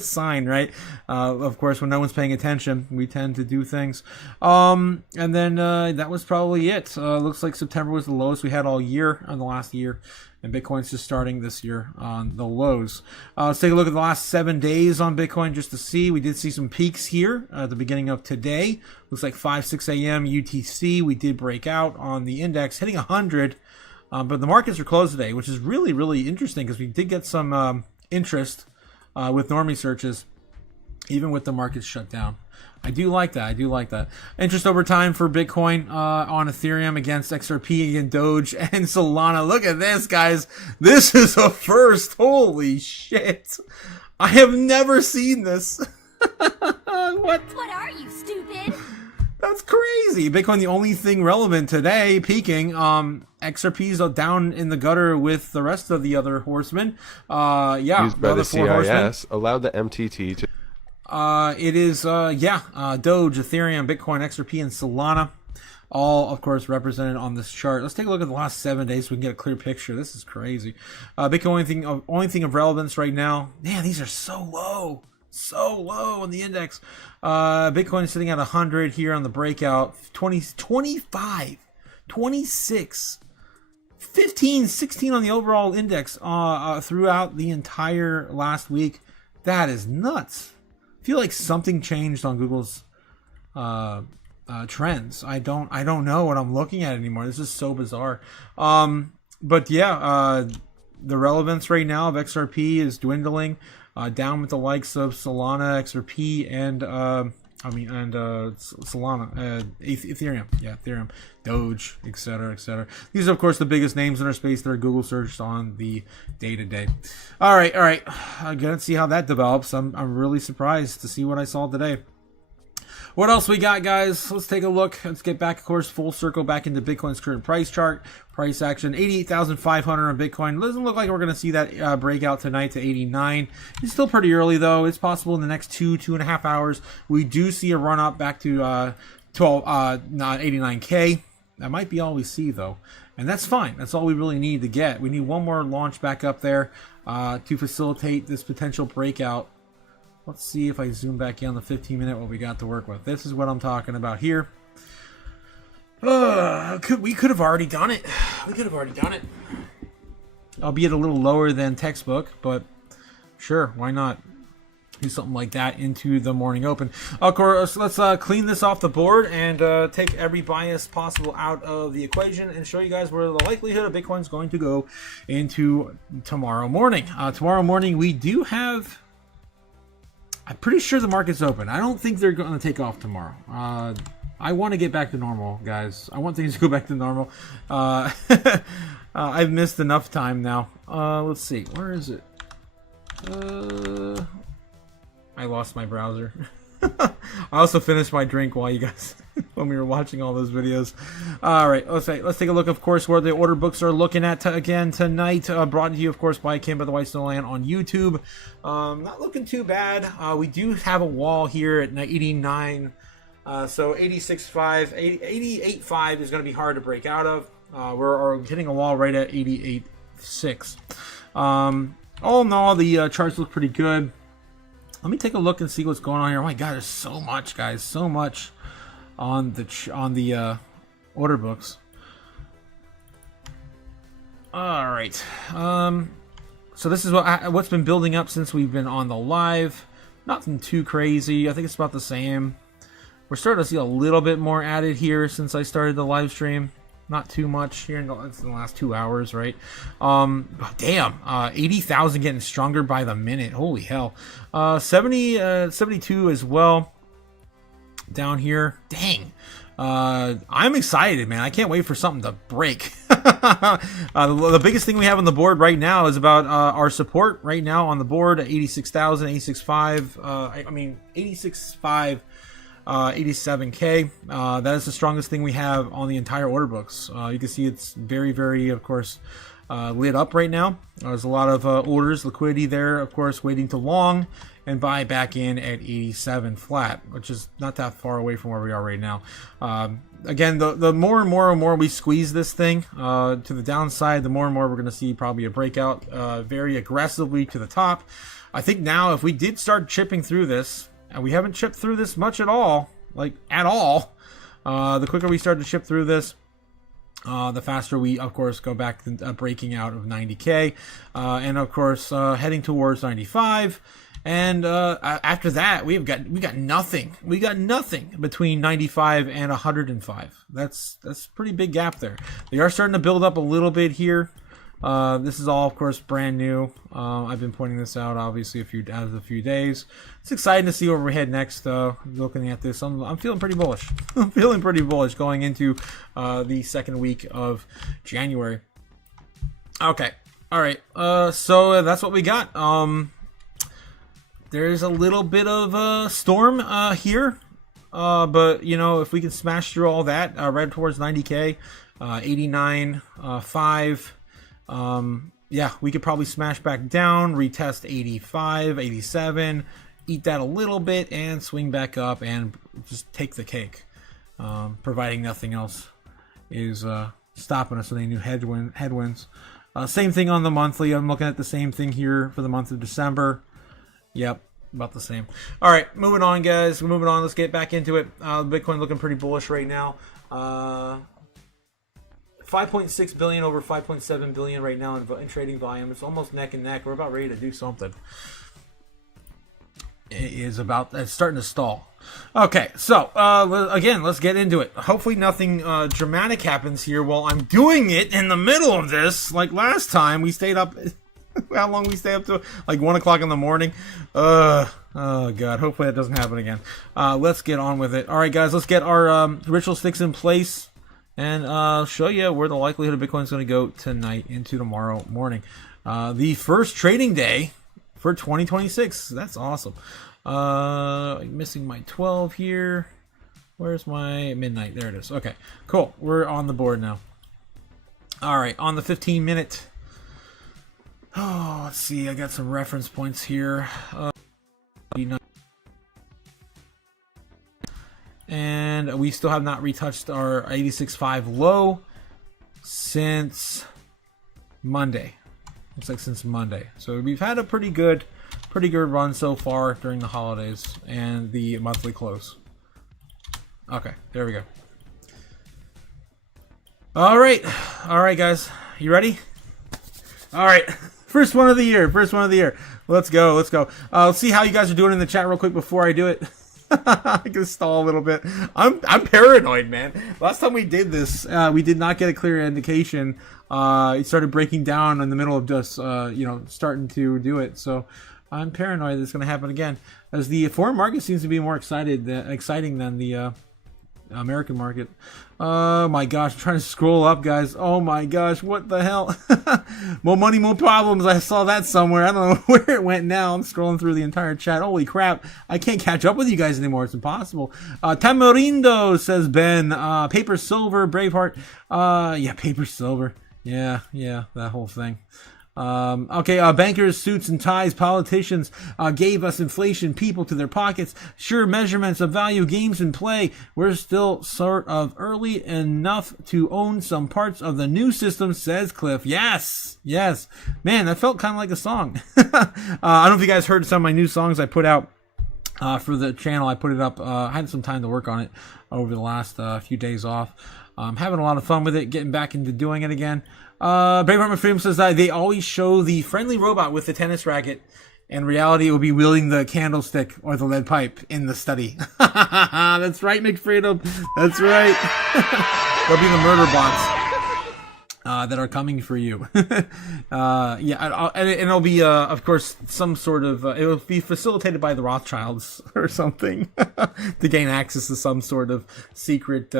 sign, right? Of course, when no one's paying attention, we tend to do things. And then that was probably it. Looks like September was the lowest we had all year on the last year. And Bitcoin's just starting this year on the lows. Let's take a look at the last 7 days on Bitcoin just to see. We did see some peaks here at the beginning of today. Looks like 6 a.m. UTC. We did break out on the index, hitting 100. But the markets are closed today, which is really, really interesting because we did get some interest with normie searches, even with the markets shut down. I do like that. I do like that. Interest over time for Bitcoin on Ethereum against XRP, against Doge, and Solana. Look at this, guys. This is a first. Holy shit. I have never seen this. What? What are you, stupid? That's crazy. Bitcoin, the only thing relevant today, peaking. XRP's down in the gutter with the rest of the other horsemen. Yeah. Used by the CIS, allowed the MTT to... It is, Doge, Ethereum, Bitcoin, XRP, and Solana. All, of course, represented on this chart. Let's take a look at the last 7 days so we can get a clear picture. This is crazy. Bitcoin, only thing of relevance right now. Man, these are so low. So low on the index. Bitcoin is sitting at 100 here on the breakout. 20, 25, 26, 15, 16 on the overall index throughout the entire last week. That is nuts. I feel like something changed on Google's trends. I don't know what I'm looking at anymore. This is so bizarre. But yeah, the relevance right now of XRP is dwindling. Down with the likes of Solana, XRP, and Solana, Ethereum, Ethereum, Doge, etc., etc. These are, of course, the biggest names in our space that are Google searched on the day-to-day. All right. I'm gonna see how that develops. I'm really surprised to see what I saw today. What else we got, guys? Let's take a look. Let's get back, of course, full circle back into Bitcoin's current price chart. Price action, 88,500 on Bitcoin. Doesn't look like we're going to see that breakout tonight to 89. It's still pretty early, though. It's possible in the next 2.5 hours, we do see a run up back to 89K. That might be all we see, though. And that's fine. That's all we really need to get. We need one more launch back up there to facilitate this potential breakout. Let's see if I zoom back in on the 15-minute what we got to work with. This is what I'm talking about here. We could have already done it. We could have already done it. Albeit a little lower than textbook, but sure, why not? Do something like that into the morning open. Of course, let's clean this off the board and take every bias possible out of the equation and show you guys where the likelihood of Bitcoin's going to go into tomorrow morning. Tomorrow morning, we do have... I'm pretty sure the market's open. I don't think they're going to take off tomorrow. I want to get back to normal, guys. I want things to go back to normal. I've missed enough time now. Let's see. Where is it? I lost my browser. I also finished my drink while you guys, when we were watching all those videos. All right, let's take a look, of course, where the order books are looking at again tonight. Brought to you, of course, by Kim by the White Stone Land on YouTube. Not looking too bad. We do have a wall here at 89. So 86.5, 88.5 is going to be hard to break out of. We're hitting a wall right at 88.6. All in all, the charts look pretty good. Let me take a look and see what's going on here. Oh my God, there's so much, guys, so much on the order books. All right. So this is what's been building up since we've been on the live. Nothing too crazy. I think it's about the same. We're starting to see a little bit more added here since I started the live stream. Not too much here in the last 2 hours, right? Damn, 80,000 getting stronger by the minute. Holy hell. 72 as well down here. Dang. I'm excited, man. I can't wait for something to break. The biggest thing we have on the board right now is about our support right now on the board at 86,000, 86.5. 86.5. 87K. That is the strongest thing we have on the entire order books. You can see it's very, very, of course, lit up right now. There's a lot of orders, liquidity there, of course, waiting to long and buy back in at 87 flat, which is not that far away from where we are right now. Again, the more and more we squeeze this thing to the downside, the more and more we're going to see probably a breakout very aggressively to the top. I think now if we did start chipping through this, and we haven't chipped through this much at all, like at all, the quicker we start to chip through this, the faster we, of course, go back to breaking out of 90K, and of course heading towards 95. And after that, we got nothing. We got nothing between 95 and 105. That's a pretty big gap there. They are starting to build up a little bit here. This is all, of course, brand new. I've been pointing this out, obviously, as of a few days. It's exciting to see where we head next. Looking at this, I'm feeling pretty bullish. I'm feeling pretty bullish going into the second week of January. Okay, all right. So that's what we got. There's a little bit of a storm here, but you know, if we can smash through all that right towards 90K, 89.5. Yeah, we could probably smash back down, retest 85, 87, eat that a little bit, and swing back up and just take the cake, providing nothing else is stopping us with any new headwinds. Same thing on the monthly. I'm looking at the same thing here for the month of December. Yep, about the same. All right, moving on, guys. We're moving on. Let's get back into it. Bitcoin looking pretty bullish right now. 5.6 billion over 5.7 billion right now in trading volume. It's almost neck and neck. We're about ready to do something. It's starting to stall. Okay, so again, let's get into it. Hopefully nothing dramatic happens here while I'm doing it in the middle of this. Like last time, we stayed up. How long we stay up to? Like 1 o'clock in the morning. Oh god, hopefully that doesn't happen again. Let's get on with it. All right, guys, let's get our ritual sticks in place and show you where the likelihood of Bitcoin is going to go tonight into tomorrow morning. The first trading day for 2026. That's awesome. I'm missing my 12 here. Where's my midnight? There it is. Okay, cool. We're on the board now. All right, on the 15-minute. Oh, let's see. I got some reference points here. And we still have not retouched our 86.5 low since Monday. Looks like since Monday. So we've had a pretty good run so far during the holidays and the monthly close. Okay, there we go. All right, guys. You ready? All right. First one of the year. Let's go. Let's see how you guys are doing in the chat real quick before I do it. I can stall a little bit. I'm paranoid, man. Last time we did this, we did not get a clear indication. It started breaking down in the middle of just, starting to do it. So I'm paranoid that it's going to happen again. As the foreign market seems to be more exciting than the American market. Oh my gosh, I'm trying to scroll up, guys. Oh my gosh, what the hell? More money, more problems. I saw that somewhere. I don't know where it went now. I'm scrolling through the entire chat. Holy crap. I can't catch up with you guys anymore. It's impossible. Tamarindo, says Ben. Paper Silver, Braveheart. Yeah, Paper Silver. Yeah, that whole thing. Okay, bankers, suits and ties, politicians gave us inflation, people to their pockets. Sure, measurements of value, games in play. We're still sort of early enough to own some parts of the new system, says Cliff. Yes. Man, that felt kind of like a song. I don't know if you guys heard some of my new songs I put out for the channel. I put it up. I had some time to work on it over the last few days off. I'm having a lot of fun with it, getting back into doing it again. Braveheart Freedom says that they always show the friendly robot with the tennis racket. In reality, it will be wielding the candlestick or the lead pipe in the study. That's right, McFreedom. That's right. They'll be the murder bots. that are coming for you. And it'll be, of course, some sort of, it'll be facilitated by the Rothschilds or something to gain access to some sort of secret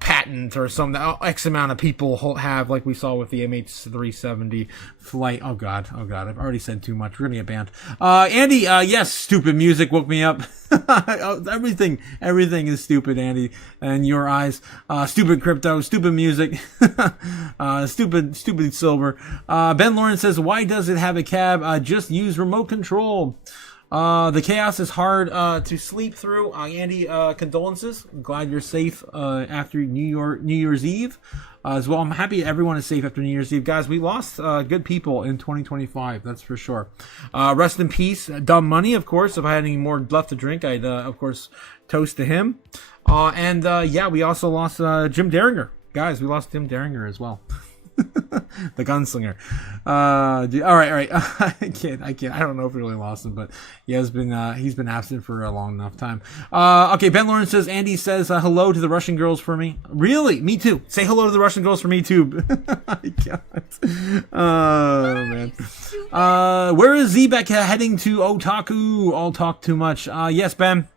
patent or some X amount of people have, like we saw with the MH370 flight. Oh God, I've already said too much. We're gonna get banned. Andy, yes, stupid music woke me up. Everything is stupid, Andy, in your eyes. Stupid crypto, stupid music, stupid silver. Ben Lawrence says, why does it have a cab? Just use remote control. The chaos is hard to sleep through. Andy, condolences. I'm glad you're safe after New Year's Eve. As well, I'm happy everyone is safe after New Year's Eve. Guys, we lost good people in 2025, that's for sure. Rest in peace, Dumb Money, of course. If I had any more left to drink, I'd, of course, toast to him. Yeah, we also lost Jim Derringer. Guys, we lost Jim Derringer as well. The gunslinger. All right. I can't. I don't know if we really lost him, but he's been absent for a long enough time. Okay, Ben Lawrence says, Andy says, hello to the Russian girls for me. Really? Me too. Say hello to the Russian girls for me too. I can't. Oh, man. Where is Zebek heading to? Otaku. I'll talk too much. Yes, Ben.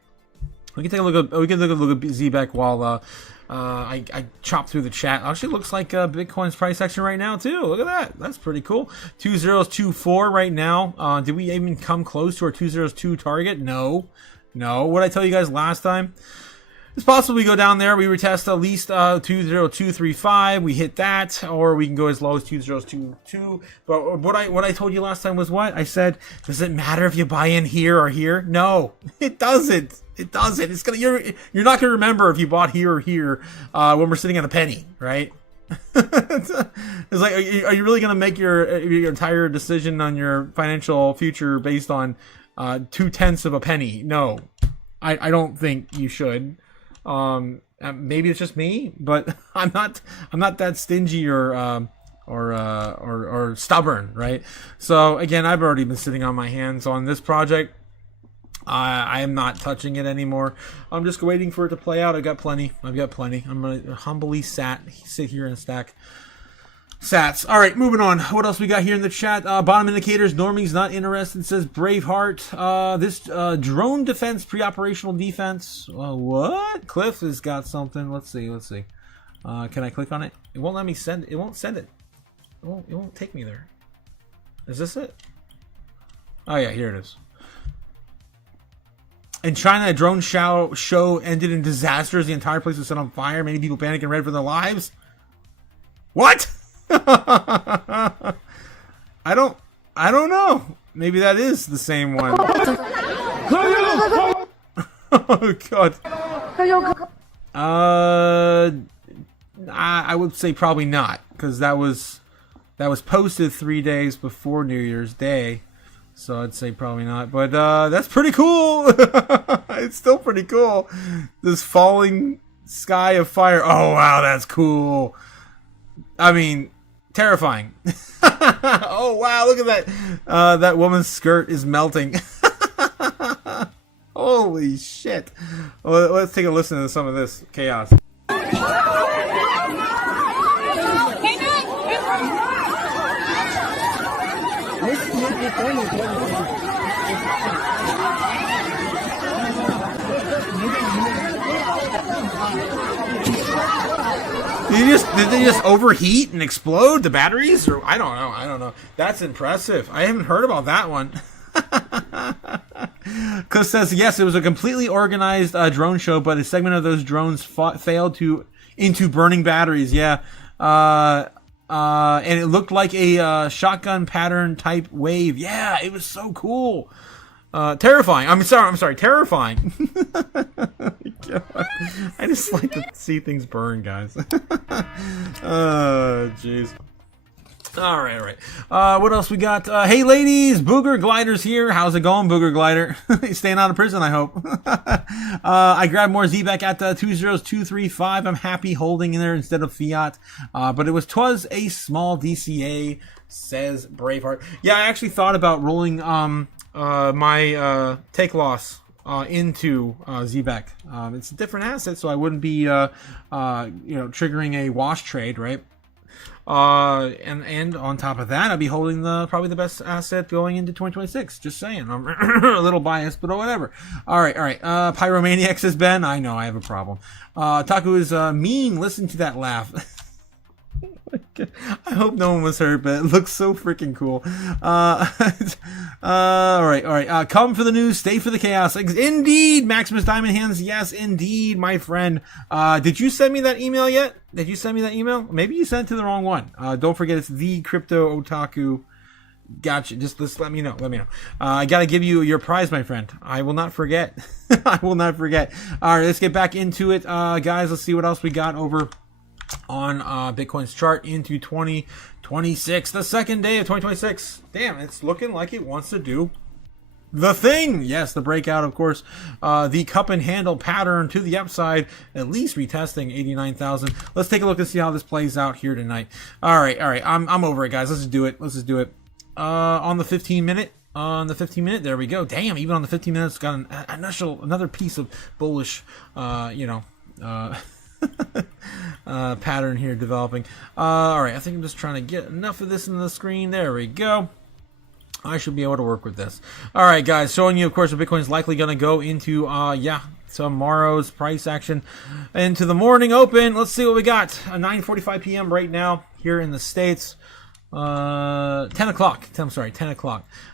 We can take a look at Zebek while, I chopped through the chat. Actually looks like Bitcoin's price action right now too. Look at that. That's pretty cool. 2024 right now. Did we even come close to our 2002 target? No. What did I tell you guys last time? It's possible we go down there. We retest at least 20235. We hit that, or we can go as low as 2022. But what I told you last time was what? I said, does it matter if you buy in here or here? No, it doesn't. It doesn't. It's gonna. You're not gonna remember if you bought here or here when we're sitting at a penny, right? It's like, are you really gonna make your entire decision on your financial future based on 0.2 of a penny? No, I don't think you should. Maybe it's just me, but I'm not that stingy or stubborn, right? So again, I've already been sitting on my hands on this project. I am not touching it anymore. I'm just waiting for it to play out. I've got plenty. I'm gonna humbly sit here and stack sats. All right, moving on. What else we got here in the chat? Bottom indicators. Normie's not interested. Says Braveheart. This drone defense, pre-operational defense. What? Cliff has got something. Let's see. Can I click on it? It won't let me send it. It won't send it. It won't take me there. Is this it? Oh yeah, here it is. In China, a drone show ended in disasters. The entire place was set on fire. Many people panicked and ran for their lives. What? I don't know. Maybe that is the same one. Oh God. I would say probably not, because that was posted 3 days before New Year's Day. So I'd say probably not, but that's pretty cool. It's still pretty cool. This falling sky of fire. Oh wow, that's cool. I mean, terrifying. Oh wow, look at that. That woman's skirt is melting. Holy shit. Well, let's take a listen to some of this chaos. Did they just overheat and explode the batteries? Or I don't know. That's impressive. I haven't heard about that one. Cliff says, yes, it was a completely organized drone show, but a segment of those drones failed into burning batteries. Yeah. And it looked like a shotgun pattern type wave. Yeah, it was so cool. Terrifying. I'm sorry, terrifying. I just like to see things burn, guys. Oh, jeez. All right. What else we got? Hey, ladies, Booger Glider's here. How's it going, Booger Glider? Staying out of prison, I hope. I grabbed more Zebek at 20235. I'm happy holding in there instead of fiat. But it was a small DCA, says Braveheart. Yeah, I actually thought about rolling my take loss into Zebek. It's a different asset, so I wouldn't be triggering a wash trade, right? And on top of that, I'll be holding probably the best asset going into 2026. Just saying. I'm a little biased, but whatever. All right. Pyromaniac says Ben. I know I have a problem. Taku is mean. Listen to that laugh. I hope no one was hurt, but it looks so freaking cool. All right. Come for the news, stay for the chaos. Indeed, Maximus Diamond Hands. Yes, indeed, my friend. Did you send me that email yet? Did you send me that email? Maybe you sent it to the wrong one. Don't forget, it's the Crypto Otaku. Gotcha. Just let me know. I gotta give you your prize, my friend. I will not forget. I will not forget. All right, let's get back into it, guys. Let's see what else we got over on Bitcoin's chart into 2026, the second day of 2026. Damn, it's looking like it wants to do the thing. Yes, the breakout, of course. The cup and handle pattern to the upside, at least retesting 89,000. Let's take a look and see how this plays out here tonight. All right. I'm over it, guys. Let's just do it. On the 15 minute. There we go. Damn, even on the 15 minutes, got another piece of bullish, pattern here developing. All right, I think I'm just trying to get enough of this in the screen. There we go. I should be able to work with this. All right, guys, showing you, of course, that Bitcoin is likely going to go into, tomorrow's price action into the morning open. Let's see what we got. 9:45 p.m. right now here in the States. 10 o'clock.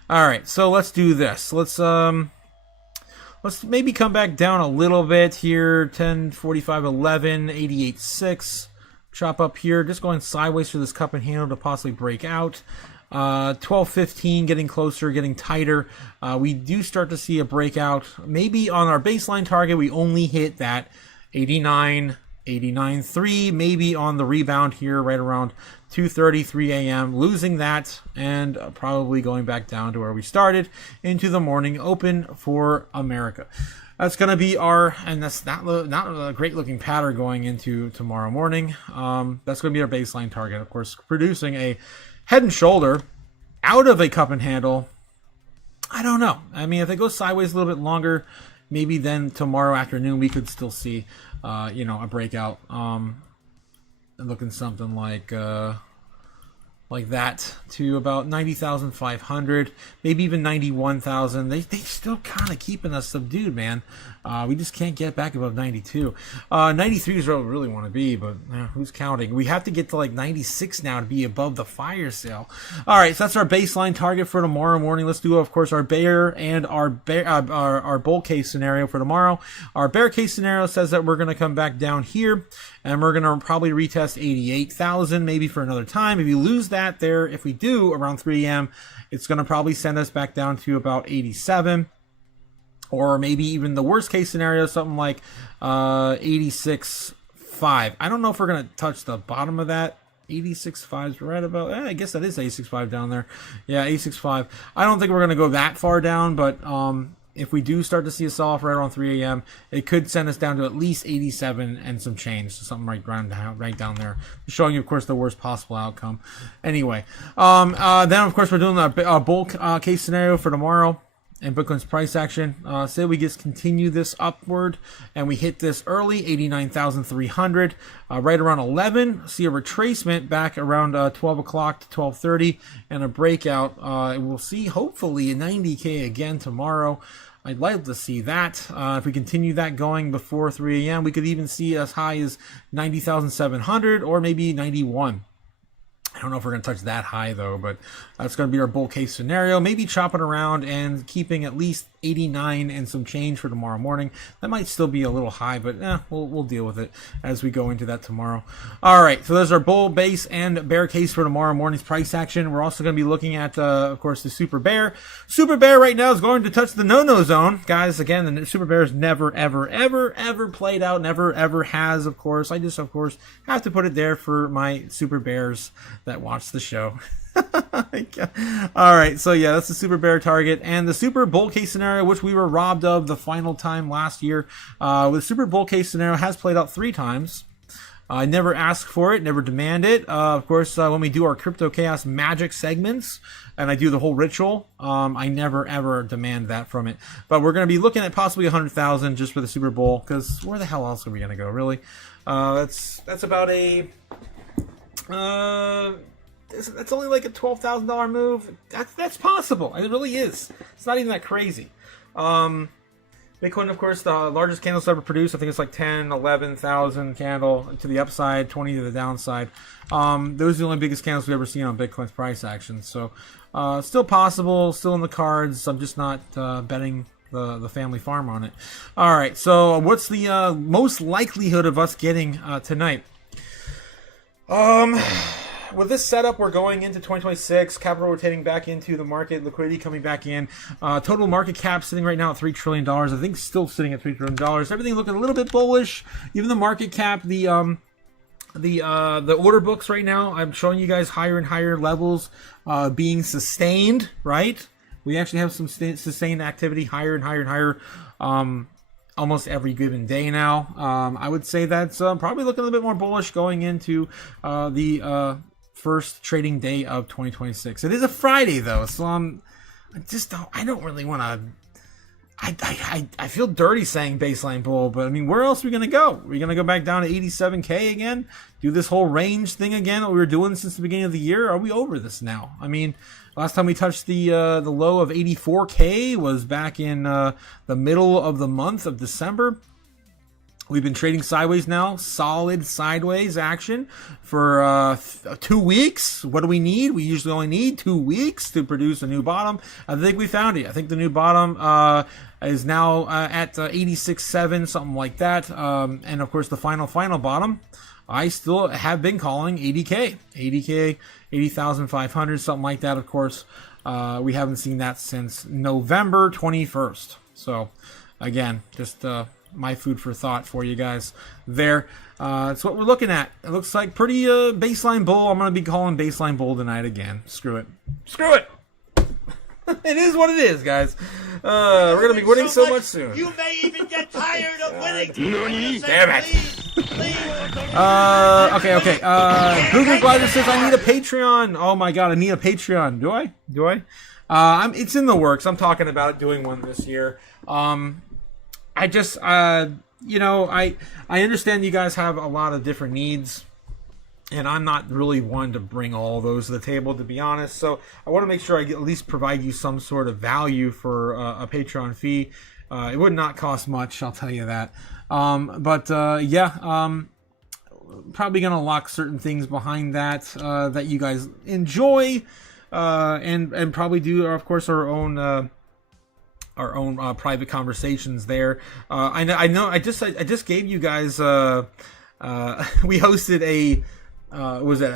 All right, so let's do this. Let's maybe come back down a little bit here. 10:45, 11, 88.6. Chop up here. Just going sideways for this cup and handle to possibly break out. 12:15, getting closer, getting tighter. We do start to see a breakout. Maybe on our baseline target, we only hit that 89.3. Maybe on the rebound here, right around 2:30, 3 a.m. Losing that and probably going back down to where we started into the morning open for America. That's going to be and that's not a great looking pattern going into tomorrow morning. That's going to be our baseline target. Of course, producing a head and shoulder out of a cup and handle. I don't know. I mean, if it goes sideways a little bit longer, maybe then tomorrow afternoon we could still see, a breakout. Looking something like that to about 90,500, maybe even 91,000. They still kind of keeping us subdued, man. We just can't get back above 92. 93 is where we really want to be, but who's counting? We have to get to like 96 now to be above the fire sale. All right, so that's our baseline target for tomorrow morning. Let's do, of course, our bear and our bull case scenario for tomorrow. Our bear case scenario says that we're going to come back down here, and we're going to probably retest 88,000 maybe for another time. If you lose that there, if we do around 3 a.m., it's going to probably send us back down to about 87. Or maybe even the worst case scenario, something like 86.5. I don't know if we're going to touch the bottom of that. 86.5 is right about, I guess that is 86.5 down there. Yeah, 86.5. I don't think we're going to go that far down, but if we do start to see a sell-off right around 3 a.m., it could send us down to at least 87 and some change. So something right down there. Showing you, of course, the worst possible outcome. Anyway, then, of course, we're doing a bull case scenario for tomorrow. And Bitcoin's price action, say we just continue this upward and we hit this early, 89,300, right around 11, see a retracement back around 12 o'clock to 12:30 and a breakout. We'll see hopefully a 90K again tomorrow. I'd like to see that. If we continue that going before 3 a.m., we could even see as high as 90,700 or maybe 91. I don't know if we're going to touch that high, though, but that's going to be our bull case scenario. Maybe chopping around and keeping at least 89 and some change for tomorrow morning. That might still be a little high, but we'll deal with it as we go into that tomorrow. All right, so there's our bull base and bear case for tomorrow morning's price action. We're also going to be looking at, of course, the super bear. Super bear right now is going to touch the no-no zone. Guys, again, the super bear is never, ever, ever, ever played out. Never, ever has, of course. I just, of course, have to put it there for my super bears that watch the show. All right, so yeah, that's the super bear target and the super bull case scenario, which we were robbed of the final time last year. With super bull case scenario has played out 3 times. I never ask for it, never demand it. Of course, when we do our Crypto Chaos magic segments and I do the whole ritual, I never ever demand that from it. But we're going to be looking at possibly 100,000 just for the Super Bowl, because where the hell else are we going to go, really? That's about a That's only like a $12,000 move. That's possible. It really is. It's not even that crazy. Bitcoin, of course, the largest candles ever produced. I think it's like 10, 11,000 candle to the upside, 20 to the downside. Those are the only biggest candles we've ever seen on Bitcoin's price action. So, still possible, still in the cards. I'm just not betting the family farm on it. All right, so what's the most likelihood of us getting tonight? With this setup, we're going into 2026, capital rotating back into the market, liquidity coming back in. Total market cap sitting right now at $3 trillion. I think still sitting at $3 trillion. Everything looking a little bit bullish. Even the market cap, the order books right now, I'm showing you guys higher and higher levels being sustained, right? We actually have some sustained activity higher and higher and higher almost every given day now. I would say that's probably looking a little bit more bullish going into the first trading day of 2026. It is a Friday though, so I don't really want to. I feel dirty saying baseline bull, but I mean, where else are we gonna go? Are we gonna go back down to 87K again? Do this whole range thing again? What we were doing since the beginning of the year? Are we over this now? I mean, last time we touched the low of 84K was back in the middle of the month of December. We've been trading sideways now, solid sideways action for 2 weeks. What do we need? We usually only need 2 weeks to produce a new bottom. I think we found it. I think the new bottom is now at 86.7, something like that. And of course, the final bottom, I still have been calling 80K, 80,500, something like that. Of course, we haven't seen that since November 21st. So again, just my food for thought for you guys there. It's what we're looking at. It looks like pretty baseline bull. I'm going to be calling baseline bull tonight again. Screw it. It is what it is, guys. We're going to be winning so much soon. You may even get tired of winning. Damn it. Okay. Google Glider says I need a Patreon. Oh my god, I need a Patreon. Do I? It's in the works. I'm talking about doing one this year. I just, I understand you guys have a lot of different needs, and I'm not really one to bring all those to the table, to be honest. So I want to make sure I at least provide you some sort of value for a Patreon fee. It would not cost much, I'll tell you that. Probably going to lock certain things behind that that you guys enjoy, and probably do, of course, our own private conversations there. I know. I just gave you guys. We hosted a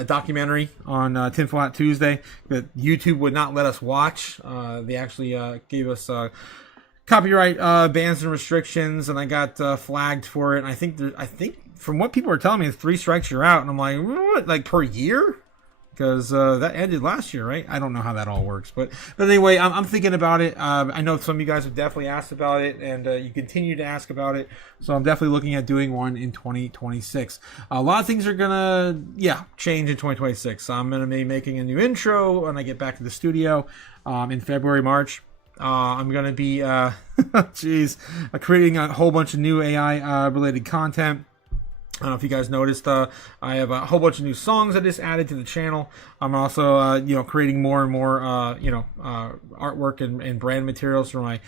documentary on Tinfoil Hat Tuesday that YouTube would not let us watch. They actually gave us copyright bans and restrictions, and I got flagged for it. And I think from what people are telling me, 3 strikes you're out. And I'm like, what? Like per year? Because that ended last year, right? I don't know how that all works, but anyway, I'm thinking about it. I know some of you guys have definitely asked about it, and you continue to ask about it. So I'm definitely looking at doing one in 2026. A lot of things are gonna, change in 2026. I'm gonna be making a new intro when I get back to the studio in February, March. I'm gonna be, creating a whole bunch of new AI related content. I don't know if you guys noticed, I have a whole bunch of new songs I just added to the channel. I'm also, creating more and more, artwork and brand materials for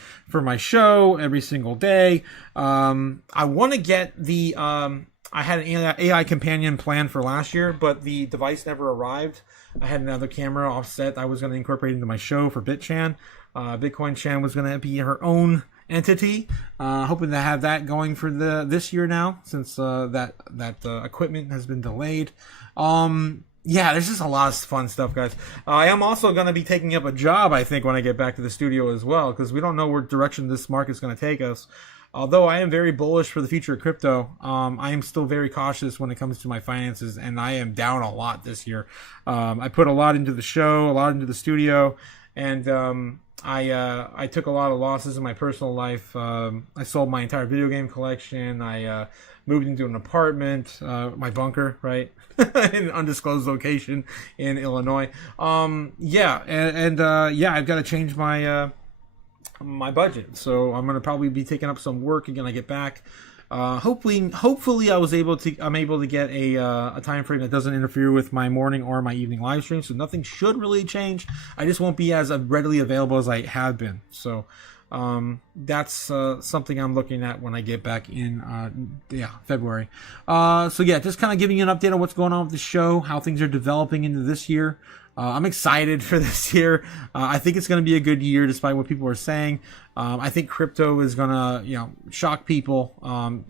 my show every single day. I want to get the, I had an AI companion planned for last year, but the device never arrived. I had another camera offset I was going to incorporate into my show for BitChan. Bitcoin Chan was going to be her own entity. Hoping to have that going for this year now, since that equipment has been delayed. There's just a lot of fun stuff, guys. I am also going to be taking up a job, I think, when I get back to the studio as well, because we don't know where direction this market's going to take us. Although I am very bullish for the future of crypto, I am still very cautious when it comes to my finances, and I am down a lot this year. I put a lot into the show, a lot into the studio, and I took a lot of losses in my personal life. I sold my entire video game collection. I moved into an apartment, my bunker, right, in an undisclosed location in Illinois. I've got to change my my budget. So I'm going to probably be taking up some work again. I get back Hopefully I'm able to get a time frame that doesn't interfere with my morning or my evening live stream. So nothing should really change. I just won't be as readily available as I have been. So that's something I'm looking at when I get back in February. So yeah, just kind of giving you an update on what's going on with the show, how things are developing into this year. I'm excited for this year. I think it's going to be a good year despite what people are saying. I think crypto is going to, shock people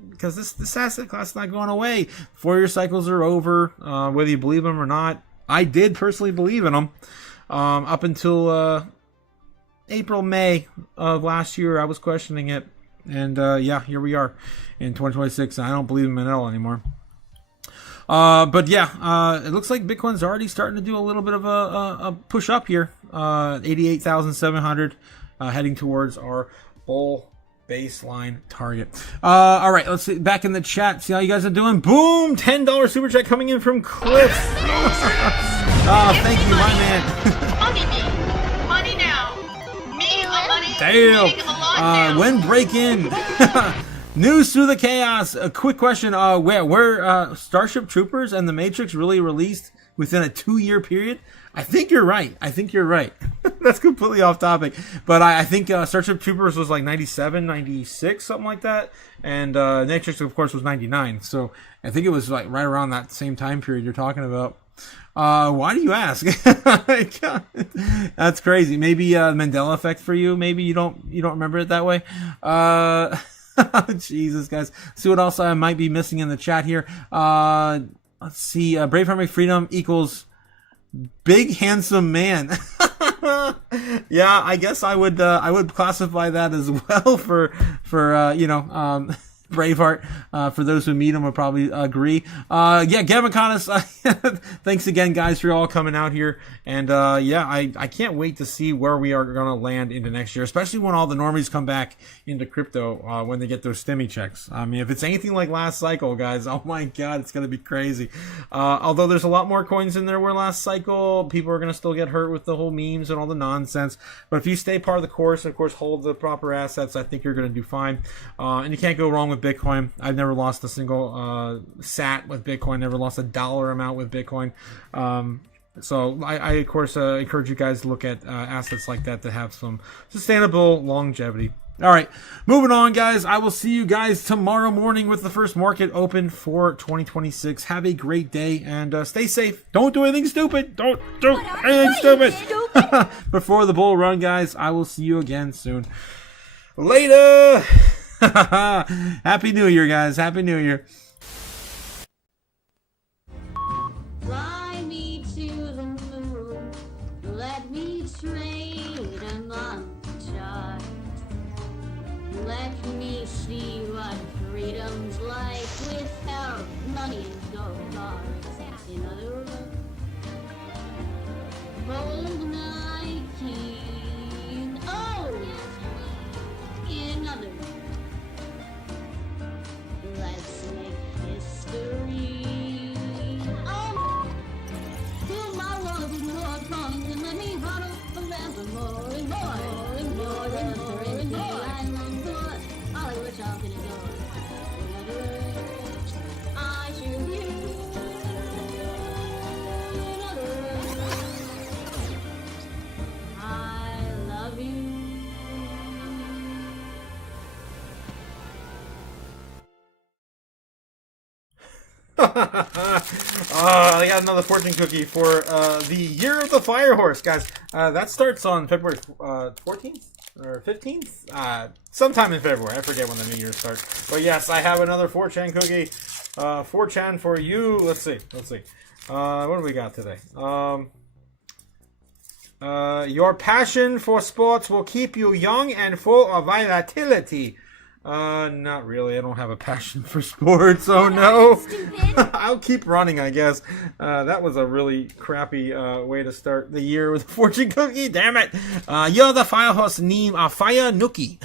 because this asset class is not going away. 4-year cycles are over, whether you believe them or not. I did personally believe in them up until April, May of last year. I was questioning it. And here we are in 2026. I don't believe in Manel anymore. But yeah, it looks like Bitcoin's already starting to do a little bit of a push up here. 88,700, heading towards our bull baseline target. All right, let's see. Back in the chat, see how you guys are doing. Boom! $10 super chat coming in from Cliff. Thank you, my man. Money now. Money. Damn. When break in. News through the chaos. A quick question. Were Starship Troopers and The Matrix really released within a 2-year period? I think you're right. That's completely off topic. But I think Starship Troopers was like 97, 96, something like that. And Matrix, of course, was 99. So I think it was like right around that same time period you're talking about. Why do you ask? That's crazy. Maybe Mandela effect for you. Maybe you don't remember it that way. Jesus, guys. See what else I might be missing in the chat here. Let's see. Brave Army Freedom equals big handsome man. Yeah, I guess I would classify that as well for Braveheart. For those who meet him would probably agree. Gammaconis, thanks again, guys, for all coming out here. And I can't wait to see where we are going to land into next year, especially when all the normies come back into crypto when they get those stimmy checks. I mean, if it's anything like last cycle, guys, oh my God, it's going to be crazy. Although there's a lot more coins in there where last cycle, people are going to still get hurt with the whole memes and all the nonsense. But if you stay part of the course and, of course, hold the proper assets, I think you're going to do fine. And you can't go wrong with Bitcoin. I've never lost a single sat with Bitcoin, never lost a dollar amount with Bitcoin. So I of course encourage you guys to look at assets like that have some sustainable longevity. All right, moving on, guys. I will see you guys tomorrow morning with the first market open for 2026. Have a great day and stay safe. Don't do anything stupid. Don't do anything stupid. Before the bull run, guys. I will see you again soon. Later. Happy New Year, guys. Happy New Year. Fly me to the moon. Let me trade among the stars. Let me see what freedom's like without money and gold bars. In other words, hold my king. Oh! In other words, let's make history. Oh, tomorrow is more coming and let me huddle forever more and more and more and more and more. I long for Hollywood talking and going. In other words, I choose you. In other words, I love you. I got another fortune cookie for the Year of the Fire Horse, guys. That starts on February 14th or 15th? Sometime in February. I forget when the New Year starts. But yes, I have another 4chan cookie. 4chan for you. Let's see. What do we got today? Your passion for sports will keep you young and full of vitality. Not really. I don't have a passion for sports, so no. I'll keep running, I guess. That was a really crappy way to start the year with a fortune cookie. Damn it. You're the Firehorse name, Fire Nookie.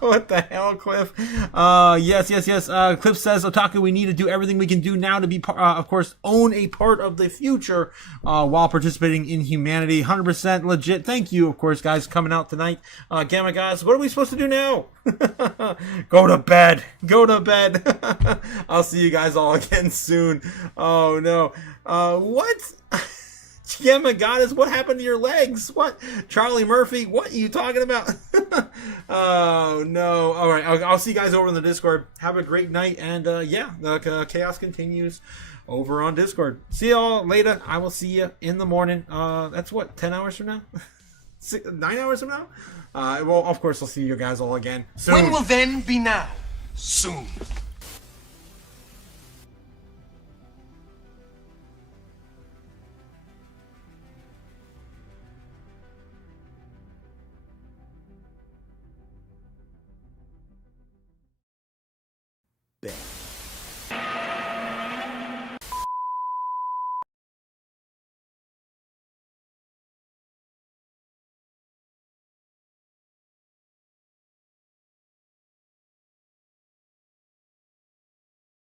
What the hell, Cliff? Yes. Cliff says, Otaku, we need to do everything we can do now to be, of course, own a part of the future while participating in humanity. 100% legit. Thank you, of course, guys, coming out tonight. Gamma guys, what are we supposed to do now? Go to bed. Go to bed. I'll see you guys all again soon. Oh, no. What? Gemma Goddess, what happened to your legs? What? Charlie Murphy, what are you talking about? Oh, no. All right, I'll see you guys over in the Discord. Have a great night, and yeah, the chaos continues over on Discord. See y'all later. I will see you in the morning. That's what, 10 hours from now? 9 hours from now? Well, of course, I'll see you guys all again soon. When will then be now? Soon.